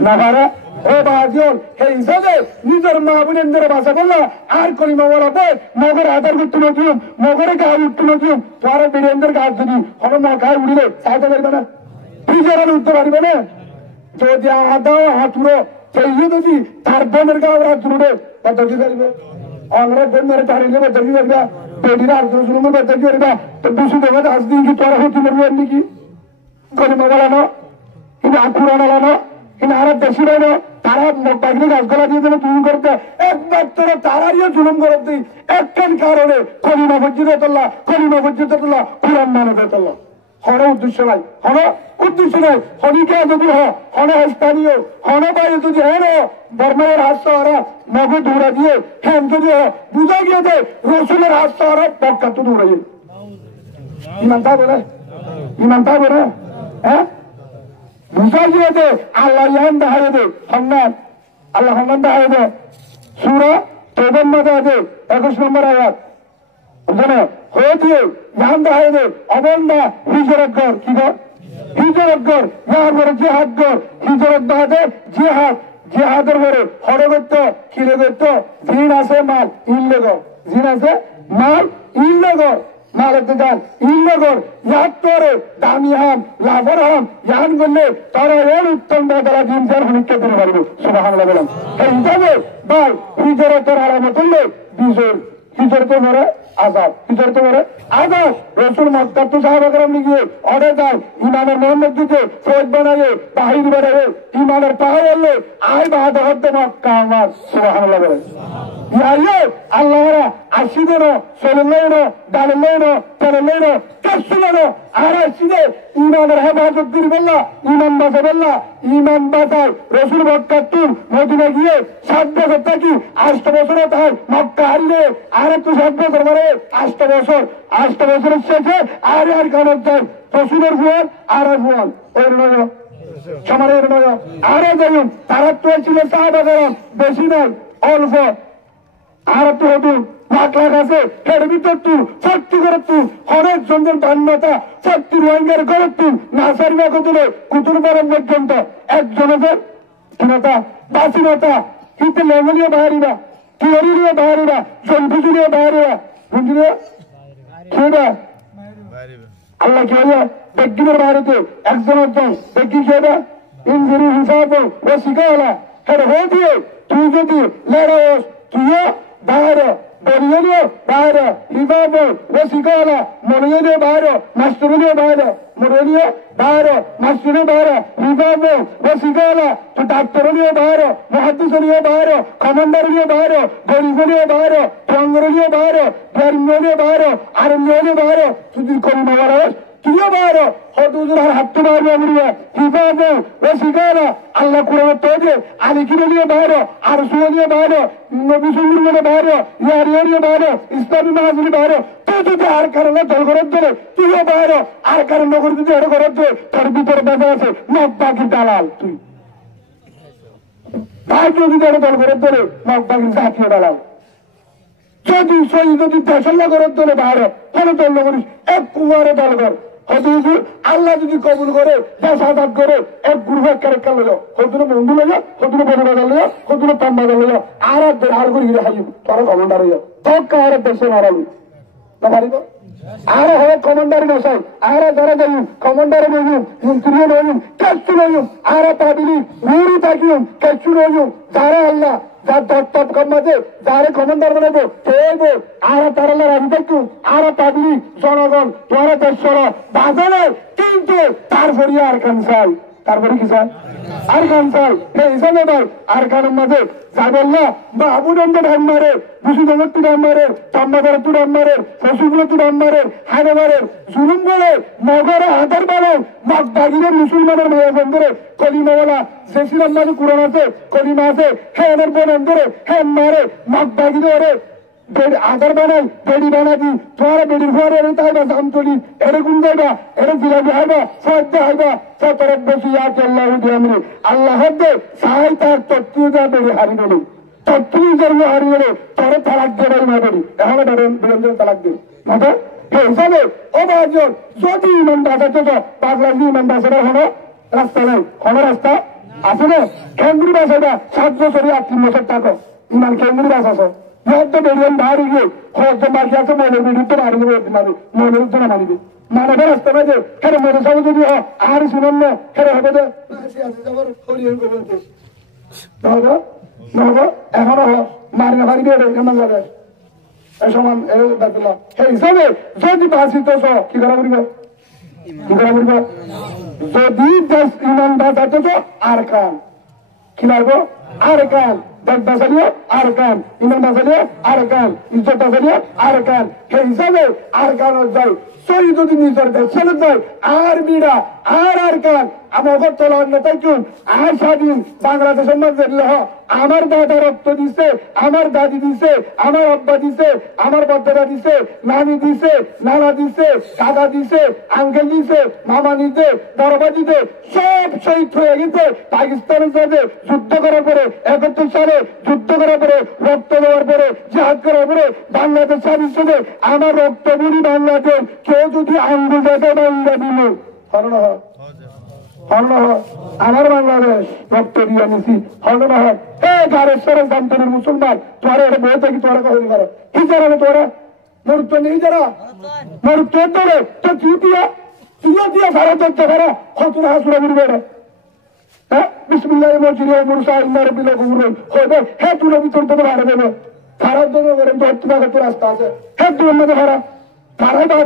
নাগারা ও বাজিওল হে ইসাদে নিজের মাহবুবেন্দ্র ভাষা বললা আর কলিমা বলা দে মগর আধার করতে নতুন মগরে গায়ে উঠতে নতুন তোরা বীরেন্দ্র গাছ যদি হলো মা গায়ে উড়িলে সাহায্য পারবে না ফ্রিজারে উঠতে পারবে না যদি আদাও হাতুড়ো সেই যদি তার বোনের গায়ে হাত তুলবে কত কি করবে আমরা বোন মেরে টাড়িলে কত কি করবে পেটিরা আর শুনুন কত কি করবে তো দুশো টাকা আজ দিন কি তোরা হতে পারবে নাকি কলিমা বলানো কিন্তু আকুরা নালানো কিন্তু আর বেশি বাইরে তারা বাগিরে গাছগুলা দিয়ে দেবে জুলুম করতে একমাত্র তারারিও জুলুম করতে একটান কারণে কলিমা পর্যন্ত তোলা কলিমা পর্যন্ত তোলা কোরআন মানবে তোলা হন উদ্দেশ্য নাই হন উদ্দেশ্য নাই হনিকে যদি হন স্থানীয় হন বাইরে যদি হেন বর্মায়ের হাত সহারা মগু দৌড়া দিয়ে হ্যাঁ যদি বুঝা গিয়ে দে রসুলের হাত সহারা পক্কা তো দৌড়াই ইমানটা বলে হ্যাঁ বুঝা গিয়ে দে আল্লাহ ইয়ান দেখাই দে হন্নান আল্লাহ হন্নান দেখাই দে সুরা তোদের মধ্যে আছে 21 নম্বর আয়াত জানো হয়ে দিয়ে ইয়ান দেখাই দে অবন্দা হিজরত কর কি কর হিজরত কর ইয়ার পরে জিহাদ কর হিজরত দেখাতে জিহাদ জিহাদের পরে হড়ে করতো কিরে করতো জিন আছে মাল ইল্লেগ জিন আছে মাল ইল্লেগ মালতে যান ইল্লেগর ইয়াদ তোরে দামি হাম লাভর হাম ইয়ান করলে তারা এর উত্তম তারা জিনসার হনিকে করে পারবে সুবহানাল্লাহ বলেন এই হিসাবে ভাই হিজরতের আলামত হলে বিজয় হিজরতে মরে আজাদ হিজরতে মরে আজাদ রসুল মক্কা তো সাহাবা کرام নিয়ে অর্ডার দেয় ইমানের মোহাম্মদ দিতে ফৌজ বানায়ে বাহির বানায়ে ইমানের পাহাড় হলে আয় বাহাদ হদ্দে মক্কা আমার সুবহানাল্লাহ বলেন ইয়াইয়ে আল্লাহরা আশিদেরও সলিলেরও দালিলেরও তেলেলেরও কাসুলেরও আর আশিদে ইমানের হেফাজত করি বললা ইমান বাঁচা বললা ইমান বাঁচায় রসুল মক্কাতুর মদিনা গিয়ে 7 বছর থাকি 8 বছরে তাই মক্কা হারিয়ে আর একটু 7 বছর পরে 8 বছরের শেষে আর কানত যায় রসুলের ভুয়ান আর ভুয়ান ওই নয় সমানের নয় আরে যাই তারা তো ছিল সাহাবা کرام বেশি নাই অল্প আর তো হতো লাখ লাখ আছে এর ভিতর তুই 40 করে তুই অনেক জনের বান্যতা 40 রোহিঙ্গার করে তুই নাসারিবা কতলে কুতুরবারের পর্যন্ত একজনের কিনতা বাসিনতা কিন্তু লেমনিয়া বাহারিবা কিরিয়া বাহারিবা জনপুজুরিয়া বাহারিবা বুঝলি খেবা আল্লাহ খেয়ে বেগিনের বাড়িতে একজনের বেগি খেবা ইঞ্জিরি হিসাব ও শিখালা হের হয়ে দিয়ে তুই যদি লড়াস তুইও বাইরে বরিয়ে বাইরে হিসাব ও শিখালা মরিয়ে বাইরে মাস্টরিয়ে বাইরে মরিয়ে বাইরে মাস্টরি বাইরে হিসাব ও শিখালা তো ডাক্তারিয়ে বাইরে মহাদিসরিয়ে বাইরে কমান্ডারিয়ে বাইরে গরিবরিয়ে বাইরে টঙ্গরিয়ে বাইরে ধর্মীয় বাইরে আরণ্যে বাইরে তুই করিমা বাড়াস তুইও বাইরে হদুজুর হাত মারবে আমরিয়া হিসাব ও শিখালা আল্লাহ কুরআন তোজে আলিকিরিয়ে বাইরে আর সুনিয়ে বাইরে নবী সুন্নাহর বাইরে ইয়ারিয়ে বাইরে ইসলামী মাহফিল বাইরে তুই যদি আর কারণে দল করে ধরে তুইও বাইরে আর কারণ নগর যদি এর করে ধরে তোর ভিতরে বাধা আছে মক্কাকি দালাল তুই ভাই যদি দল করে ধরে মক্কাকি জাতীয় দালাল যদি সই যদি দেশাল্লা করে ধরে বাইরে কোনো দল করিস এক কুমারে দল কর হদুজুর আল্লাহ যদি কবুল করে 10,000 করে এক গ্রুপ এক ক্যারেক্টার লইয়া হদুরে বন্ধু লইয়া হদুরে বড় বাজার লইয়া হদুরে পাম বাজার লইয়া আর করে হিরে হাইব তোর কমান্ডার হইয়া তোর আর দেশে মারাবি না মারিব আর হবে কমান্ডারি নসাই আর যারা যাই কমান্ডারে নইম মন্ত্রীও নইম কাচ্চু নইম আর পাবিলি রুরি থাকিম কাচ্চু নইম যারা আল্লাহ যার দত্তপ কর্মাতে যারে কমান্ডার বানাবো খেয়েবো আর তারা রাজি থাকু আর পাবলিক জনগণ তোরা দেশর বাজারে কিন্তু তারপরে আর কান চাই তারপরে কি চাই আর কান চাই এই হিসাবে ভাই আর কানের মাঝে যাবেন না বা আবুদন্ড ধান মারে বুসুদমের তু ধান মারে তাম্বাদার তু ধান মারে ফসুগুলো তু ধান মারে হানে মারে জুলুম বলে নগরে হাতের বালে মগ বাগিরে মুসলমানের মায়া বন্ধরে কলিমাওয়ালা জেসিরাম মাঝে কুরআন আছে কলিমা আছে হ্যাঁ বোন ধরে হ্যাঁ মারে মগ বাগিরে ওরে আধার বানাই বেড়ি বানাবি তোমার বেড়ির ঘরে তাইবা জামতলি এরে গুন যাইবা এরে জিলাবি হাইবা সদ্যা হাইবা সতরক বেশি আছে আল্লাহ আমরে আল্লাহ হদ্দে সাহাই তার তত্ত্বীয় যা বেড়ি হারি গেল তত্ত্বীয় জন্ম হারি গেলে তোরে তালাক দেবাই না বেড়ি এখন বিরঞ্জন তালাক দিই মাথা এই হিসাবে ও বাজন যদি ইমান বাঁচাতে তো বাংলাদেশ ইমান বাঁচানোর হলো রাস্তা নেই হলো রাস্তা আছে না কেন্দ্রী বাঁচাইবা 7 বছরে 3 বছর থাকো ইমান কেন্দ্রী বাঁচাছো মধ্যে বেরিয়ান বাহারি গিয়ে হয়তো মাঝে আছে মনের বিরুদ্ধে মারি দেবে মনের উদ্ধে না মারিবে মানবের রাস্তা মাঝে হেরে মনে সব যদি আর শুনেন না হেরে হবে যে এখনো মারি না পারিবে কেমন লাগে সমান সেই হিসাবে যদি বাঁচিত কি করা করিব কি করা করিব যদি ইমান বাঁচাতে তো আরকান কি লাগবো আরকান দেশ বাঁচালিও আরকান ইমান বাঁচালিও আরকান ইজ্জত বাঁচালিও আরকান সেই হিসাবে আরকান যায় সই যদি নিজের দেশ ছেলে যায় আর বিড়া আর আরকান আমার তলা অন্যতাই চুন আর স্বাধীন বাংলাদেশের মধ্যে আমার দাদা রক্ত দিছে আমার দাদি দিছে আমার আব্বা দিছে আমার বদ্দাদা দিছে নানি দিছে নানা দিছে দাদা দিছে আঙ্কেল দিছে মামা দিছে বড়বা দিছে সব শহীদ হয়ে গেছে পাকিস্তানের সাথে যুদ্ধ করার পরে 71 সালে যুদ্ধ করার পরে রক্ত দেওয়ার পরে জিহাদ করার পরে বাংলাদেশ স্বাধীন হবে আমার রক্ত বুড়ি বাংলাদেশ কেউ যদি আঙ্গুল যাতে বাংলা দিল হরণ হয় আমার বাংলাদেশ রক্ত দিয়ে নিছি হলো না হয় গারেশ্বরের জামতলির মুসলমান তোরা এটা বয়ে থাকি তোরা কখন করো কি জানাবে তোরা মরুত্ব নেই যারা মরুত্ব ধরে তো কি দিয়া সারা ধরতে পারো হতুন হাসুরা বুড়বে এটা হ্যাঁ বিসমিল্লাহ মসজিদে মুরসা ইন্নার বিলে গুরুন হবে হ্যাঁ তুলো ভিতর থেকে ভাড়া দেবে খারাপ দেবে করেন তো হত্যা করতে রাস্তা আছে হ্যাঁ তুলোর মধ্যে ভাড়া ভাড়াই বা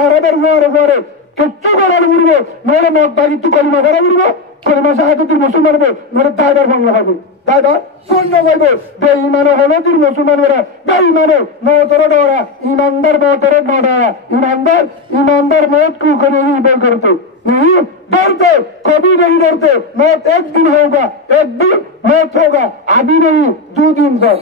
ভাড়া বের ঘরে কিচ্ছু করার উড়বো মেরে মত বাড়ি তুই কলিমা করা উড়বো কলিমা সাহায্য তুই মুসলমান হবে মেরে দায়বার বাংলা হবে দায়বার পূর্ণ করবে বেঈমানে হলো তুই মুসলমান ওরা বেঈমানে মতরে ডরা ইমানদার মতরে ডরা ইমানদার মত কু করে বের করতে नहीं डरते कभी नहीं डरते मौत एक दिन होगा एक दिन मौत होगा अभी नहीं 2 दिन तक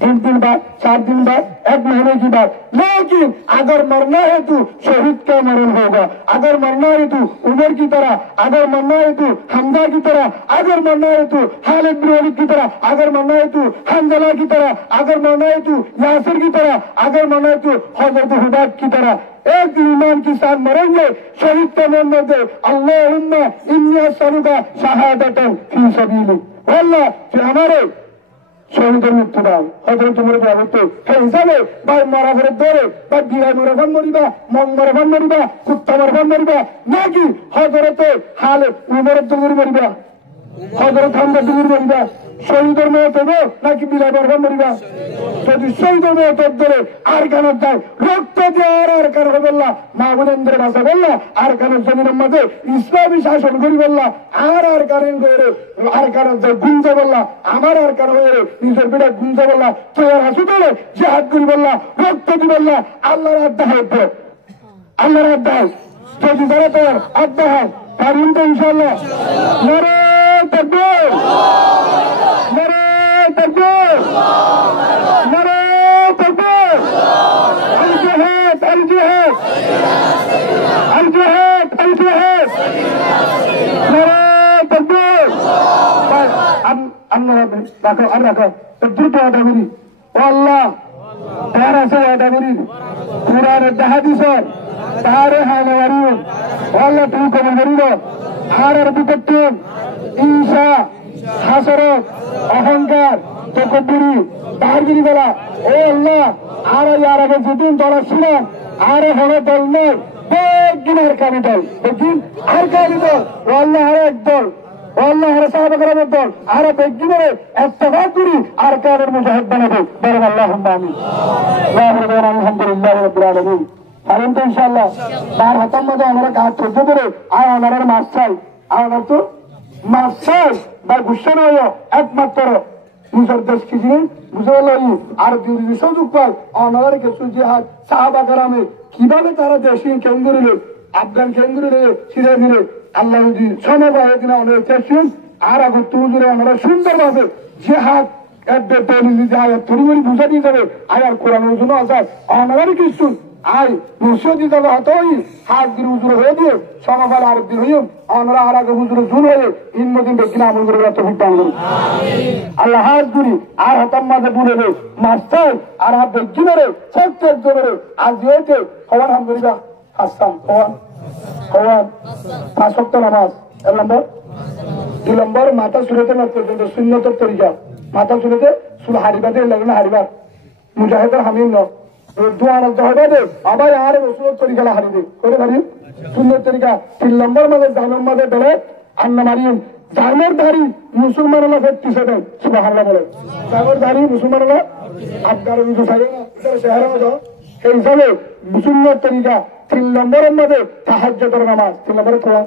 3 दिन बाद 4 दिन बाद 1 महीने की बात लेकिन अगर मरना है तो शहीद का मरण होगा अगर मरना है तो उमर की तरह अगर मरना है तो हमजा की तरह अगर मरना है तो खालिद बिन वलीद की तरह अगर मरना है तो हंजला की तरह अगर मरना है तो यासिर की तरह अगर मरना है तो हजरत हुदैब की तरह एक ईमान के साथ मरेंगे शहीद का मरने दे अल्लाहुम्मा इन्नी असअलुका शहादतन फी सबीलिक अल्लाह कि हमारे শহীদের মৃত্যু দাও হয়তো তোমার ব্যবহৃত সেই হিসাবে বা মরা ঘরে দৌড়ে বা বিড়ায় মরে ভান মরিবা মং মরে ভান মরিবা কুত্তা মরে ভান মরিবা নাকি হজরতে হালে উমরের দৌড়ি মরিবা হজরত হামদা দৌড়ি মরিবা শহীদের মত হবো নাকি বিড়ায় মরে মরিবা যদি শহীদের মত ধরে আর কানের যায় রক্ত দেওয়ার আর কান হবে বললা মা বোনেন্দ্রের ভাষা বললা আর কানের জমিনের মধ্যে ইসলামী শাসন করি বললা আর কানের করে আর কানের যায় গুঞ্জে বললা আমার আর কান হয়ে নিজের বেটা গুঞ্জে বললা তোর হাসু তোলে জিহাদ করি বললা রক্ত দি বললা আল্লাহর আড্ডা হয় আল্লাহর আড্ডা হয় যদি তারা তোর আড্ডা হয় পারুন তো ইনশাল্লাহ নারে তাকবীর নারে তাকবীর নারে তাকবীর আল জিহাদ আল জিহাদ আল জিহাদ আল জিহাদ নারে তাকবীর আল্লাহ রাখো আর রাখো দ্রুত আদা করি ও আল্লাহ তার আছে আদা করি কুরআনের হাদিসের তারে হানারি ও আল্লাহ তুমি কবুল করিল আর বিপত্তন ঈশা হাসরত অহংকার তকব্বুরি তারগিরি বলা ও আল্লাহ আর ইয়ার আগে যেদিন দল ছিলেন আর হলো দল নয় বেগিন আর কানি দল বেগিন আর কানি দল ও আল্লাহ আর এক দল ও আল্লাহ আর সাহাবা کرامের দল আর বেগিনের ইত্তেফাক করি আর কানের মুজাহিদ বানাবো বলেন আল্লাহুম্মা আমিন আলহামদুলিল্লাহি রাব্বিল আলামিন পারেন তো ইনশাআল্লাহ তার হাতের মধ্যে আমরা কাজ করতে পারে আর ওনার মাছ চাই আর ওনার তো মাছ চাই বা গুসা নয় একমাত্র নিজের দেশ কি জিনিস বুঝে পারল আর দুই সুযোগ পাল ওনার কিছু জিহাদ সাহাবা کرامে কিভাবে তারা দেশি কেন্দ্র নিল আফগান কেন্দ্র নিলে সিরিয়া নিলে আল্লাহ যদি সমবায় কিনা অনেক চেষ্টা আর আগে তুজুরে আমরা সুন্দরভাবে জিহাদ বুঝা দিয়ে যাবে আর কোরআনের জন্য আসাদ ওনার কিছু আই মুসিদি যাবে হতই হাত দিন হুজুর হয়ে দিয়ে সমকাল আরেকদিন হইম আমরা আর আগে হুজুর জুন হয়ে ইনমদিন ব্যক্তি আমল করে তো ভুট্টান করি আল্লাহ হাত গুরি আর হতাম মাঝে বুলে রে মাস্টার আর হাত ব্যক্তি মেরে প্রত্যেক জনের আজ হয়েছে হওয়ান আলহামদুলিল্লাহ হাসান হওয়ান 5 ওয়াক্ত নামাজ 1 নম্বর 2 নম্বর মাথা সুরেতে না পর্যন্ত সুন্নতের তরিকা মাথা সুরেতে সুল হারিবাদে লাগবে না হারিবা মুজাহিদের হামিম ন দোয়ার জহবা দে আবার আর রসুলের তরিকা হারি দে করে পারি সুন্নত তরিকা 3 নম্বর মাঝে জামের মাঝে বেড়ে আন্না মারিম জামের ধারি মুসলমানরা ফেরতিছে দেন সুবহানাল্লাহ বলে জামের ধারি মুসলমানরা আফগান রুজু থাকে না এটা শহরের মধ্যে সেই হিসাবে সুন্নত তরিকা তিন নম্বরের মধ্যে তাহাজ্জুদের নামাজ, তিন নম্বরে কোয়া,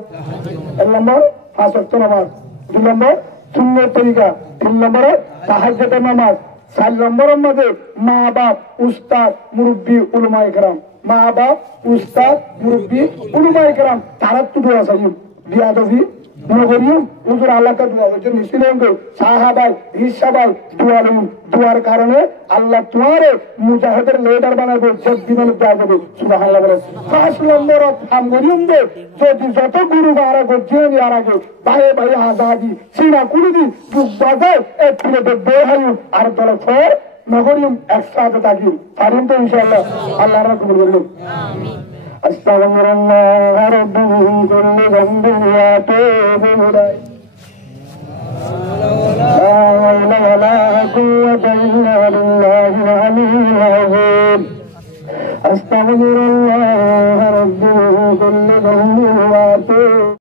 এক নম্বর 5 ওয়াক্ত নামাজ, 2 নম্বর সুন্নত তরিকা, 3 নম্বরে তাহাজ্জুদের নামাজ, 4 নম্বরের মধ্যে মা বাপ উস্তাদ মুরব্বি উলামায়ে কেরাম, মা বাপ উস্তাদ মুরব্বি উলামায়ে কেরাম তারা তো দোয়া চাই বিয়াদবি নগরিয়ম হুজুর আল্লাহ কা দোয়া হচ্ছে নিছিলেন গো সাহাবাই হিসাবাই দোয়া লুন, দোয়ার কারণে আল্লাহ তোমারে মুজাহিদের লিডার বানাবে, জব দিনের দোয়া দেবে সুবহানাল্লাহ বলে। 5 নম্বর আমগরিয়ম দে যদি যত গুরু বারা গজিয়ে আর আগে ভাই ভাই আজাদি সিনা কুলিদি বুক বাজায় এক প্লেটে বেহায়ু আর দলে ফের নগরিয়ম একসাথে থাকি পারেন তো ইনশাআল্লাহ, আল্লাহ রাব্বুল বলুন আমিন। আস্তাগফিরুল্লাহ রাব্বি মিন কুল্লি যামবিন ওয়া আতুবু ইলাইহি লা হাওলা ওয়া লা কুওয়াতা ইল্লা বিল্লাহিল আলিয়্যিল আযীম। আস্তাগফিরুল্লাহ রাব্বি মিন কুল্লি